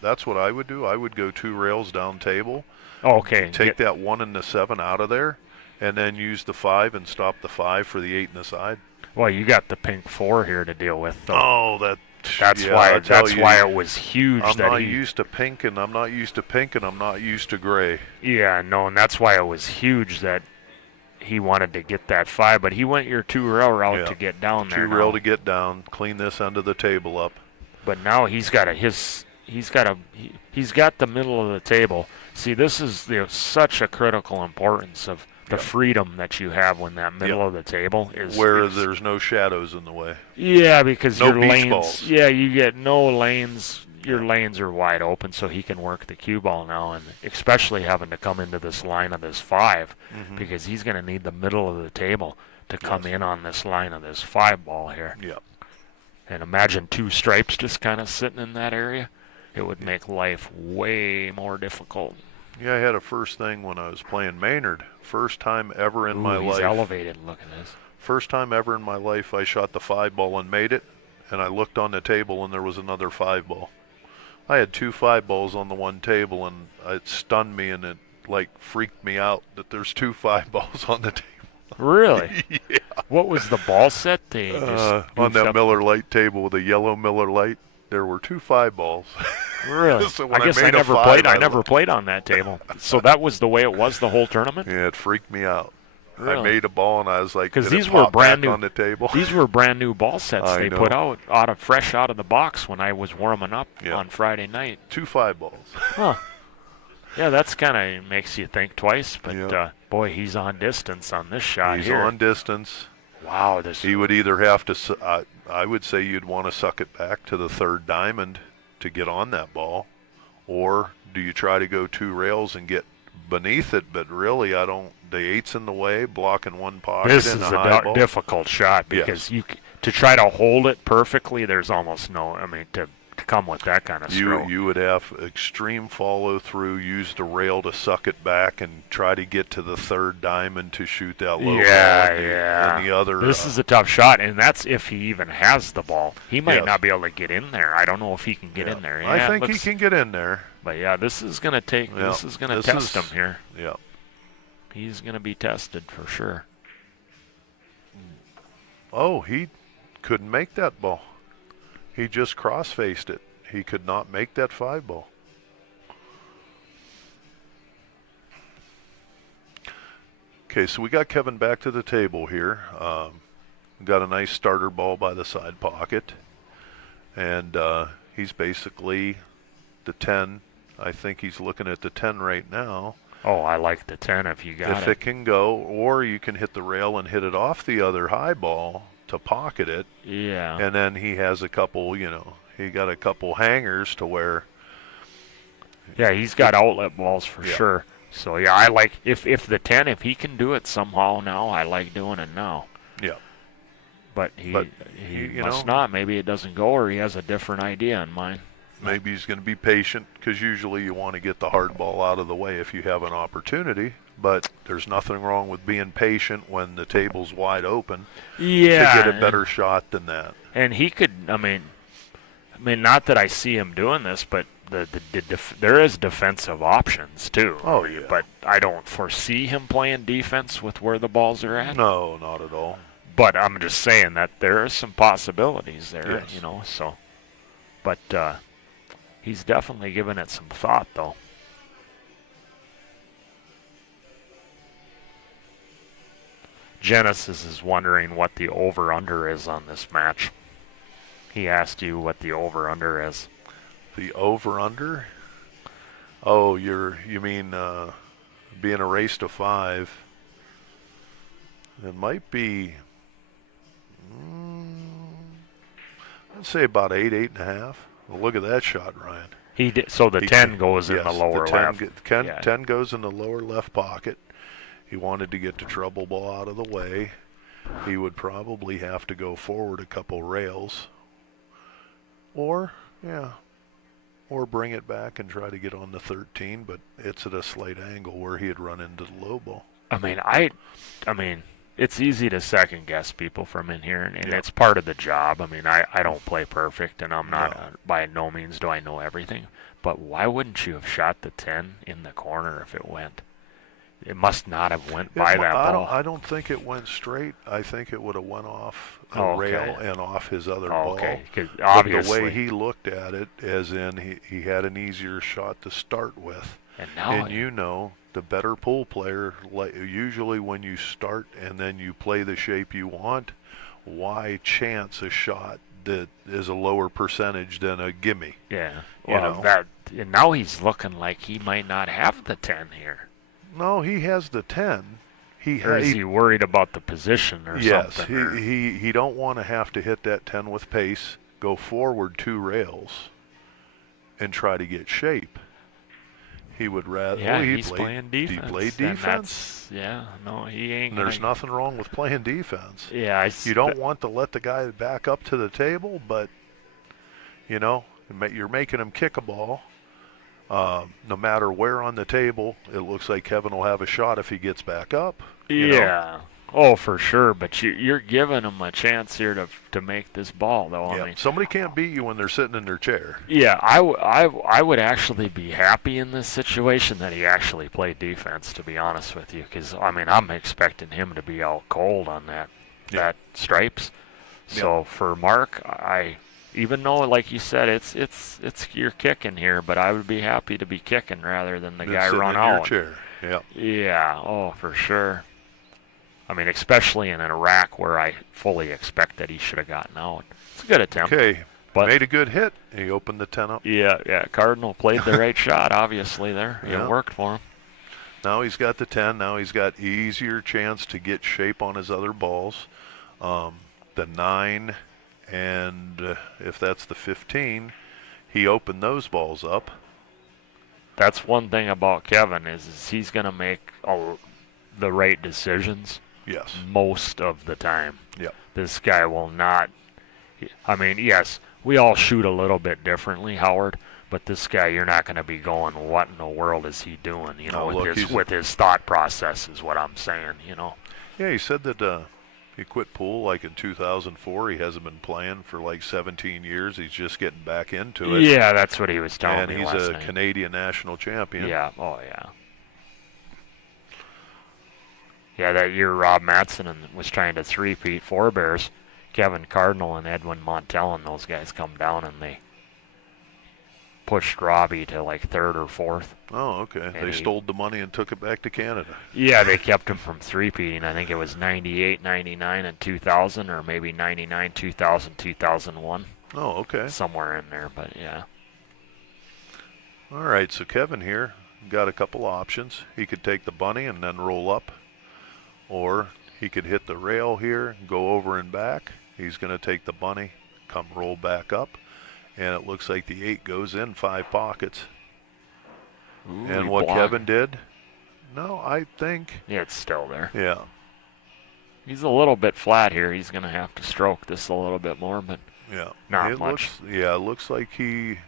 That's what I would do. I would go 2 rails down table. Okay. Take that 1 and the 7 out of there, and then use the 5 and stop the 5 for the 8 and the side. Well, you got the pink 4 here to deal with, though. Oh, That's yeah, why. I tell That's you, why it was huge. I'm that not he, used to pink, and I'm not used to pink, and I'm not used to gray. Yeah, no, and that's why it was huge that he wanted to get that 5, but he went your 2 rail route Yeah. to get down there. 2 rail to get down, clean this end of the table up. But now he's got the middle of the table. See, this is such a critical importance of the freedom that you have when that middle of the table is where there's no shadows in the way. Yeah, because No your beach lanes. balls. Yeah, you get no lanes. Your lanes are wide open, so he can work the cue ball now, and especially having to come into this line of this 5, because he's going to need the middle of the table to come in on this line of this 5 ball here. Yep. And imagine 2 stripes just kind of sitting in that area. It would make life way more difficult. Yeah, I had a first thing when I was playing Maynard. First time ever in my He's life. elevated. Look at this. First time ever in my life I shot the 5 ball and made it, and I looked on the table and there was another 5 ball. I had 2 5 balls on the one table, and it stunned me, and it freaked me out that there's 2 5 balls on the table. Really? Yeah. What was the ball set? They just On goofed that up- Miller Lite table with a yellow Miller Lite, there were 2 5 balls. Really? So I when I guess I made a never 5, played. I I never looked- played on that table. So that was the way it was the whole tournament. Yeah, it freaked me out. I Really? made a ball and I was like, 'Cause did it these were pop brand back new- on the table. These were brand new ball sets I they know. put out fresh out of the box when I was warming up Yeah. on Friday night. 2 5 balls. Huh. Yeah, that's kind of makes you think twice. But Yeah. boy, he's on distance on this shot He's here. on distance. Wow, this. He would either have to. I would say you'd want to suck it back to the third diamond to get on that ball, or do you try to go 2 rails and get beneath it? But really, I don't. The 8's in the way, blocking one pocket. This in is the a high ball. difficult shot because Yes. to try to hold it perfectly, there's almost no. I mean, to come with that kind of stroke. You would have extreme follow through, use the rail to suck it back, and try to get to the third diamond to shoot that low Yeah, ball. And the other. This is a tough shot, and that's if he even has the ball. He might Yes. not be able to get in there. I don't know if he can get yeah. in there. I Yeah, it think he looks- can get in there. But yeah, this is gonna take. Yeah, This is gonna this test is- him here. Yeah. He's gonna be tested for sure. Oh, he couldn't make that ball. He just cross-faced it. He could not make that 5 ball. Okay, so we got Kevin back to the table here. Got a nice starter ball by the side pocket. And he's basically the 10. I think he's looking at the 10 right now. Oh, I like the 10 if you got If it can go, or you can hit the rail and hit it off the other high ball to pocket it. Yeah. And then he has a couple, he got a couple hangers to where. Yeah, he's got outlet balls for Yeah. sure. So yeah, I like if the 10, if he can do it somehow now, I like doing it now. Yeah. But he you must know- not. Maybe it doesn't go, or he has a different idea in mind. Maybe he's going to be patient because usually you want to get the hard ball out of the way if you have an opportunity. But there's nothing wrong with being patient when the table's wide open Yeah. to get a better shot than that. And he could. I mean, not that I see him doing this, but there is defensive options too. Oh, yeah. But I don't foresee him playing defense with where the balls are at. No, not at all. But I'm just saying that there are some possibilities there, Yes. So, but he's definitely given it some thought, though. Genesis is wondering what the over/under is on this match. He asked you what the over/under is. The over/under? Oh, you mean being a race to 5? It might be. I'd say about 8.5. Well, look at that shot, Ryan. He did, so the He 10 ca- goes in yes, the lower 10 left. Yeah. 10 goes in the lower left pocket. He wanted to get the trouble ball out of the way. He would probably have to go forward a couple rails. Or bring it back and try to get on the 13, but it's at a slight angle where he'd run into the low ball. I mean, it's easy to second guess people from in here, and Yeah. it's part of the job. I mean, I don't play perfect, and I'm not, No. by no means do I know everything. But why wouldn't you have shot the 10 in the corner if it went? It must not have went by that ball. I don't think it went straight. I think it would have went off the Oh, okay. rail and off his other Oh, ball. okay, 'cause But obviously. the way he looked at it, as in he had an easier shot to start with. And now, And the better pool player, usually when you start and then you play the shape you want, why chance a shot that is a lower percentage than a gimme? yeah. you Well, know. and now he's looking like he might not have the 10 here. No, he has the 10. Or is he worried about the position or Yes, something? or- he don't want to have to hit that 10 with pace, go forward 2 rails, and try to get shape. He would rather. Yeah, he he's played, playing defense. He played and defense. no, he ain't. And there's gonna- nothing wrong with playing defense. Yeah, You don't want to let the guy back up to the table, but you're making him kick a ball. No matter where on the table, it looks like Kevin will have a shot if he gets back up. Yeah. Oh, for sure. But you're giving him a chance here to make this ball, though. Yeah. I mean, Somebody can't beat you when they're sitting in their chair. yeah, I would actually be happy in this situation that he actually played defense, to be honest with you, because I'm expecting him to be out cold on that stripes. So for Mark, even though, like you said, it's you're kicking here, but I would be happy to be kicking rather than the guy Sitting run in out. your chair. Yeah. Yeah, oh, for sure. I mean, especially in a rack where I fully expect that he should have gotten out. It's a good attempt. Okay. But Made a good hit. He opened the 10 up. yeah, Cardinal played the right shot, obviously, there. Yeah. It worked for him. Now he's got the 10. Now he's got easier chance to get shape on his other balls. The 9 and if that's the 15, he opened those balls up. That's one thing about Kevin is he's going to make the right decisions Yes. most of the time. Yep. This guy will not. I mean, yes, we all shoot a little bit differently, Howard, but this guy, you're not going to be going, what in the world is he doing? You know, No, look, with his thought process is what I'm saying, you know. Yeah, he said that he quit pool like in 2004. He hasn't been playing for like 17 years. He's just getting back into it. Yeah, that's what he was telling And me he's last a night. Canadian national champion. Yeah, oh yeah. Yeah, that year Rob Matson was trying to three-peat Forebears. Kevin Cardinal and Edwin Montel and those guys come down and they pushed Robbie to like third or fourth. Oh, okay. And They he- stole the money and took it back to Canada. Yeah, they kept him from three-peating. I think it was 98, 99, and 2000, or maybe 99, 2000, 2001. Oh, okay. Somewhere in there, but yeah. All right, so Kevin here got a couple options. He could take the bunny and then roll up, or he could hit the rail here, go over and back. He's going to take the bunny, come roll back up, and it looks like the 8 goes in 5 pockets. Ooh, And he what blocked. Kevin did? No, I think, Yeah, it's still there. yeah, He's a little bit flat here. He's going to have to stroke this a little bit more, but yeah. Not it much. Looks like he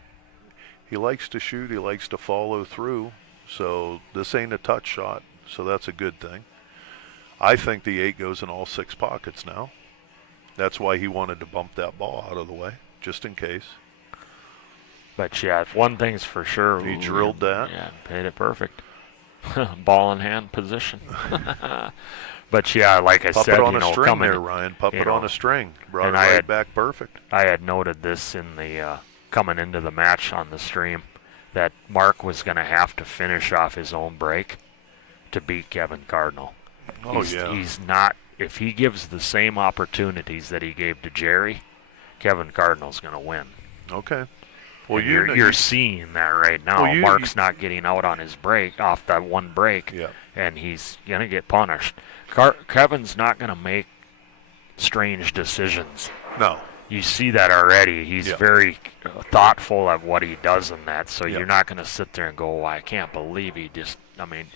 likes to shoot. He likes to follow through. So this ain't a touch shot. So that's a good thing. I think the 8 goes in all 6 pockets now. That's why he wanted to bump that ball out of the way, just in case. But yeah, if one thing's for sure. He drilled that. Yeah, paid it perfect. Ball in hand position. But yeah, like I Pup said, it on you a know, string coming, there, Ryan. Pup you it on know, a string. Brought it and I right had- back perfect. I had noted this in the coming into the match on the stream that Mark was going to have to finish off his own break to beat Kevin Cardinal. Oh, yeah. He's not. If he gives the same opportunities that he gave to Jerry, Kevin Cardinal's going to win. Okay. Well, And you know, you're seeing that right now. Well, Mark's not getting out on his break off that one break, Yeah. and he's gonna get punished. Kevin's not gonna make strange decisions. No. You see that already. He's Yeah. very thoughtful of what he does in that. So Yeah. you're not gonna sit there and go, well, "I can't believe he just." I mean,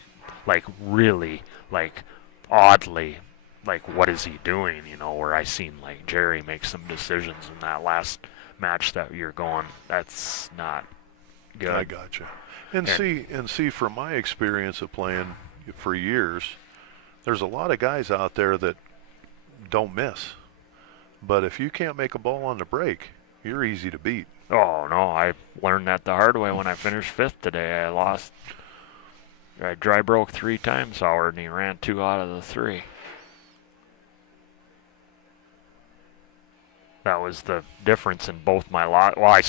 like really, like oddly, like what is he doing? You know, where I seen like Jerry make some decisions in that last match that you're going, that's not good. I gotcha. And see, from my experience of playing for years, there's a lot of guys out there that don't miss. But if you can't make a ball on the break, you're easy to beat. Oh no, I learned that the hard way when I finished 5th today. I lost. I dry broke 3 times, Howard, and he ran 2 out of the 3. That was the difference in both my lot. Well,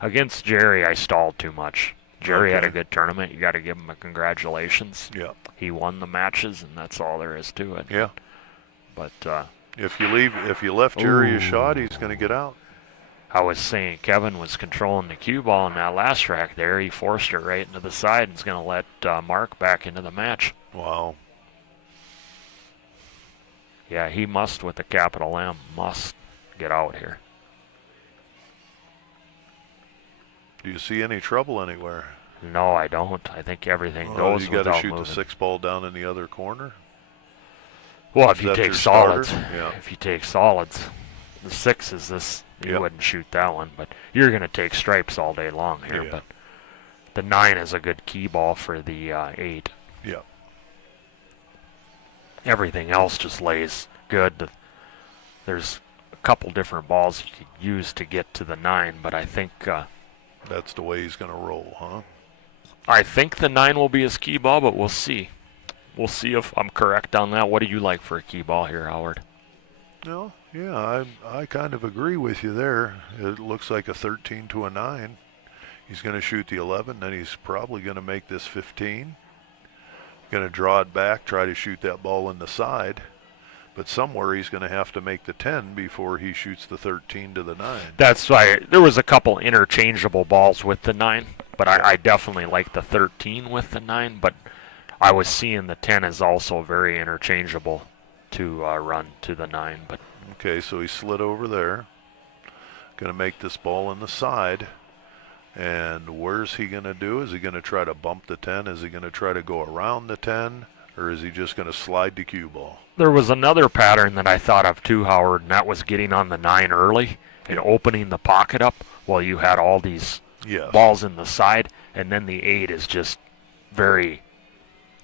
against Jerry, I stalled too much. Jerry had a Okay. good tournament. You got to give him a congratulations. Yeah. He won the matches, and that's all there is to it. Yeah. But If you left Jerry a Ooh. shot, he's going to get out. I was saying Kevin was controlling the cue ball in that last rack there. He forced it right into the side and is going to let Mark back into the match. Wow. Yeah, he must, with a capital M, must get out here. Do you see any trouble anywhere? No, I don't. I think everything Oh, goes you got to without shoot moving. the 6 ball down in the other corner. Well, if Is you that take your starter? solids, Yeah. if you take solids, the 6 is this. You Yep. wouldn't shoot that one, but you're going to take stripes all day long here. Yeah. But the 9 is a good key ball for the 8. Yeah. Everything else just lays good. There's a couple different balls you could use to get to the 9, but I think That's the way he's going to roll, huh? the 9 will be his key ball, but we'll see. We'll see if I'm correct on that. What do you like for a key ball here, Howard? No, yeah, I kind of agree with you there. It looks like a 13 to a 9. He's going to shoot the 11, then he's probably going to make this 15. Going to draw it back, try to shoot that ball in the side. But somewhere he's going to have to make the 10 before he shoots the 13 to the 9. That's why there was a couple interchangeable balls with the 9, but I definitely like the 13 with the 9, but I was seeing the 10 is also very interchangeable to run to the 9, but Okay, so he slid over there. Going to make this ball in the side. And where's he going to do? Is he going to try to bump the 10? Is he going to try to go around the 10? Or is he just going to slide the cue ball? There was another pattern that I thought of too, Howard, and that was getting on the 9 early and opening the pocket up while you had all these Yes. balls in the side, and then the 8 is just very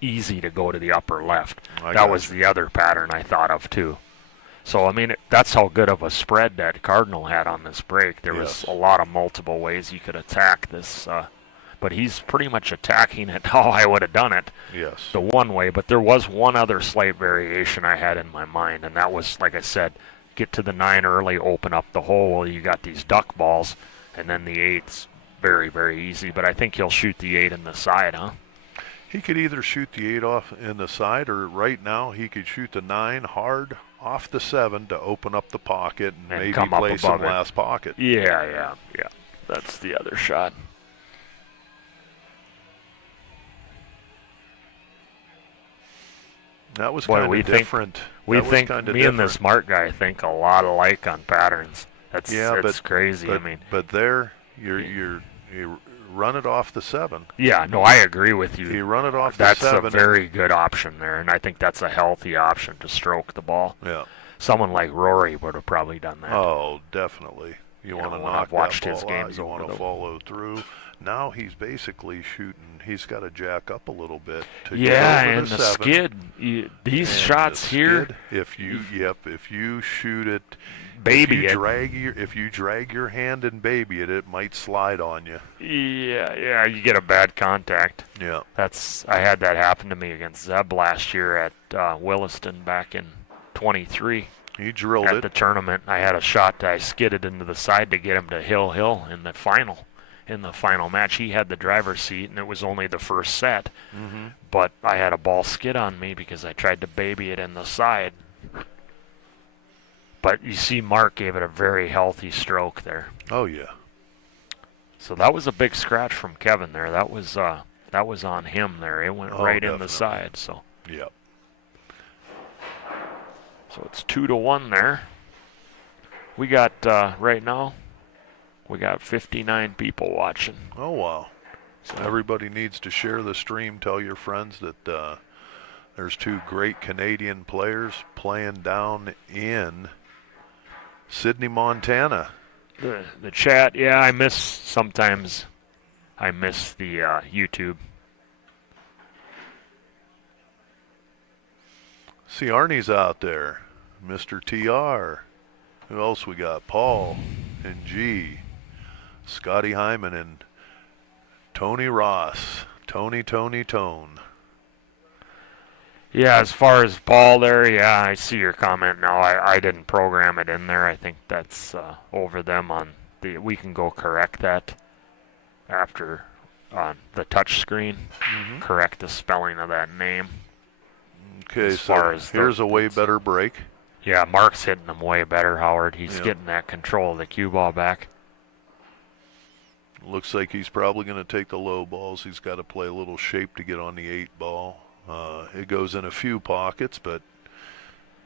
easy to go to the upper left. That was the other pattern I thought of too. So, I mean, that's how good of a spread that Cardinal had on this break. There was a lot of multiple ways you could attack this, but he's pretty much attacking it how I would have done it. Yes. The one way, but there was one other slight variation I had in my mind, and that was, like I said, get to the 9 early, open up the hole. Well, you got these duck balls, and then the 8's very, very easy. But I think he'll shoot the 8 in the side, huh? He could either shoot the 8 off in the side, or right now he could shoot the 9 hard off the 7 to open up the pocket and maybe come up play some above it. last pocket. Yeah. That's the other shot. That was Boy, kind we of think- different. We That was think, kinda me and the different. smart guy think a lot alike on patterns. That's but crazy. But, I mean, but there, you run it off the 7. yeah, no, I agree with you. You run it off That's the 7. a very good option there, and I think that's a healthy option to stroke the ball. Yeah. Someone like Rory would have probably done that. Oh, definitely. You want know, to when knock I've watched that his ball out. games You over want to the- follow through. Now he's basically shooting. He's got to jack up a little bit to Yeah, get over and the the 7. skid. These And shots the here, skid, if you shoot it, baby it. if you drag your hand and baby it, it might slide on you. Yeah, you get a bad contact. Yeah. I had that happen to me against Zeb last year at Williston back in 23 He drilled at it. the tournament. I had a shot that I skidded into the side to get him to Hill in the final. In the final match, he had the driver's seat, and it was only the first set. Mm-hmm. But I had a ball skid on me because I tried to baby it in the side. But you see, Mark gave it a very healthy stroke there. Oh yeah. So that was a big scratch from Kevin there. That was on him there. It went right in the definitely. side. So Yep. it's 2-1 there. We got right now. We got 59 people watching. Oh wow. So Everybody needs to share the stream. Tell your friends that there's 2 great Canadian players playing down in Sydney, Montana. the chat, yeah, I miss sometimes. I miss the YouTube. See, Arnie's out there. Mr. TR. Who else we got? Paul and G. Scotty Hyman and Tony Ross. Tone. Yeah, as far as Paul there, yeah, I see your comment now. I didn't program it in there. I think that's over them on the. We can go correct that after on the touch screen. Mm-hmm. Correct the spelling of that name. Okay, As far so as the- here's a way it's- better break. Yeah, Mark's hitting them way better, Howard. He's Yeah. getting that control of the cue ball back. Looks like he's probably going to take the low balls. He's got to play a little shape to get on the 8 ball. It goes in a few pockets, but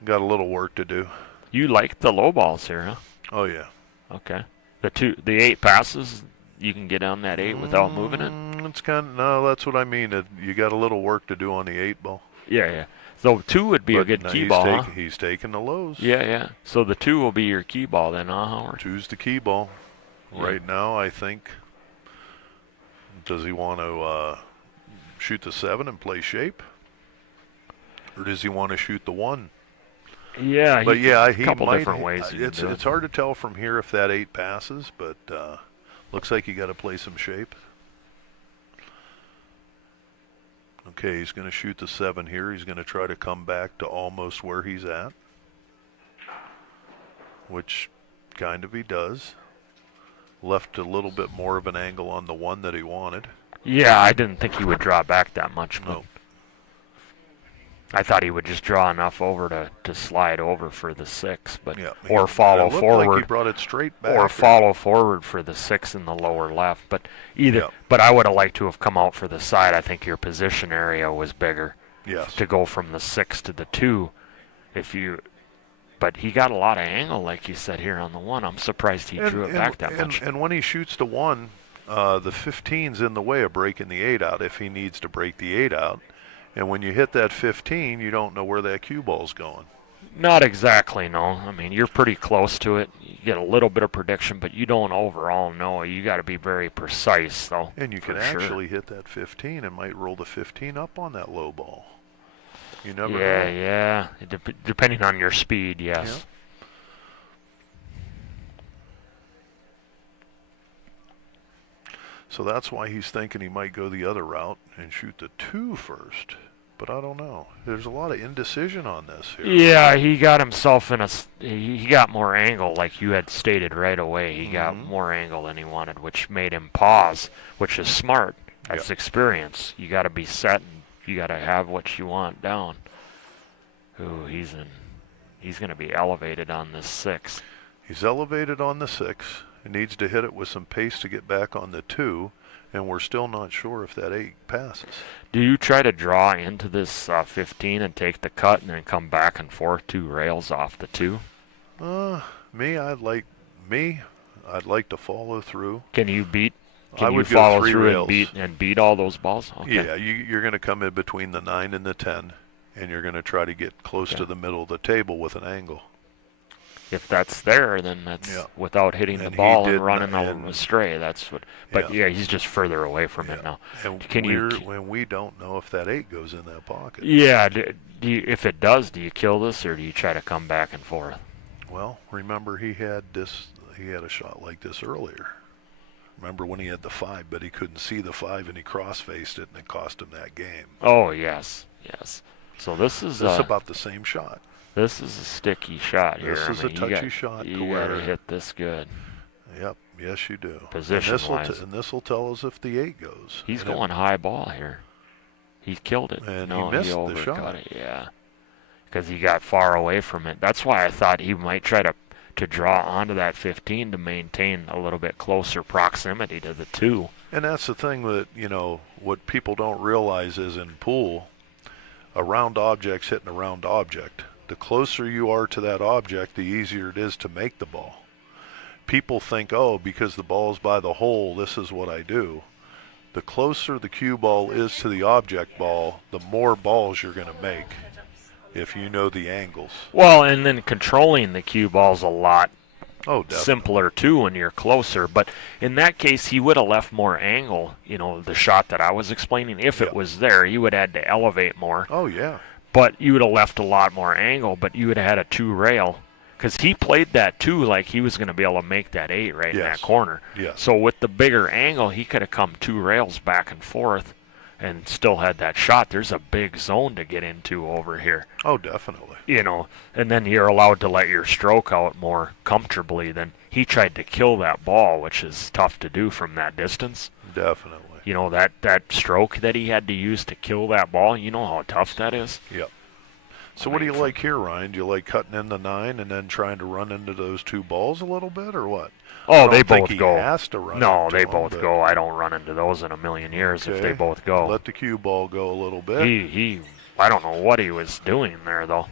got a little work to do. You like the low balls here, huh? Oh yeah. Okay. The 8 passes, you can get on that 8 without moving it? It's no, that's what I mean. You got a little work to do on the 8 ball. Yeah. So 2 would be a But good no, key he's ball, huh? He's taking the lows. Yeah. So the 2 will be your key ball then, huh, Howard? 2's the key ball. Yeah. Right now, I think. Does he want to shoot the 7 and play shape? Or does he want to shoot the 1? Yeah, But yeah, he couple might. different ways you can do it. It's hard to tell from here if that 8 passes, but looks like you got to play some shape. Okay, he's going to shoot the 7 here. He's going to try to come back to almost where he's at, which kind of he does. Left a little bit more of an angle on the 1 that he wanted. Yeah, I didn't think he would draw back that much, but No. I thought he would just draw enough over to slide over for the 6, but Yeah, or it follow looked forward. like he brought it straight back. Or follow forward for the 6 in the lower left, but either. Yeah. But I would have liked to have come out for the side. I think your position area was bigger Yes. to go from the 6 to the 2. If you But he got a lot of angle, like you said here on the 1. I'm surprised he drew it back that much. And when he shoots the 1, the 15's in the way of breaking the 8 out if he needs to break the 8 out. And when you hit that 15, you don't know where that cue ball's going. Not exactly, no. I mean, you're pretty close to it. You get a little bit of prediction, but you don't overall know. You got to be very precise, though. And you can for actually hit that 15 and might roll the 15 up on that low ball. You never know. Yeah. Depending on your speed, yes. Yeah. So that's why he's thinking he might go the other route and shoot the 2 first. But I don't know. There's a lot of indecision on this here. Yeah, he got himself in he got more angle, like you had stated right away. He got more angle than he wanted, which made him pause, which is smart. That's experience. You got to be set, and you got to have what you want down. Ooh, he's going to be elevated on this 6. He's elevated on the 6. He needs to hit it with some pace to get back on the 2. And we're still not sure if that 8 passes. Do you try to draw into this 15 and take the cut and then come back and forth 2 rails off the 2? I'd like to follow through. Can you beat? I Can you would go follow 3 through rails. and beat all those balls? Okay. Yeah, you're going to come in between the 9 and the 10, and you're going to try to get close to the middle of the table with an angle. If that's there, then that's without hitting the And he ball and did running not- astray. That's what. But he's just further away from it now. And when we don't know if that 8 goes in that pocket. Yeah. If it does, do you kill this or do you try to come back and forth? Well, remember he had a shot like this earlier. Remember when he had the 5, but he couldn't see the 5 and he cross-faced it and it cost him that game. Oh yes. So this is about the same shot. This is a sticky shot here. This is a touchy shot to You where gotta hit this good. Yep, yes you do. Position-wise. And this will tell us if the 8 goes. He's going high ball here. He killed it. And no, he missed the overcut shot. it. Yeah, because he got far away from it. That's why I thought he might try to draw onto that 15 to maintain a little bit closer proximity to the 2. And that's the thing that, what people don't realize is in pool, a round object's hitting a round object. The closer you are to that object, the easier it is to make the ball. People think, because the ball's by the hole, this is what I do. The closer the cue ball is to the object ball, the more balls you're going to make if you know the angles. Well, and then controlling the cue ball's a lot simpler too when you're closer. But in that case, he would have left more angle. The shot that I was explaining, if it was there, he would have had to elevate more. Oh, yeah. But you would have left a lot more angle, but you would have had a 2 rail. Because he played that 2 like he was going to be able to make that 8 right in that corner. Yes. So with the bigger angle, he could have come 2 rails back and forth and still had that shot. There's a big zone to get into over here. Oh, definitely. And then you're allowed to let your stroke out more comfortably than he tried to kill that ball, which is tough to do from that distance. Definitely. That stroke that he had to use to kill that ball, you know how tough that is? Yep. So what do you like here, Ryan? Do you like cutting in the 9 and then trying to run into those 2 balls a little bit, or what? Oh, they both go. He has to run no, into they them, both go. I don't run into those in a million years if they both go. Let the cue ball go a little bit. I don't know what he was doing there, though.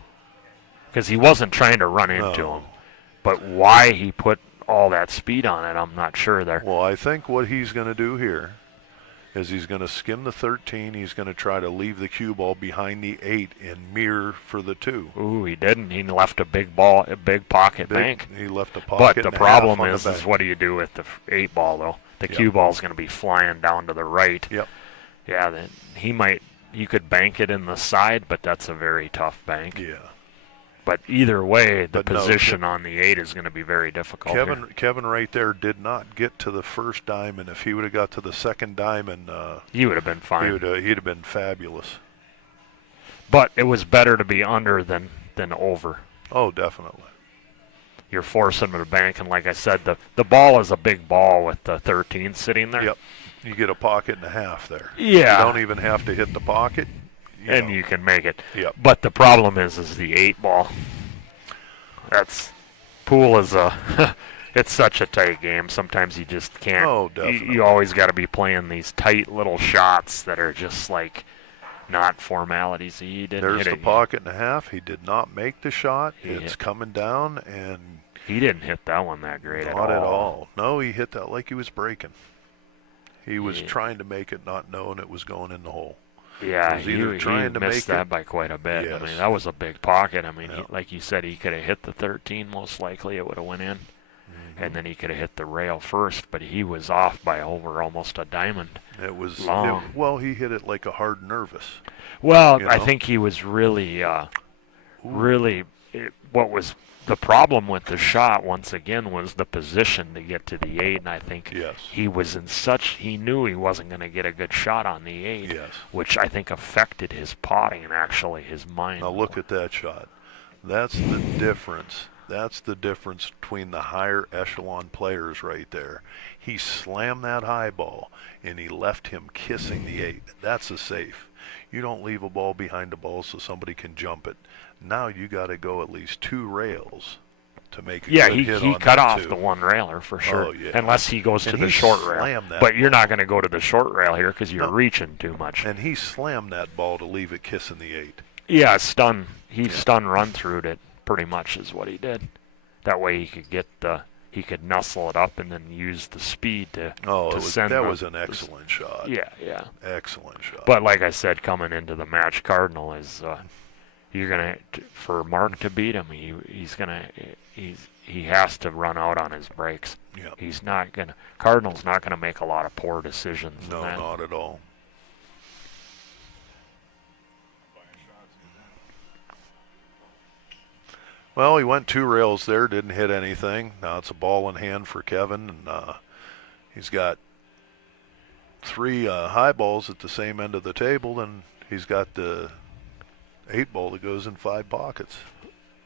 Because he wasn't trying to run into him. But why he put all that speed on it, I'm not sure there. Well, I think what he's going to do here is he's going to skim the 13. He's going to try to leave the cue ball behind the 8 and mirror for the 2. Ooh, he didn't. He left a big pocket bank. He left a pocket. But the problem is what do you do with the 8 ball, though? The cue ball's going to be flying down to the right. Yep. Yeah, then you could bank it in the side, but that's a very tough bank. Yeah. But either way, the position on the 8 is going to be very difficult. Kevin right there did not get to the first diamond. If he would have got to the second diamond, he would have been fine. He'd have been fabulous. But it was better to be under than over. Oh, definitely. You're forcing him to bank, and like I said, the ball is a big ball with the 13 sitting there. Yep. You get a pocket and a half there. Yeah. You don't even have to hit the pocket. You can make it. Yep. But the problem is the 8 ball. Pool is it's such a tight game. Sometimes you just can't. Oh, definitely. You always got to be playing these tight little shots that are just like not formalities. He didn't There's hit the it. pocket and a half. He did not make the shot. He It's hit- coming down, and He didn't hit that one that great not at at all. all. No, he hit that like he was breaking. He was Yeah. trying to make it, not knowing it was going in the hole. Yeah, was either trying to missed make that it- by quite a bit. I Yes. mean, that was a big pocket. I mean, Yeah. like you said, he could have hit the 13 most likely. It would have went in. And then he could have hit the rail first, but he was off by over almost a diamond. It was Long. well. He hit it like a hard nervous. Well, You I know? think he was really, what was the problem with the shot, once again, was the position to get to the 8. And I think Yes. he was he knew he wasn't going to get a good shot on the 8, Yes. which I think affected his potting and actually his mind. Now look at that shot. That's the difference. That's the difference between the higher echelon players right there. He slammed that high ball, and he left him kissing the 8. That's a safe. You don't leave a ball behind the ball so somebody can jump it. Now you got to go at least 2 rails to make a Yeah, good hit he on cut that off too. the one railer for sure. Oh, yeah. Unless he goes to And the he short rail. slammed that But you're not going to go to the short rail here because you're No. reaching too much. And he slammed that ball to leave it kissing the 8. Yeah, stun. He stun run through it pretty much is what he did. That way he could get he could nuzzle it up and then use the speed to Oh, to it was, send that the- was an excellent shot. Yeah, yeah. Excellent shot. But like I said, coming into the match, Cardinal is you're gonna for Mark to beat him. He has to run out on his brakes. yeah. He's not gonna. Cardinal's not gonna make a lot of poor decisions. in No, that. not at all. Well, he went 2 rails there, didn't hit anything. Now it's a ball in hand for Kevin, and he's got 3 high balls at the same end of the table, and he's got the 8 ball that goes in 5 pockets.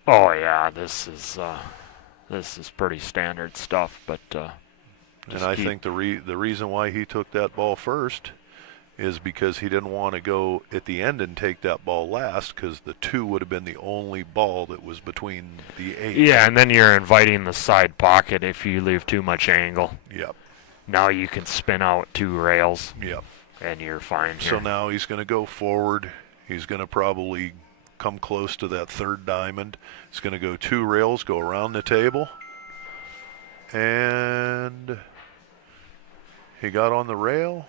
Oh yeah, this is pretty standard stuff. But And just I keep- think the reason why he took that ball first is because he didn't want to go at the end and take that ball last, because the 2 would have been the only ball that was between the 8. yeah, and then you're inviting the side pocket if you leave too much angle. Yep. Now you can spin out 2 rails Yep. and you're fine here. So now he's going to go forward. He's going to probably come close to that 3rd diamond. He's going to go 2 rails, go around the table. And he got on the rail.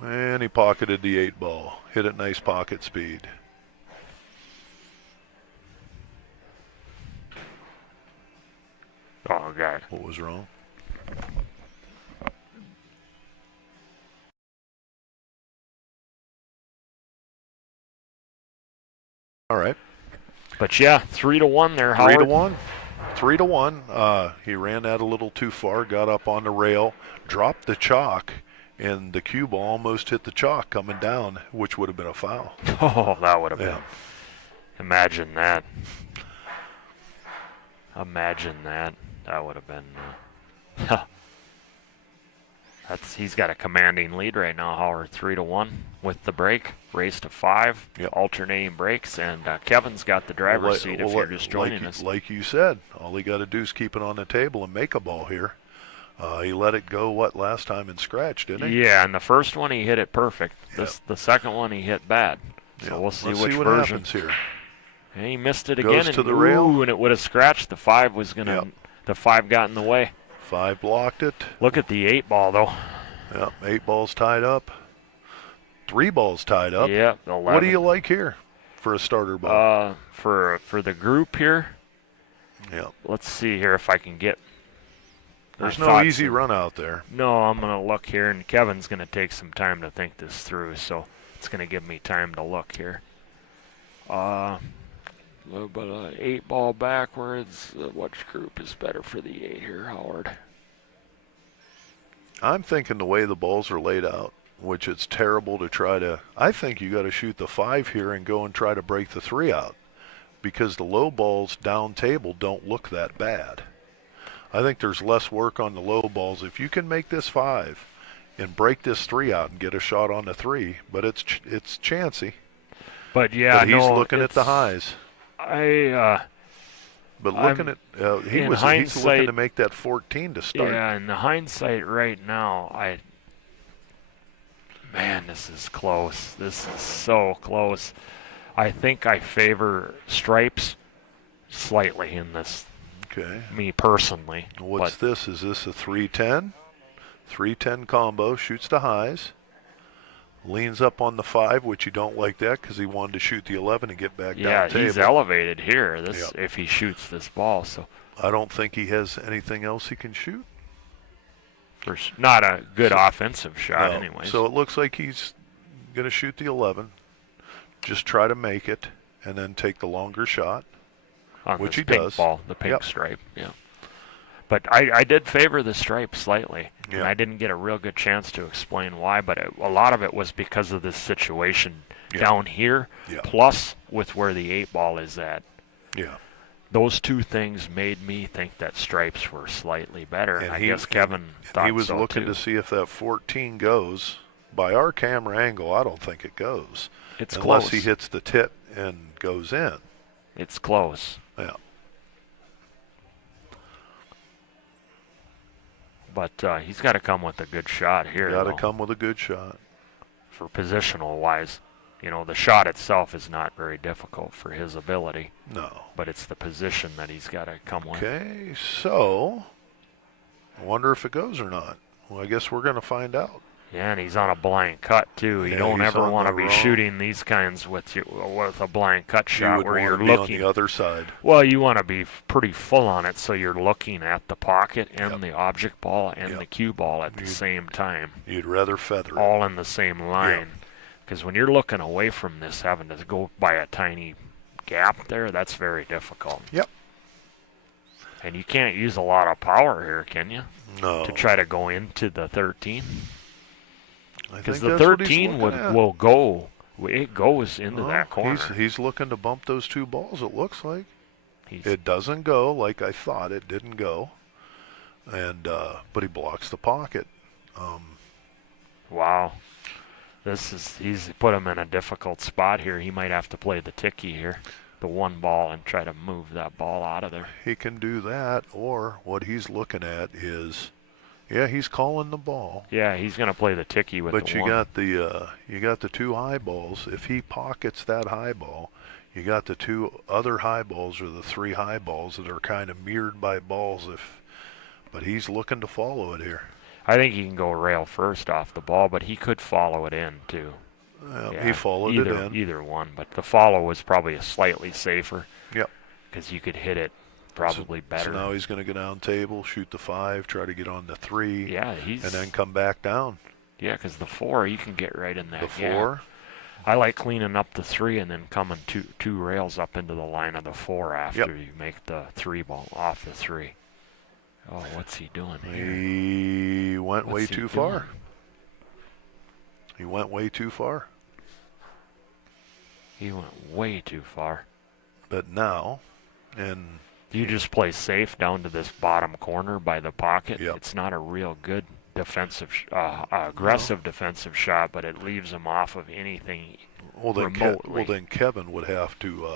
And he pocketed the 8 ball. Hit it nice pocket speed. Oh god. What was wrong? All right. But yeah, 3-1 there, 3 Howard. to 1. 3 to 1. He ran that a little too far, got up on the rail, dropped the chalk, and the cue ball almost hit the chalk coming down, which would have been a foul. Oh, that would have Yeah. been. Imagine that. Imagine that. That would have been. He's got a commanding lead right now, Howard, 3-1 with the break. Race to 5, Yep. alternating breaks, and Kevin's got the driver's seat if you're just joining like, us. Like you said, all he got to do is keep it on the table and make a ball here. He let it go, last time in scratch, didn't he? Yeah, and the first one he hit it perfect. The second one he hit bad. So Yeah. we'll see Let's which see what version. happens here. And he missed it Goes again, to and the rail. ooh, and it would have scratched. The 5 was gonna. Yep. The 5 got in the way. 5 blocked it. Look at the 8 ball though. Yep, 8 balls tied up. 3 balls tied up. Yeah, 11. What do you like here for a starter ball? For the group here, Yep. let's see here if I can get. There's my no thoughts easy in. run out there. No, I'm gonna look here, and Kevin's gonna take some time to think this through, so it's gonna give me time to look here. But 8 ball backwards. Which group is better for the 8 here, Howard? I'm thinking the way the balls are laid out, which it's terrible to try to. I think you got to shoot the 5 here and go and try to break the 3 out, because the low balls down table don't look that bad. I think there's less work on the low balls. If you can make this 5 and break this 3 out and get a shot on the 3, but it's chancy. But yeah, But he's no, looking at the it's- highs. But looking at he's looking hindsight- to make that 14 to start. Yeah, in the hindsight right now, man, this is close. This is so close. I think I favor stripes slightly in this, Okay. me personally. What's but this? Is this a 310? 310 combo, shoots the highs, leans up on the 5, which you don't like that because he wanted to shoot the 11 and get back yeah, down table. he's elevated here. This Yep. if he shoots this ball, so I don't think he has anything else he can shoot. not a good offensive shot, No. anyways. So it looks like he's going to shoot the 11, just try to make it, and then take the longer shot. on which this he pink does. ball, the pink Yep. stripe. Yeah. But I did favor the stripe slightly, and Yeah. I didn't get a real good chance to explain why, but a lot of it was because of this situation Yeah. down here, Yeah. plus with where the 8-ball is at. Yeah. Those two things made me think that stripes were slightly better. And I he- guess Kevin thought He was so looking too. to see if that 14 goes. By our camera angle, I don't think it goes. It's unless close. he hits the tit and goes in. It's close. Yeah. But he's got to come with a good shot here. Got to though, come with a good shot. for positional wise. You know, the shot itself is not very difficult for his ability, No. but it's the position that he's got to come with. Okay, so I wonder if it goes or not. Well, I guess we're going to find out. Yeah, and he's on a blind cut too. You Yeah, don't he's ever on want to the be wrong- shooting these kinds with a blind cut You shot would where want you're to be looking. on the other side. Well, you want to be pretty full on it, so you're looking at the pocket and Yep. the object ball and Yep. the cue ball at the You'd- same time, You'd rather feather it. all in the same line. Because when you're looking away from this, having to go by a tiny gap there, that's very difficult. Yep. And you can't use a lot of power here, can you? No. To try to go into the 13? I Because think the that's what he's 13 looking at. will go. It goes into Well, that corner. He's looking to bump those two balls, it looks like. He's- It doesn't go like I thought it didn't go. And but he blocks the pocket. Wow. He's put him in a difficult spot here. He might have to play the ticky here, the one ball, and try to move that ball out of there. He can do that, or what he's looking at is, yeah, he's calling the ball. Yeah, he's going to play the ticky with But the you one. got the two high balls. If he pockets that high ball, you got the two other high balls or the three high balls that are kind of mirrored by balls. But he's looking to follow it here. I think he can go rail first off the ball, but he could follow it in too. Yeah, He followed either, it in. Either one, but the follow was probably a slightly safer Yep. because you could hit it probably better. So now he's going to go down table, shoot the 5, try to get on the 3, Yeah, he's and then come back down. yeah, because the 4 you can get right in that. The gap. 4. I like cleaning up the 3 and then coming two rails up into the line of the 4 after Yep. you make the 3 ball off the 3. Oh, what's he doing here? He went way What's he too doing? far. He went way too far. He went way too far. But now, and You just play safe down to this bottom corner by the pocket. Yep. It's not a real good defensive, aggressive defensive shot, but it leaves him off of anything remotely. then Kevin would have to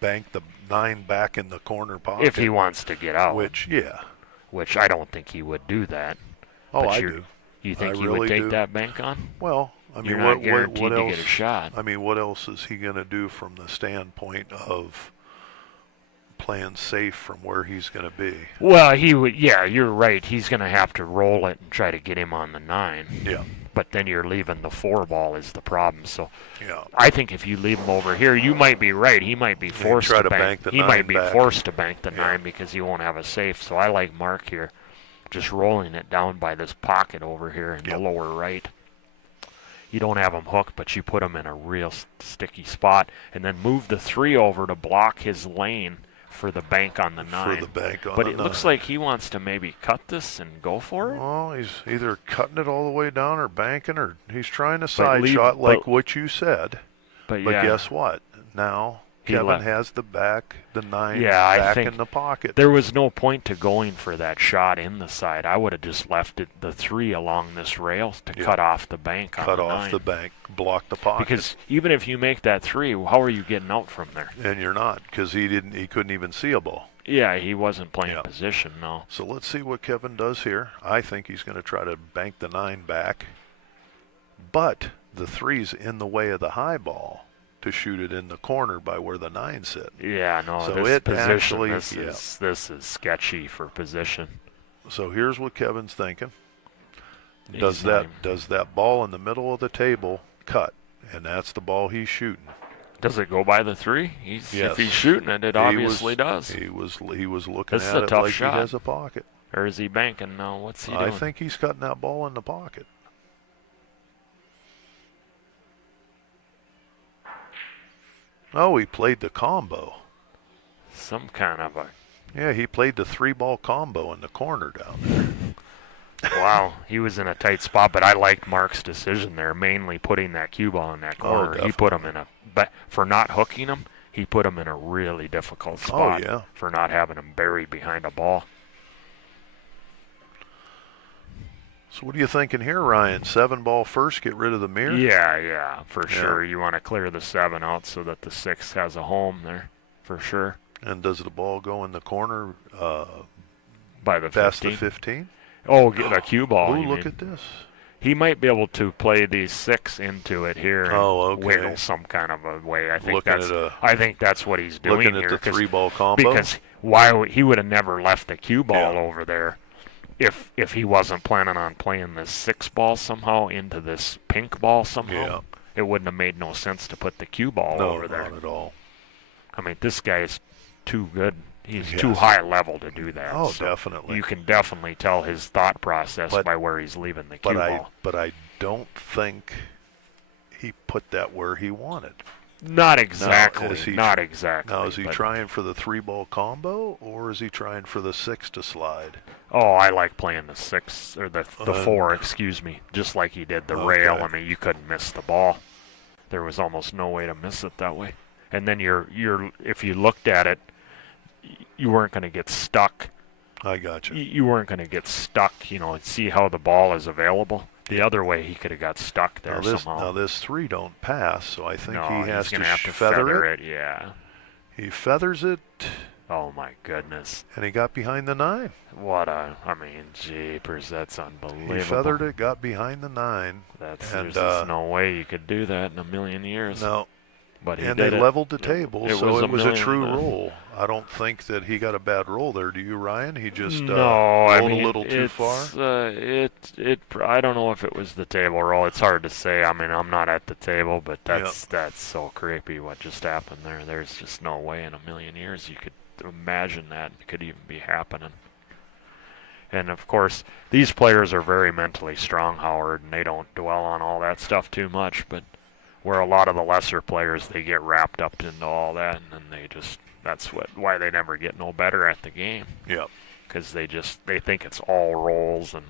bank the 9 back in the corner pocket. if he wants to get out. Which, I don't think he would do that. oh, But I you're- do. You think I he really would take do. that bank on? Well, I You're mean, not what guaranteed to else? get a shot. I mean, what else is he going to do from the standpoint of playing safe from where he's going to be? Well, he would. Yeah, you're right. He's going to have to roll it and try to get him on the 9. Yeah, But then you're leaving the 4 ball is the problem. So yeah. I think if you leave him over here, you might be right. He might be forced try to to bank. bank the He 9 might be back. forced to bank the Yeah. 9 because he won't have a safe. So I like Mark here, just rolling it down by this pocket over here in Yep. the lower right. You don't have him hooked, but you put him in a real sticky spot, and then move the 3 over to block his lane for the bank on the 9. For the bank on But the it looks 9. like he wants to maybe cut this and go for it. Well, he's either cutting it all the way down or banking, or he's trying a side leave- shot like but- what you said. But But yeah, guess what? Now He Kevin left. has the 9 Yeah, I back think in the pocket. there was no point to going for that shot in the side. I would have just left it the 3 along this rail to Yeah. cut off the bank on Cut the off 9. the bank, block the pocket. Because even if you make that 3, how are you getting out from there? And you're not, because he couldn't even see a ball. Yeah, he wasn't playing Yeah. position, no. So let's see what Kevin does here. I think he's going to try to bank the 9 back, but the 3's in the way of the high ball to shoot it in the corner by where the 9 sit. Yeah, no, So this it position, actually- this is sketchy for position. So here's what Kevin's thinking. He's Does not that ball in the middle of the table cut? And that's the ball he's shooting. Does it go by the 3? Yes. If he's shooting it, it obviously does. He was looking This is at a it tough like shot. he has a pocket. Or is he banking now? What's he doing? I think he's cutting that ball in the pocket. Oh, he played the combo. Some kind of a... Yeah, he played the 3-ball combo in the corner down there. Wow, he was in a tight spot, but I liked Mark's decision there, mainly putting that cue ball in that corner. He put him in a... But for not hooking him, he put him in a really difficult spot yeah. for not having him buried behind a ball. So what are you thinking here, Ryan? 7-ball first, get rid of the mirror? Yeah, for sure. You want to clear the 7 out so that the 6 has a home there, for sure. And does the ball go in the corner By the past 15. the 15? Oh, get a cue ball. Oh, you look mean. at this. He might be able to play these 6 into it here and Oh, okay. wiggle some kind of a way. I think Looking I think that's what he's doing Looking here. at the 3-ball combo? Because he would have never left the cue ball over there if he wasn't planning on playing this 6-ball somehow into this pink ball somehow. Yeah. It wouldn't have made no sense to put the cue ball No, over there. not at all. I mean, this guy is too good. He's Yes. too high level to do that. Oh, so definitely. You can definitely tell his thought process by where he's leaving the cue ball. But I don't think he put that where he wanted. Not exactly. Now, is he but- trying for the 3-ball combo, or is he trying for the 6 to slide? Oh, I like playing the 6 or the 4, excuse me, just like he did the rail. I mean, you couldn't miss the ball. There was almost no way to miss it that way. And then if you looked at it, you weren't going to get stuck. I got you. You weren't going to get stuck. See how the ball is available. The other way, he could have got stuck there somehow. Now this 3 don't pass, so I think No, he has he's gonna have to feather it. Yeah. He feathers it, Oh my goodness. and he got behind the 9. Jeepers, that's unbelievable. He feathered it, got behind the 9. There's just no way you could do that in a million years. No, But he and did they it. leveled the table, so it was a true million, roll. I don't think that he got a bad roll there. Do you, Ryan? He just No, rolled I mean, a little too far. I don't know if it was the table roll. It's hard to say. I mean, I'm not at the table, but that's so creepy what just happened there. There's just no way in a million years you could imagine that could even be happening. And of course, these players are very mentally strong, Howard, and they don't dwell on all that stuff too much. But where a lot of the lesser players, they get wrapped up into all that, and then that's why they never get no better at the game. Yeah. Because they think it's all rolls, and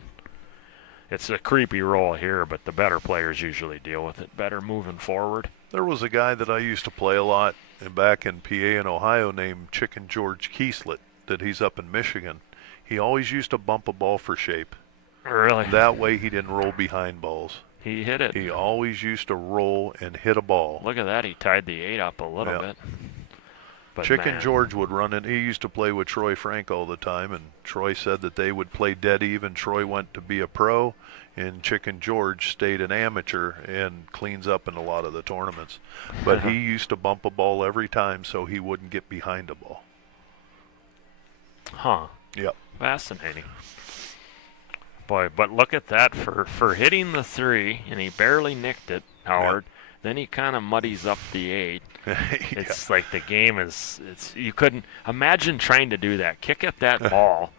it's a creepy roll here, but the better players usually deal with it better moving forward. There was a guy that I used to play a lot back in PA and Ohio named Chicken George Kieslet, that he's up in Michigan. He always used to bump a ball for shape. Really? That way he didn't roll behind balls. He hit it. He always used to roll and hit a ball. Look at that. He tied the 8 up a little bit. But Chicken man, George would run in. He used to play with Troy Frank all the time, and Troy said that they would play dead even. Troy went to be a pro, and Chicken George stayed an amateur and cleans up in a lot of the tournaments. But he used to bump a ball every time so he wouldn't get behind a ball. Huh. Yep. Fascinating. Boy, but look at that for hitting the 3, and he barely nicked it, Howard. Then he kind of muddies up the 8. It's like the game you couldn't imagine trying to do that. Kick at that ball,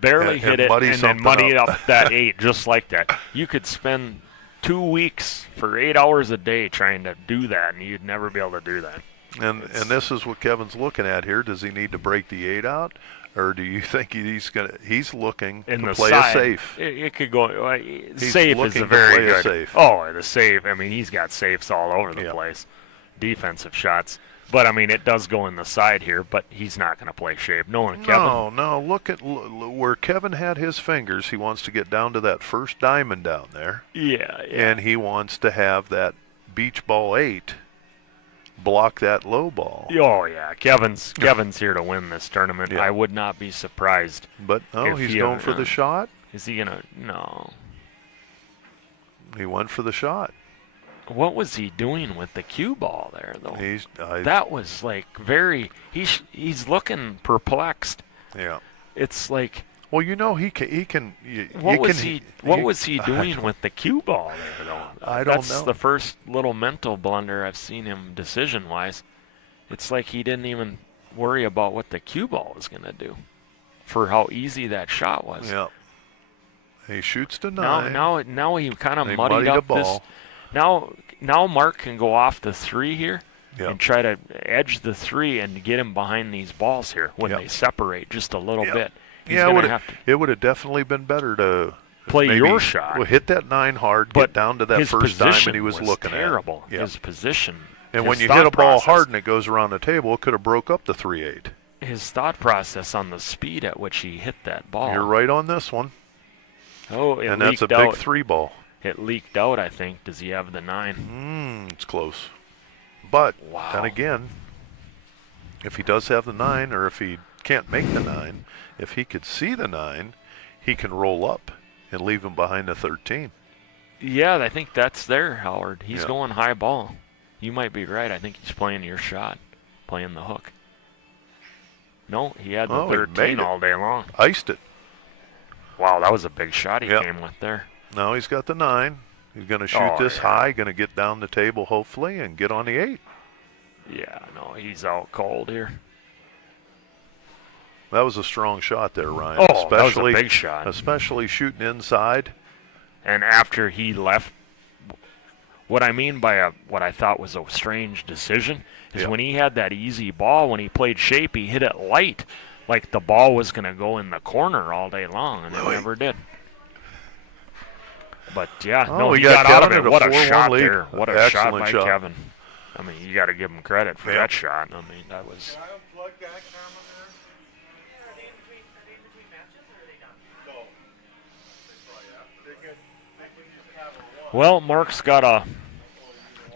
barely hit it, and then muddy up that 8 just like that. You could spend 2 weeks for 8 hours a day trying to do that, and you'd never be able to do that. And this is what Kevin's looking at here. Does he need to break the 8 out, or do you think he's looking to play a safe? It could go. He's safe is looking a to very play a good. safe. Oh, the safe. I mean, he's got safes all over the place. Defensive shots. But I mean, it does go in the side here. But he's not going to play shape. Kevin. No. Look at where Kevin had his fingers. He wants to get down to that first diamond down there. Yeah. And he wants to have that beach ball 8 block that low ball. Oh yeah, Kevin's here to win this tournament. Yeah. I would not be surprised. But If he's he- going for the shot. Is he gonna? No. He went for the shot. What was he doing with the cue ball there, though? That was like very. He's looking perplexed. Yeah. It's like. Well, you know he can. What was he doing with the cue ball there, though? I don't That's know. the first little mental blunder I've seen him decision-wise. It's like he didn't even worry about what the cue ball was going to do for how easy that shot was. Yeah. He shoots to 9. Now he kind of They muddied muddied up the this. ball. Now Mark can go off the 3 here Yep. and try to edge the 3 and get him behind these balls here when Yep. they separate just a little Yep. bit. He's Yeah, gonna have to it would have definitely been better to play maybe, your shot. well, hit that 9 hard, But get down to that his first diamond position he was looking terrible. at. Yeah. His position. And his when you thought hit a ball process- hard and it goes around the table, it could have broke up the 3-8. his thought process on the speed at which he hit that ball. You're right on this one. Oh, it And that's a leaked big out. 3 ball. It leaked out, I think. Does he have the 9? It's close. But Wow. then again, if he does have the 9, or if he can't make the 9, if he could see the 9, he can roll up and leave him behind the 13. Yeah, I think that's there, Howard. He's Yeah. going high ball. You might be right. I think he's playing your shot, playing the hook. No, he had the Oh, he 13 made it. all day long. Iced it. Wow, that was a big shot he Yep. came with there. Now he's got the 9. He's going to shoot Oh, this yeah. high, going to get down the table hopefully, and get on the 8. Yeah, no, he's out cold here. That was a strong shot there, Ryan. Oh, that was a especially, big shot. Especially shooting inside. And after he left, what I mean by what I thought was a strange decision is Yeah. when he had that easy ball, when he played shape, he hit it light, like the ball was going to go in the corner all day long, and it Really? never did. But yeah, Oh, no, we he got got out of Kevin it. at a What a 4-1 shot lead. there! What a shot Excellent by shot. Kevin. I mean, you got to give him credit for Yeah. that shot. I mean, that was. Can I unplug that camera there? Are they in between matches or are they done? No. They can just have a one. Well, Mark's got to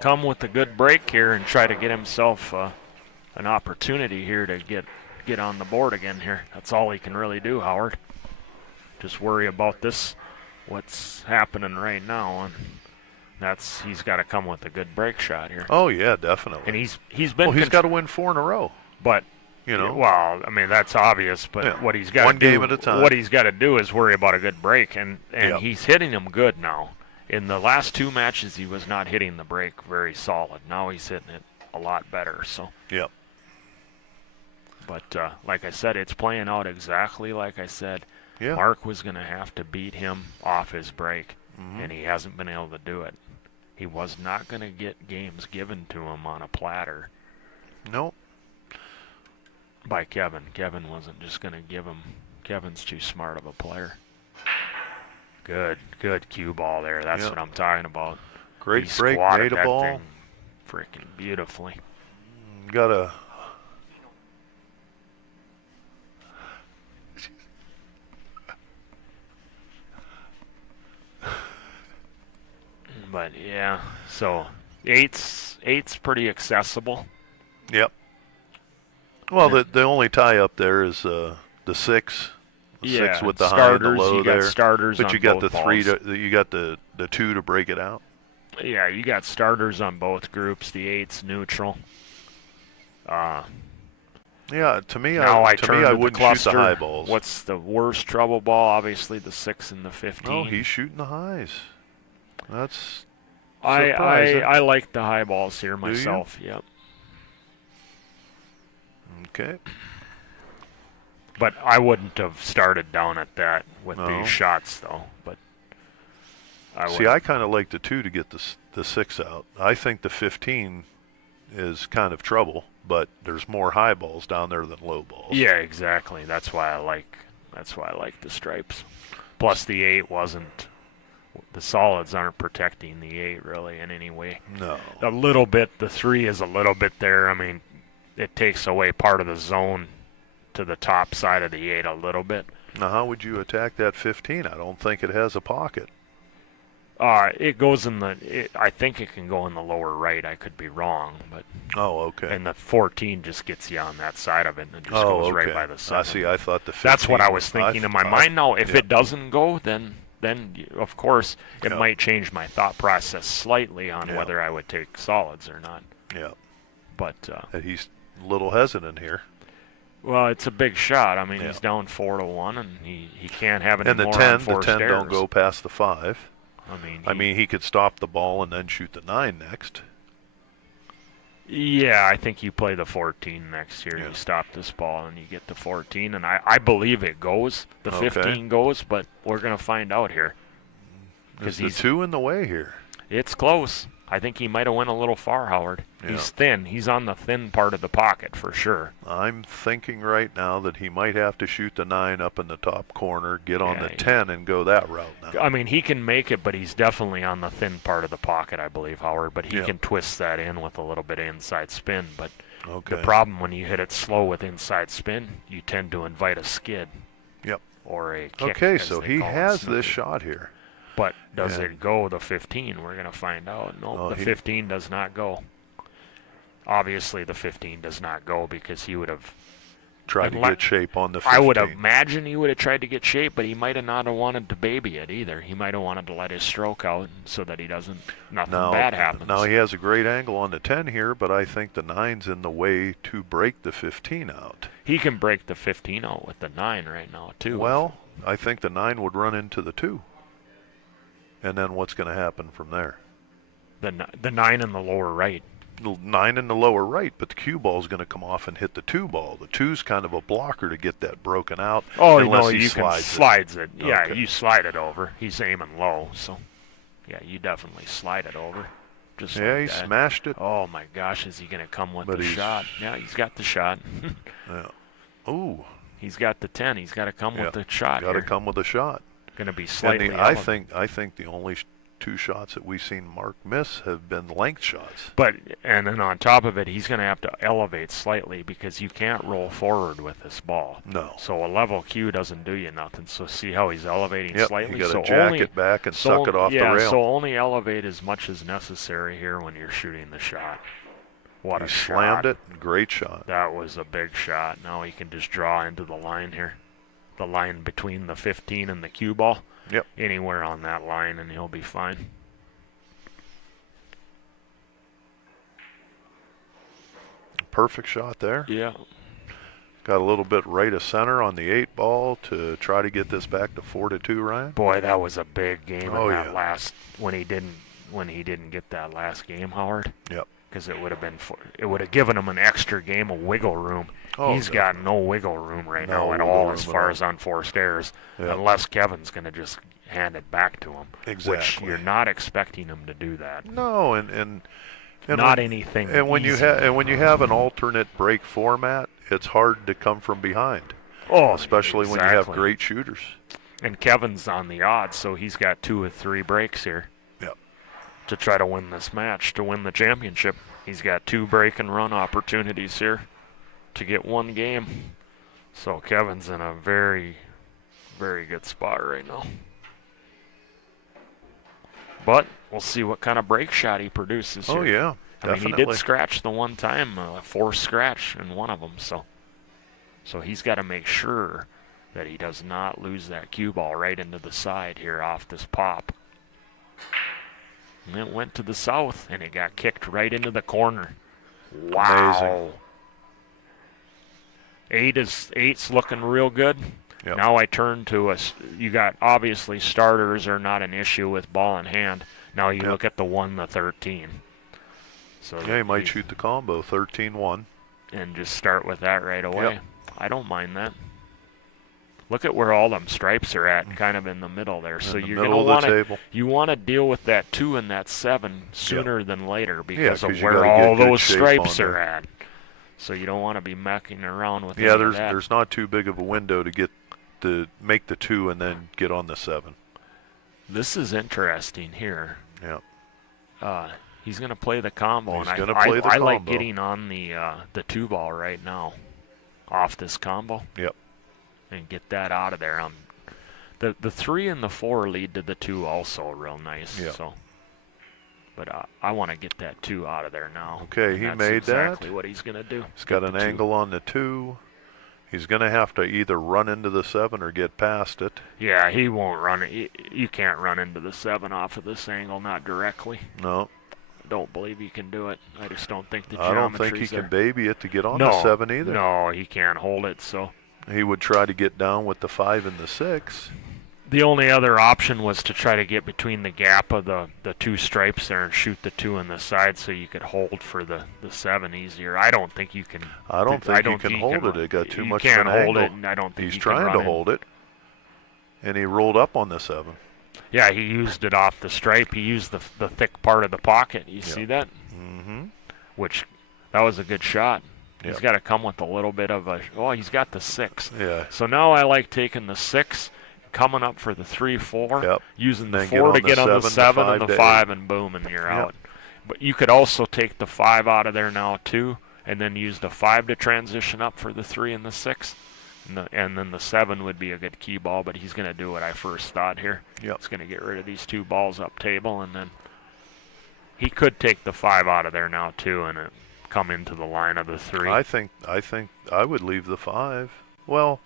come with a good break here and try to get himself an opportunity here to get on the board again here. That's all he can really do, Howard. Just worry about this, what's happening right now, and he's got to come with a good break shot here. Oh, yeah, definitely. And he's been. Well, he's got to win 4 in a row. But You know? well, I mean that's obvious. But Yeah. what he's got One to do, game at a time. what he's got to do is worry about a good break, and Yep. he's hitting them good now. In the last 2 matches, he was not hitting the break very solid. Now he's hitting it a lot better. So, Yep. but like I said, it's playing out exactly like I said. Yeah. Mark was going to have to beat him off his break, Mm-hmm. and he hasn't been able to do it. He was not going to get games given to him on a platter No. by Kevin. Kevin wasn't just going to give him. Kevin's too smart of a player. Good cue ball there. That's Yep. what I'm talking about. Great He break, squatted made a that ball. thing freaking beautifully. Got a. But yeah, so eight's pretty accessible. Yep. Well, the only tie up there is the 6. The Yeah, 6 with the high and the starters, low you got there. starters But on you got both the 3 balls. you got the 2 to break it out. Yeah, you got starters on both groups. The eight's neutral. Yeah, to me, Now I to turn me, I to the wouldn't cluster. shoot the high balls. What's the worst trouble ball? Obviously, the 6 and the 15. No, he's shooting the highs. That's I surprising. I like the high balls here you? myself. Yep. okay. But I wouldn't have started down at that with No. these shots, though. But See, I kind of like the 2 to get the 6 out. I think the 15 is kind of trouble, but there's more high balls down there than low balls. yeah, exactly. That's why I like the stripes. Plus, the 8 wasn't. The solids aren't protecting the 8 really in any way. No. A little bit. The 3 is a little bit there. I mean, it takes away part of the zone to the top side of the 8 a little bit. Now, how would you attack that 15? I don't think it has a pocket. It goes in the. I think it can go in the lower right. I could be wrong, but Oh, okay. and the 14 just gets you on that side of it, and it just oh, goes okay. right by the I 7. see. I thought the 15 That's what I was thinking in my mind. Now, if yeah. it doesn't go, then of course it Yeah. might change my thought process slightly on Yeah. whether I would take solids or not. Yeah. But And he's a little hesitant here. well, it's a big shot. I mean, Yeah. he's down 4-1, and he can't have any And the more 10, on 4 the 10 stairs. don't go past the 5. I I mean, he could stop the ball and then shoot the 9 next. yeah, I think you play the 14 next year. Yeah. You stop this ball and you get the 14, and I believe it goes. The Okay. 15 goes, but we're gonna find out here. Is the he's 2 in the way here? It's close. I think he might have went a little far, Howard. Yeah. He's thin. He's on the thin part of the pocket for sure. I'm thinking right now that he might have to shoot the 9 up in the top corner, get on Yeah, the 10, and go that route now. I mean, he can make it, but he's definitely on the thin part of the pocket, I believe, Howard. But he Yeah. can twist that in with a little bit of inside spin. But Okay. the problem when you hit it slow with inside spin, you tend to invite a skid. Yep. Or a kick. Okay, as so they he call it, has sneaky. this shot here. But does Yeah. it go the 15? We're going to find out. No, Oh, the he- 15 does not go. Obviously, the 15 does not go because he would have. Try to Unless- get shape on the 15. I would imagine he would have tried to get shape, but he might have not have wanted to baby it either. He might have wanted to let his stroke out so that he doesn't. Nothing bad happens. Now he has a great angle on the 10 here, but I think the 9's in the way to break the 15 out. He can break the 15 out with the 9 right now too. Well, I think the 9 would run into the 2. And then what's going to happen from there? the 9 in the lower right. The 9 in the lower right, but the cue ball is going to come off and hit the 2 ball. The 2's kind of a blocker to get that broken out. Oh, unless no, he you can slides slides it. Yeah, Okay. you slide it over. He's aiming low, so yeah, you definitely slide it over. Just Yeah, like he that. smashed it. Oh my gosh, is he gonna come with But the he's- shot? Yeah, he's got the shot. Yeah. Ooh, He's got the 10. He's got to come Yeah, with the shot. got to here. come with a shot. Gonna be And slightly. I elevated. think the only 2 shots that we've seen Mark miss have been length shots. But and then on top of it, he's going to have to elevate slightly because you can't roll forward with this ball. No. So a level cue doesn't do you nothing. So see how he's elevating Yep, slightly. you got so to jack only, it back and so suck it off yeah, the rail. so only elevate as much as necessary here when you're shooting the shot. What He a slammed shot. it. Great shot. That was a big shot. Now he can just draw into the line here. The line between the 15 and the cue ball. Yep. Anywhere on that line and he'll be fine. Perfect shot there. Yeah. Got a little bit right of center on the 8 ball to try to get this back to 4-2, Ryan. Boy, that was a big game Oh, in that yeah. last when he didn't get that last game, Howard. Yep. Because it would have given him an extra game of wiggle room. Oh, He's got no wiggle room right No now at wiggle all room as at far all. as unforced errors, Yeah. unless Kevin's going to just hand it back to him. Which Exactly. you're not expecting him to do that. No, and Not when, anything. And when easy. when you have an alternate break format, it's hard to come from behind, oh, especially when you have exactly. great shooters. And Kevin's on the odds, so he's got 2 or 3 breaks here. Yep. To try to win this match, to win the championship. He's got 2 break and run opportunities here to get 1 game. So Kevin's in a very, very good spot right now. But we'll see what kind of break shot he produces Oh here. yeah, I mean, definitely. he did scratch the one time, forced scratch in one of them. So he's got to make sure that he does not lose that cue ball right into the side here off this pop. And it went to the south, and it got kicked right into the corner. Wow. Eight's looking real good. Yep. Now I turn to us. You got obviously starters are not an issue with ball in hand. Now you Yep. look at the 1, the 13. So Yeah, he might shoot the combo 13-1. and just start with that right away. Yep. I don't mind that. Look at where all them stripes are at, kind of in the middle there. So In the you're middle gonna of the want to table. you want to deal with that 2 and that 7 sooner than later because 'cause of you where gotta get all good those shape stripes on are there. at. So you don't want to be mucking around with Yeah, any of that. there's not too big of a window to make the 2 and then get on the 7. This is interesting here. Yeah. He's going to play the combo, He's and gonna I play the like combo. getting on the 2 ball right now, off this combo, Yep. and get that out of there. The 3 and the 4 lead to the 2 also real nice. Yeah. So, but I want to get that 2 out of there now. Okay, and he that's made exactly that. what he's gonna do. He's got Get an the 2. angle on the 2. He's going to have to either run into the 7 or get past it. Yeah, he won't run it. You can't run into the 7 off of this angle, not directly. No, I don't believe he can do it. I just don't think the I don't geometry's think he there. can baby it to get on no, the 7 either. No, he can't hold it. So He would try to get down with the 5 and the 6. the only other option was to try to get between the gap of the 2 stripes there and shoot the 2 on the side so you could hold for the 7 easier. I don't think you can. I don't think I you can hold it. It got too you much can't of an hold angle. it, and I don't think He's you can trying run to it. hold it, and he rolled up on the 7. Yeah, he used it off the stripe. He used the thick part of the pocket. You see that? Mm-hmm. Which, that was a good shot. He's Yep. got to come with a little bit of a. Oh, he's got the 6. Yeah. So now I like taking the 6, coming up for the 3-4, Yep. using the Then get 4 to on the get on the 7, 7 the and 5 the to 5, and boom, and you're out. But you could also take the 5 out of there now too, and then use the 5 to transition up for the 3 and the 6. And then the 7 would be a good key ball, but he's going to do what I first thought here. Yep. He's going to get rid of these 2 balls up table, and then he could take the 5 out of there now too, and come into the line of the 3. I think I would leave the 5. Well,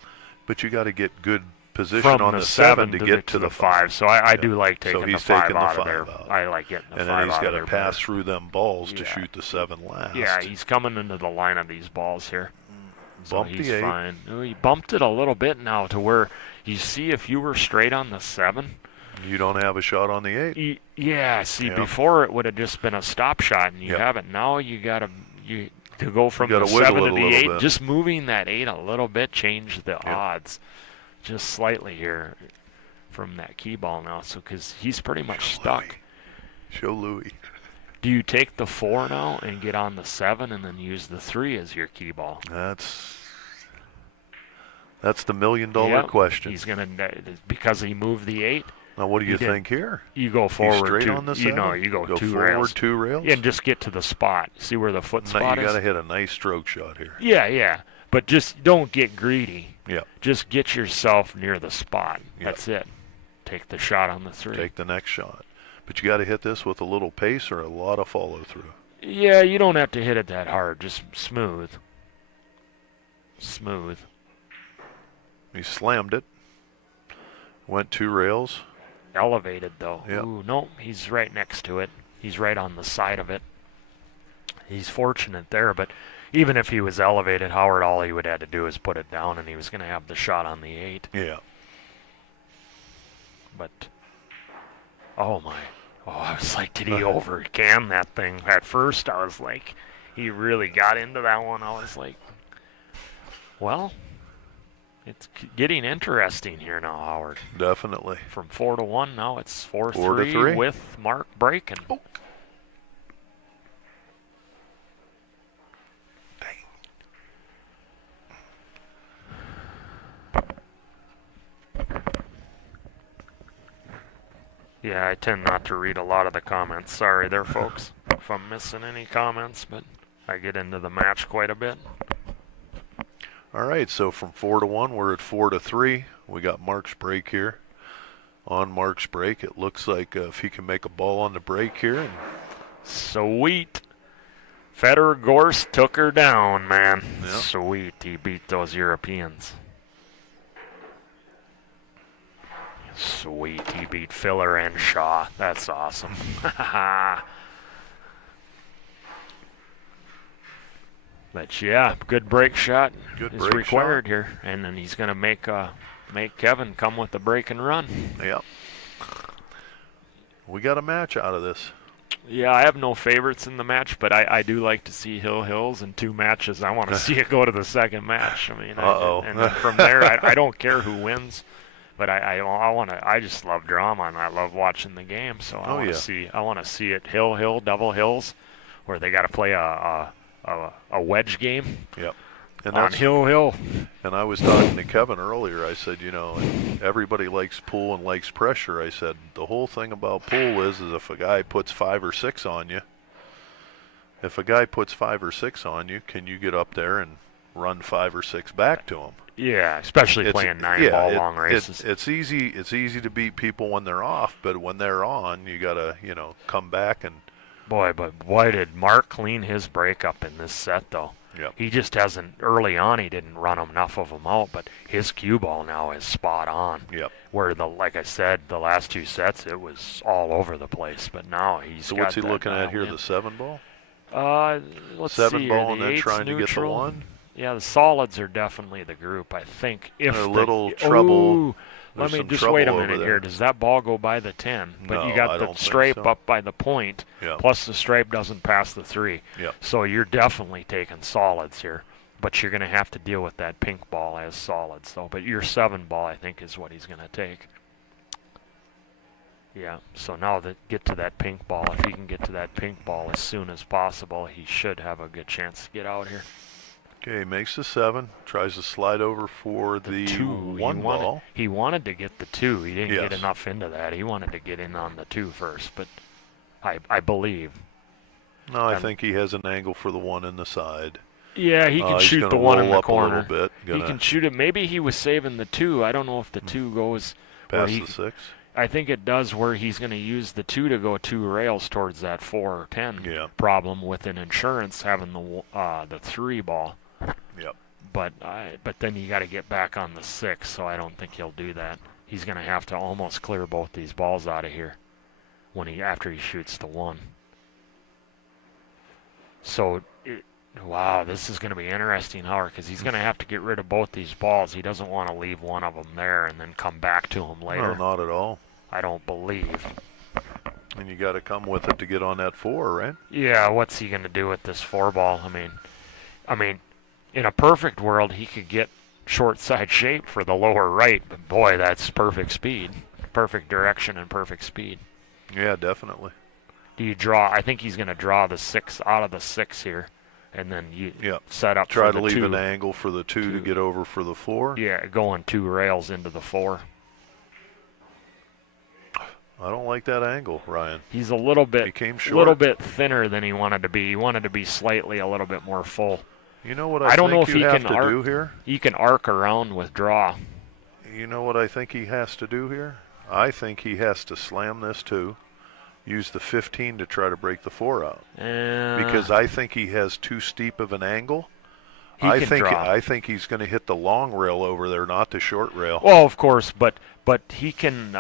but you got to get good position From on the the 7 to the, get to the 5. So I do like taking he's the 5 taking the out of 5 there. out. I like getting the and 5 then he's out got of to there pass better. through them balls to Yeah. shoot the 7 last. Yeah, he's coming into the line of these balls here. So Bump he's the 8. fine. Oh, he bumped it a little bit now to where you see if you were straight on the 7. You don't have a shot on the 8. Yeah, see, Yeah. before it would have just been a stop shot, and you Yep. have it. Now you got to go from the gotta wiggle 7 it to a the little 8. bit. Just moving that 8 a little bit changed the odds just slightly here from that key ball now. So because he's pretty much stuck. Show Louis. Do you take the 4 now and get on the 7 and then use the 3 as your key ball? That's the $1 million Yep. question. He's gonna because he moved the 8. Now, what do you he did. think here? You go He's forward straight 2. on the 7? You know, you go 2 forward rails. 2 rails? And just get to the spot. See where the foot Now, spot you is? got to hit a nice stroke shot here. Yeah. But just don't get greedy. Yeah. Just get yourself near the spot. Yep. That's it. Take the shot on the 3. Take the next shot. But you got to hit this with a little pace or a lot of follow through. Yeah, you don't have to hit it that hard. Just smooth. Smooth. He slammed it. Went 2 rails. Elevated though. Yep. Ooh, no, he's right next to it. He's right on the side of it. He's fortunate there, but even if he was elevated, Howard, all he would have to do is put it down, and he was going to have the shot on the 8. Yeah. But, oh my. Oh, I was like, did he overcam that thing? At first, I was like, he really got into that one. I was like, well, it's getting interesting here now, Howard. Definitely. From 4-1, now it's 4-3 4-3. with Mark breaking. Oh. Yeah, I tend not to read a lot of the comments. Sorry there, folks, if I'm missing any comments, but I get into the match quite a bit. All right, so from 4-1, we're at 4-3. We got Mark's break here. On Mark's break, it looks like if he can make a ball on the break here. And Sweet. Federer Gorst took her down, man. Yep. Sweet. He beat those Europeans. Sweet. He beat Filler and Shaw. That's awesome. But yeah, good break shot Good is break required here, and then he's gonna make Kevin come with the break and run. Yep. We got a match out of this. Yeah, I have no favorites in the match, but I do like to see Hills in 2 matches. I want to see it go to the second match. I mean, and then from there, I don't care who wins, but I just love drama and I love watching the game. So I want to see it Hill, double Hills, where they got to play a wedge game. Yep. And On Hill. And I was talking to Kevin earlier. I said, everybody likes pool and likes pressure. I said, the whole thing about pool is if a guy puts 5 or 6 on you, can you get up there and run 5 or 6 back to him. Yeah, especially playing 9-ball long races. It's easy. It's easy to beat people when they're off, but when they're on, you gotta come back and. Boy, did Mark clean his breakup in this set though. Yep. He just hasn't, early on he didn't run enough of them out, but his cue ball now is spot on. Yep. Where like I said, the last 2 sets it was all over the place, but now he's So got what's he that looking at dialed here? in. The 7-ball. Let's 7 see ball here, and the then eight's trying to get the neutral. 1. Yeah, the solids are definitely the group, I think. If A the- little trouble. Ooh, let There's me some just trouble wait a over minute there. here. Does that ball go by the 10? But No, you I got the don't think stripe so. up by the point, Yeah. plus the stripe doesn't pass the 3. Yep. So you're definitely taking solids here. But you're going to have to deal with that pink ball as solids. So, but your 7 ball, I think, is what he's going to take. Yeah, so now get to that pink ball. If he can get to that pink ball as soon as possible, he should have a good chance to get out here. Okay, makes the 7. Tries to slide over for the 2. 1 ball. He wanted to get the 2. He didn't get Yes. enough into that. He wanted to get in on the 2 first, but I believe. No, I think he has an angle for the 1 in the side. Yeah, he can He's shoot gonna the 1 in roll the up a corner. little bit. He Gonna can shoot it. Maybe he was saving the 2. I don't know if the 2 goes where pass he. the 6. I think it does where he's going to use the 2 to go 2 rails towards that 4 or 10 Yeah. problem with an insurance having the 3 ball. Yep. But then you got to get back on the 6, so I don't think he'll do that. He's going to have to almost clear both these balls out of here after he shoots the 1. So, wow, this is going to be interesting, Howard, because he's going to have to get rid of both these balls. He doesn't want to leave one of them there and then come back to them later. No, not at all. I don't believe. And you got to come with it to get on that 4, right? Yeah, what's he going to do with this 4 ball? I mean, in a perfect world, he could get short side shape for the lower right, but boy, that's perfect speed. Perfect direction and perfect speed. Yeah, definitely. Do you draw? I think he's going to draw the 6 out of the 6 here, and then you Yep. set up Try for to the leave 2. an angle for the 2 to Two. get over for the 4. Yeah, going 2 rails into the 4. I don't like that angle, Ryan. He's a little He bit, came short. little bit thinner than he wanted to be. He wanted to be slightly a little bit more full. You know what I don't know think if you he have can to do arc. here? He can arc around with draw. You know what I think he has to do here? I think he has to slam this 2, use the 15 to try to break the 4 out. Because I think he has too steep of an angle. He I can think draw. I think he's going to hit the long rail over there, not the short rail. Well, of course, but he can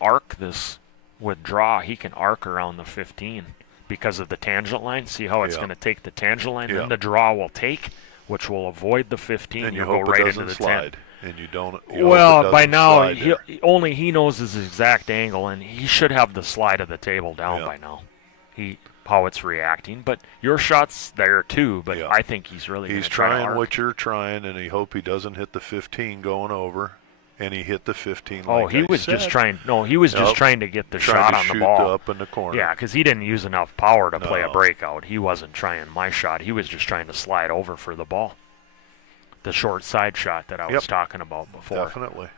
arc this with draw. He can arc around the 15 because of the tangent line. See how it's Yeah. going to take the tangent line, Yeah. then the draw will take, which will avoid the 15. and you You'll hope go right it into doesn't the slide, 10. and you don't. You hope it Well, by doesn't now slide there. only he knows his exact angle, and he should have the slide of the table down Yeah. by now. How it's reacting, but your shot's there too. But Yeah. I think he's really He's gonna try to trying arc. what you're trying, and he hope he doesn't hit the 15 going over, and he hit the 15. Oh, like he I was said. just trying. No, he was just Yep. trying to get the Trying shot to on shoot the ball. up in the corner. Yeah, because he didn't use enough power to play a No. breakout. He wasn't trying my shot. He was just trying to slide over for the ball. The short side shot that I was Yep. talking about before. Definitely.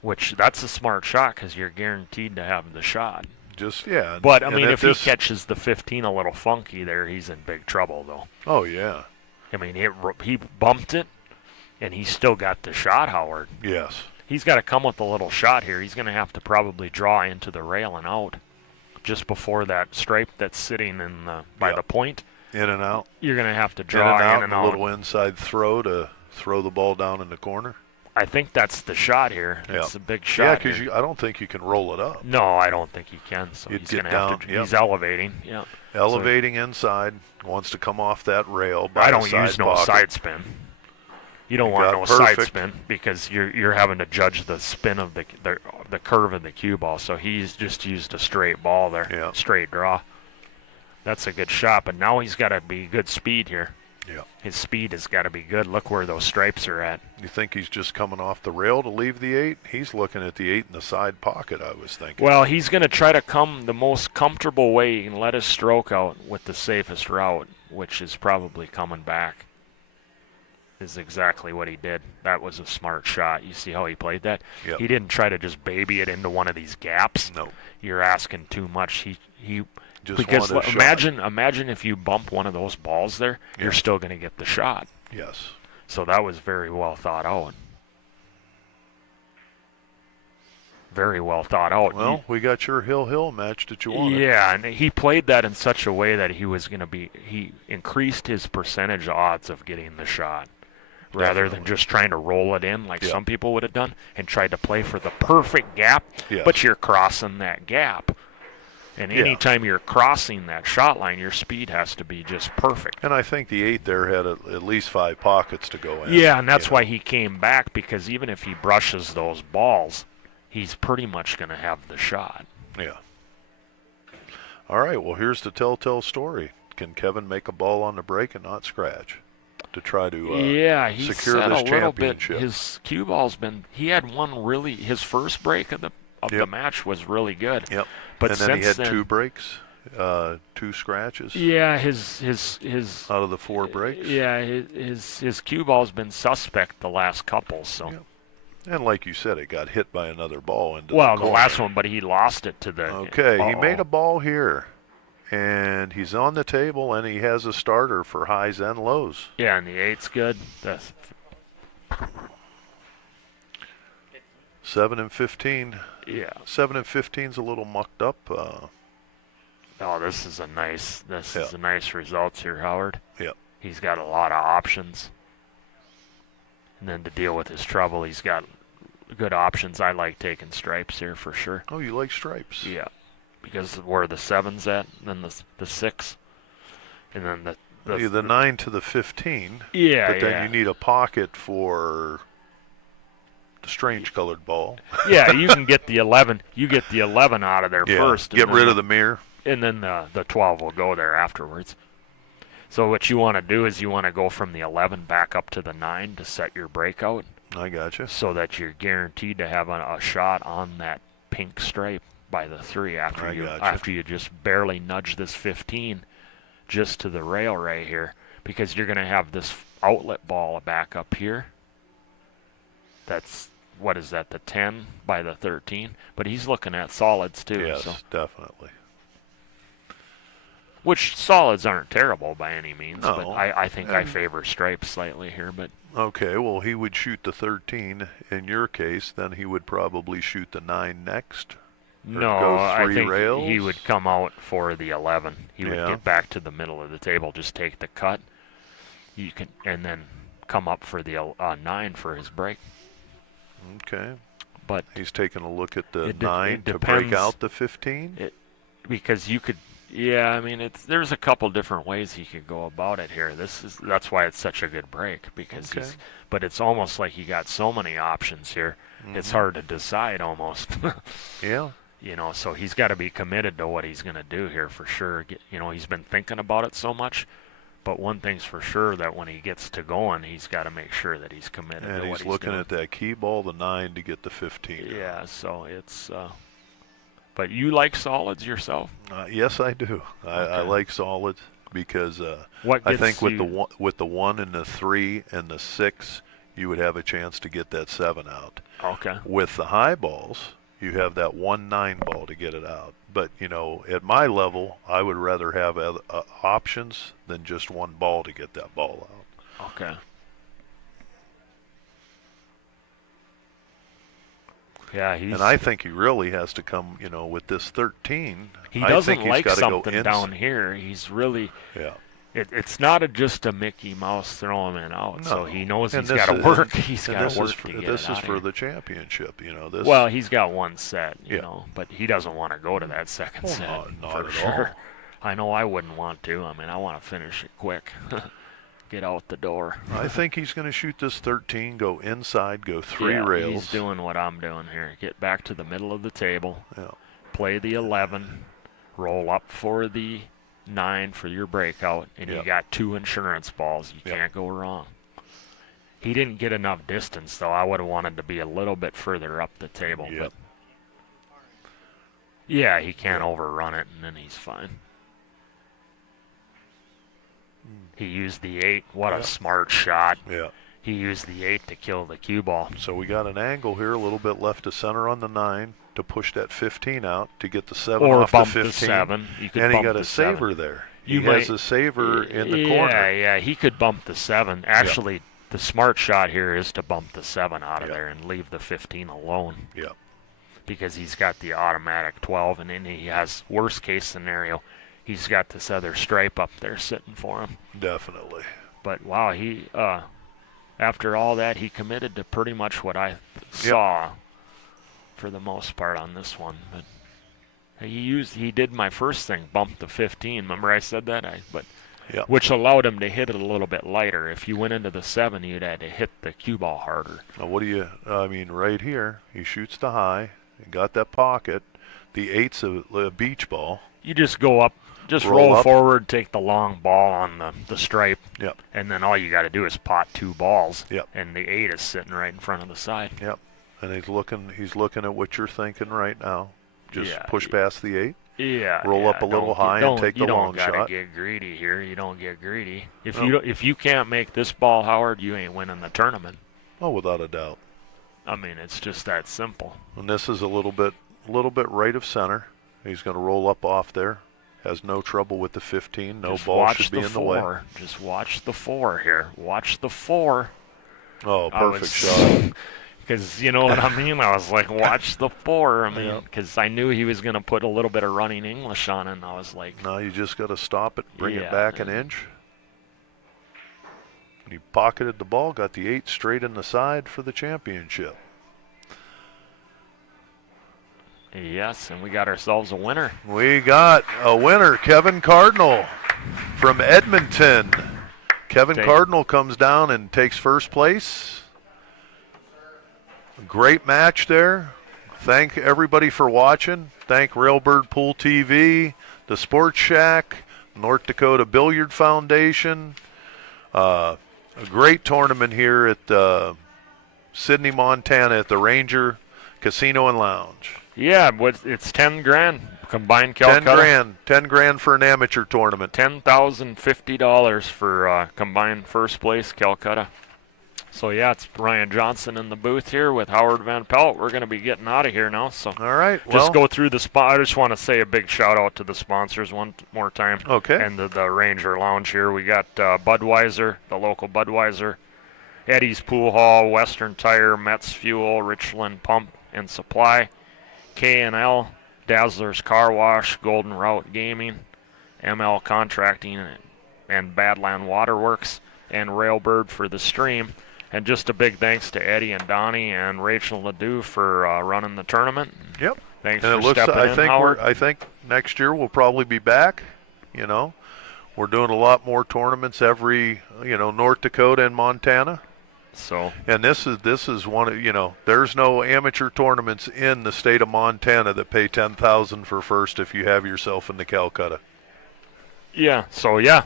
Which that's a smart shot because you're guaranteed to have the shot. Just yeah. But I and mean, at if this, he catches the 15 a little funky there, he's in big trouble though. Oh yeah. I mean, he bumped it, and he still got the shot, Howard. Yes. He's got to come with a little shot here. He's going to have to probably draw into the rail and out just before that stripe that's sitting in by Yeah. the point. In and out. You're going to have to In draw and out. in and A out. little inside throw to throw the ball down in the corner. I think that's the shot here. Yeah. It's a big Yeah, shot. because here. I don't think you can roll it up. No, I don't think he can. So You'd he's get going to have down, to. yep. He's elevating. Yeah. Elevating inside, wants to come off that rail. By I the don't side use no pocket. side spin. You don't You want got no side perfect. spin because you're having to judge the spin of the curve of the cue ball. So he's just used a straight ball there, Yeah. straight draw. That's a good shot, but now he's got to be good speed here. Yeah. His speed has got to be good. Look where those stripes are at. You think he's just coming off the rail to leave the 8? He's looking at the 8 in the side pocket, I was thinking. Well, he's going to try to come the most comfortable way and let his stroke out with the safest route, which is probably coming back. Is exactly what he did. That was a smart shot. You see how he played that? Yep. He didn't try to just baby it into one of these gaps. No. You're asking too much. He Just because wanted a shot. imagine if you bump one of those balls there, you're Yeah. still going to get the shot. Yes. So that was very well thought out. Very well thought out. Well, we got your hill match that you wanted. Yeah, and he played that in such a way that he increased his percentage odds of getting the shot. Rather than Definitely. just trying to roll it in like Yeah. some people would have done and tried to play for the perfect gap, Yes. but you're crossing that gap. And Yeah. anytime you're crossing that shot line, your speed has to be just perfect. And I think the 8 there had at least 5 pockets to go in. Yeah, and that's you know. why he came back, because even if he brushes those balls, he's pretty much going to have the shot. Yeah. All right, well, here's the telltale story. Can Kevin make a ball on the break and not scratch to try to Yeah, he secure said this a little bit. championship? His cue ball's been. He had one really. His first break of the Yep. match was really good. Yep. But and then since he had then, 2 breaks, 2 scratches yeah, his out of the 4 breaks. yeah, his cue ball's been suspect the last couple. So Yep. And like you said, it got hit by another ball into well, the the corner. last one, but he lost it to the. Okay, he Uh-oh. made a ball here, and he's on the table, and he has a starter for highs and lows. Yeah, and the 8's good. 7 and 15. Yeah. 7 and 15's a little mucked up. Oh, this is a nice. This Yeah. is a nice results here, Howard. Yep. He's got a lot of options. And then to deal with his trouble, he's got good options. I like taking stripes here for sure. Oh, you like stripes? Yeah, because where the 7's at, and then the 6, and then The 9 to the 15. yeah, But then yeah. you need a pocket for the strange colored ball. Yeah, you can get the 11. You get the 11 out of there Yeah. first. Get rid of the mirror. and then the 12 will go there afterwards. So what you want to do is you want to go from the 11 back up to the 9 to set your breakout, I gotcha. so that you're guaranteed to have a shot on that pink stripe by the 3 after I you gotcha. after you just barely nudge this 15 just to the rail right here, because you're going to have this outlet ball back up here. That's, what is that, the 10 by the 13? But he's looking at solids too. Yes, So, definitely. which solids aren't terrible by any means, but No, I think I and- favor stripes slightly here. But Okay, well, he would shoot the 13 in your case. Then he would probably shoot the 9 next. no, go I 3 think he rails? would come out for the 11. He would Yeah. get back to the middle of the table, just take the cut. You can, and then come up for the 9 for his break. Okay. But He's taking a look at the It 9 to depends. break out the 15. because you could, yeah, I mean, there's a couple different ways he could go about it here. That's why it's such a good break, because Okay. but it's almost like you got so many options here. It's Mm-hmm. hard to decide almost. Yeah. You know, so he's got to be committed to what he's going to do here for sure. He's been thinking about it so much, but one thing's for sure, that when he gets to going, he's got to make sure that he's committed And to what he's he's looking doing. at that key ball, the 9, to get the 15. Yeah, so it's. But you like solids yourself? Yes, I do. I Okay. like solids because What I gets think with you- the 1 and the 3 and the 6, you would have a chance to get that 7 out. Okay. With the high balls, you have that 1-9 ball to get it out. But, at my level, I would rather have options than just one ball to get that ball out. Okay. Yeah, he's. And I think he really has to come, with this 13. he I doesn't think he's like gotta go something down here. He's really. Yeah. It's not just a Mickey Mouse throw him in out. So No. he knows And he's this got to is- work. He's and got this to is work for, to get this it is out for here. the championship. This. Well, he's got one set, you Yeah. know, but he doesn't want to go to that second Well, set not for at sure. all. I know I wouldn't want to. I mean, I want to finish it quick, get out the door. I think he's going to shoot this 13, go inside, go 3 Yeah, rails. He's doing what I'm doing here. Get back to the middle of the table, Yeah. play the 11, roll up for the 9 for your breakout, and you Yep. got 2 insurance balls. You Yep. can't go wrong. He didn't get enough distance, though. I would have wanted to be a little bit further up the table. Yep. But yeah, he can't Yep. overrun it, and then he's fine. He used the 8. What a Yep. smart shot. Yeah. He used the 8 to kill the cue ball. So we got an angle here, a little bit left to center on the 9. to push that 15 out to get the 7 Or off the bump 15. the 7. You could And he bump got the a 7. saver there. You He might- has a saver in the Yeah, corner. yeah, he could bump the 7. Actually, the smart shot here is to bump the 7 out of Yep. there and leave the 15 alone. Yep. Because he's got the automatic 12, and then he has, worst case scenario, he's got this other stripe up there sitting for him. Definitely. But wow, he after all that, he committed to pretty much what I saw for the most part on this one. But he did my first thing, bump the 15. Remember I said that? Yep. Which allowed him to hit it a little bit lighter. If you went into the 7, you'd had to hit the cue ball harder. Now I mean, right here, he shoots the high and got that pocket. The 8's a beach ball. You just go up, just Roll roll up. forward, take the long ball on the stripe, Yep. and then all you got to do is pot 2 balls. Yep. And the 8 is sitting right in front of the side. Yep. And he's looking at what you're thinking right now. Just Yeah, push past the 8. Yeah. Roll yeah, up a little don't- high and don't- take the you don't long gotta shot. get greedy here. You don't get greedy. If No. if you can't make this ball, Howard, you ain't winning the tournament. Oh, without a doubt. I mean, it's just that simple. And this is a little bit right of center. He's going to roll up off there. Has no trouble with the 15. No Just ball watch should be the in the way. 4. Just watch the 4 here. Watch the 4. Oh, I perfect was- shot. Because you know what I mean? I was like, watch the 4. I mean, Yeah. because I knew he was going to put a little bit of running English on it, and I was like, Now you just got to stop it, bring it Yeah. back an inch. And he pocketed the ball, got the 8 straight in the side for the championship. yes, and we got ourselves a winner. We got a winner, Kevin Cardinal from Edmonton. Kevin Okay. Cardinal comes down and takes first place. Great match there. Thank everybody for watching. Thank Railbird Pool TV, the Sports Shack, North Dakota Billiard Foundation. A great tournament here at Sydney, Montana at the Ranger Casino and Lounge. Yeah, it's 10 grand combined 10 Calcutta. grand. 10 grand for an amateur tournament. $10,050 for combined first place Calcutta. So yeah, it's Ryan Johnson in the booth here with Howard Van Pelt. We're going to be getting out of here now. So All right. just Well, go through the spot. I just want to say a big shout out to the sponsors one more time. Okay. And the Ranger Lounge here. We got Budweiser, the local Budweiser, Eddie's Pool Hall, Western Tire, Metz Fuel, Richland Pump and Supply, K&L, Dazzler's Car Wash, Golden Route Gaming, ML Contracting, and Badland Waterworks, and Railbird for the stream. And just a big thanks to Eddie and Donnie and Rachel Ledoux for running the tournament. Yep. Thanks And for it looks. stepping in, Howard. I think next year we'll probably be back. You know, we're doing a lot more tournaments every. North Dakota and Montana. So And this is one of there's no amateur tournaments in the state of Montana that pay $10,000 for first if you have yourself in the Calcutta. yeah,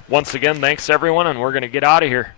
once again, thanks everyone, and we're gonna get out of here.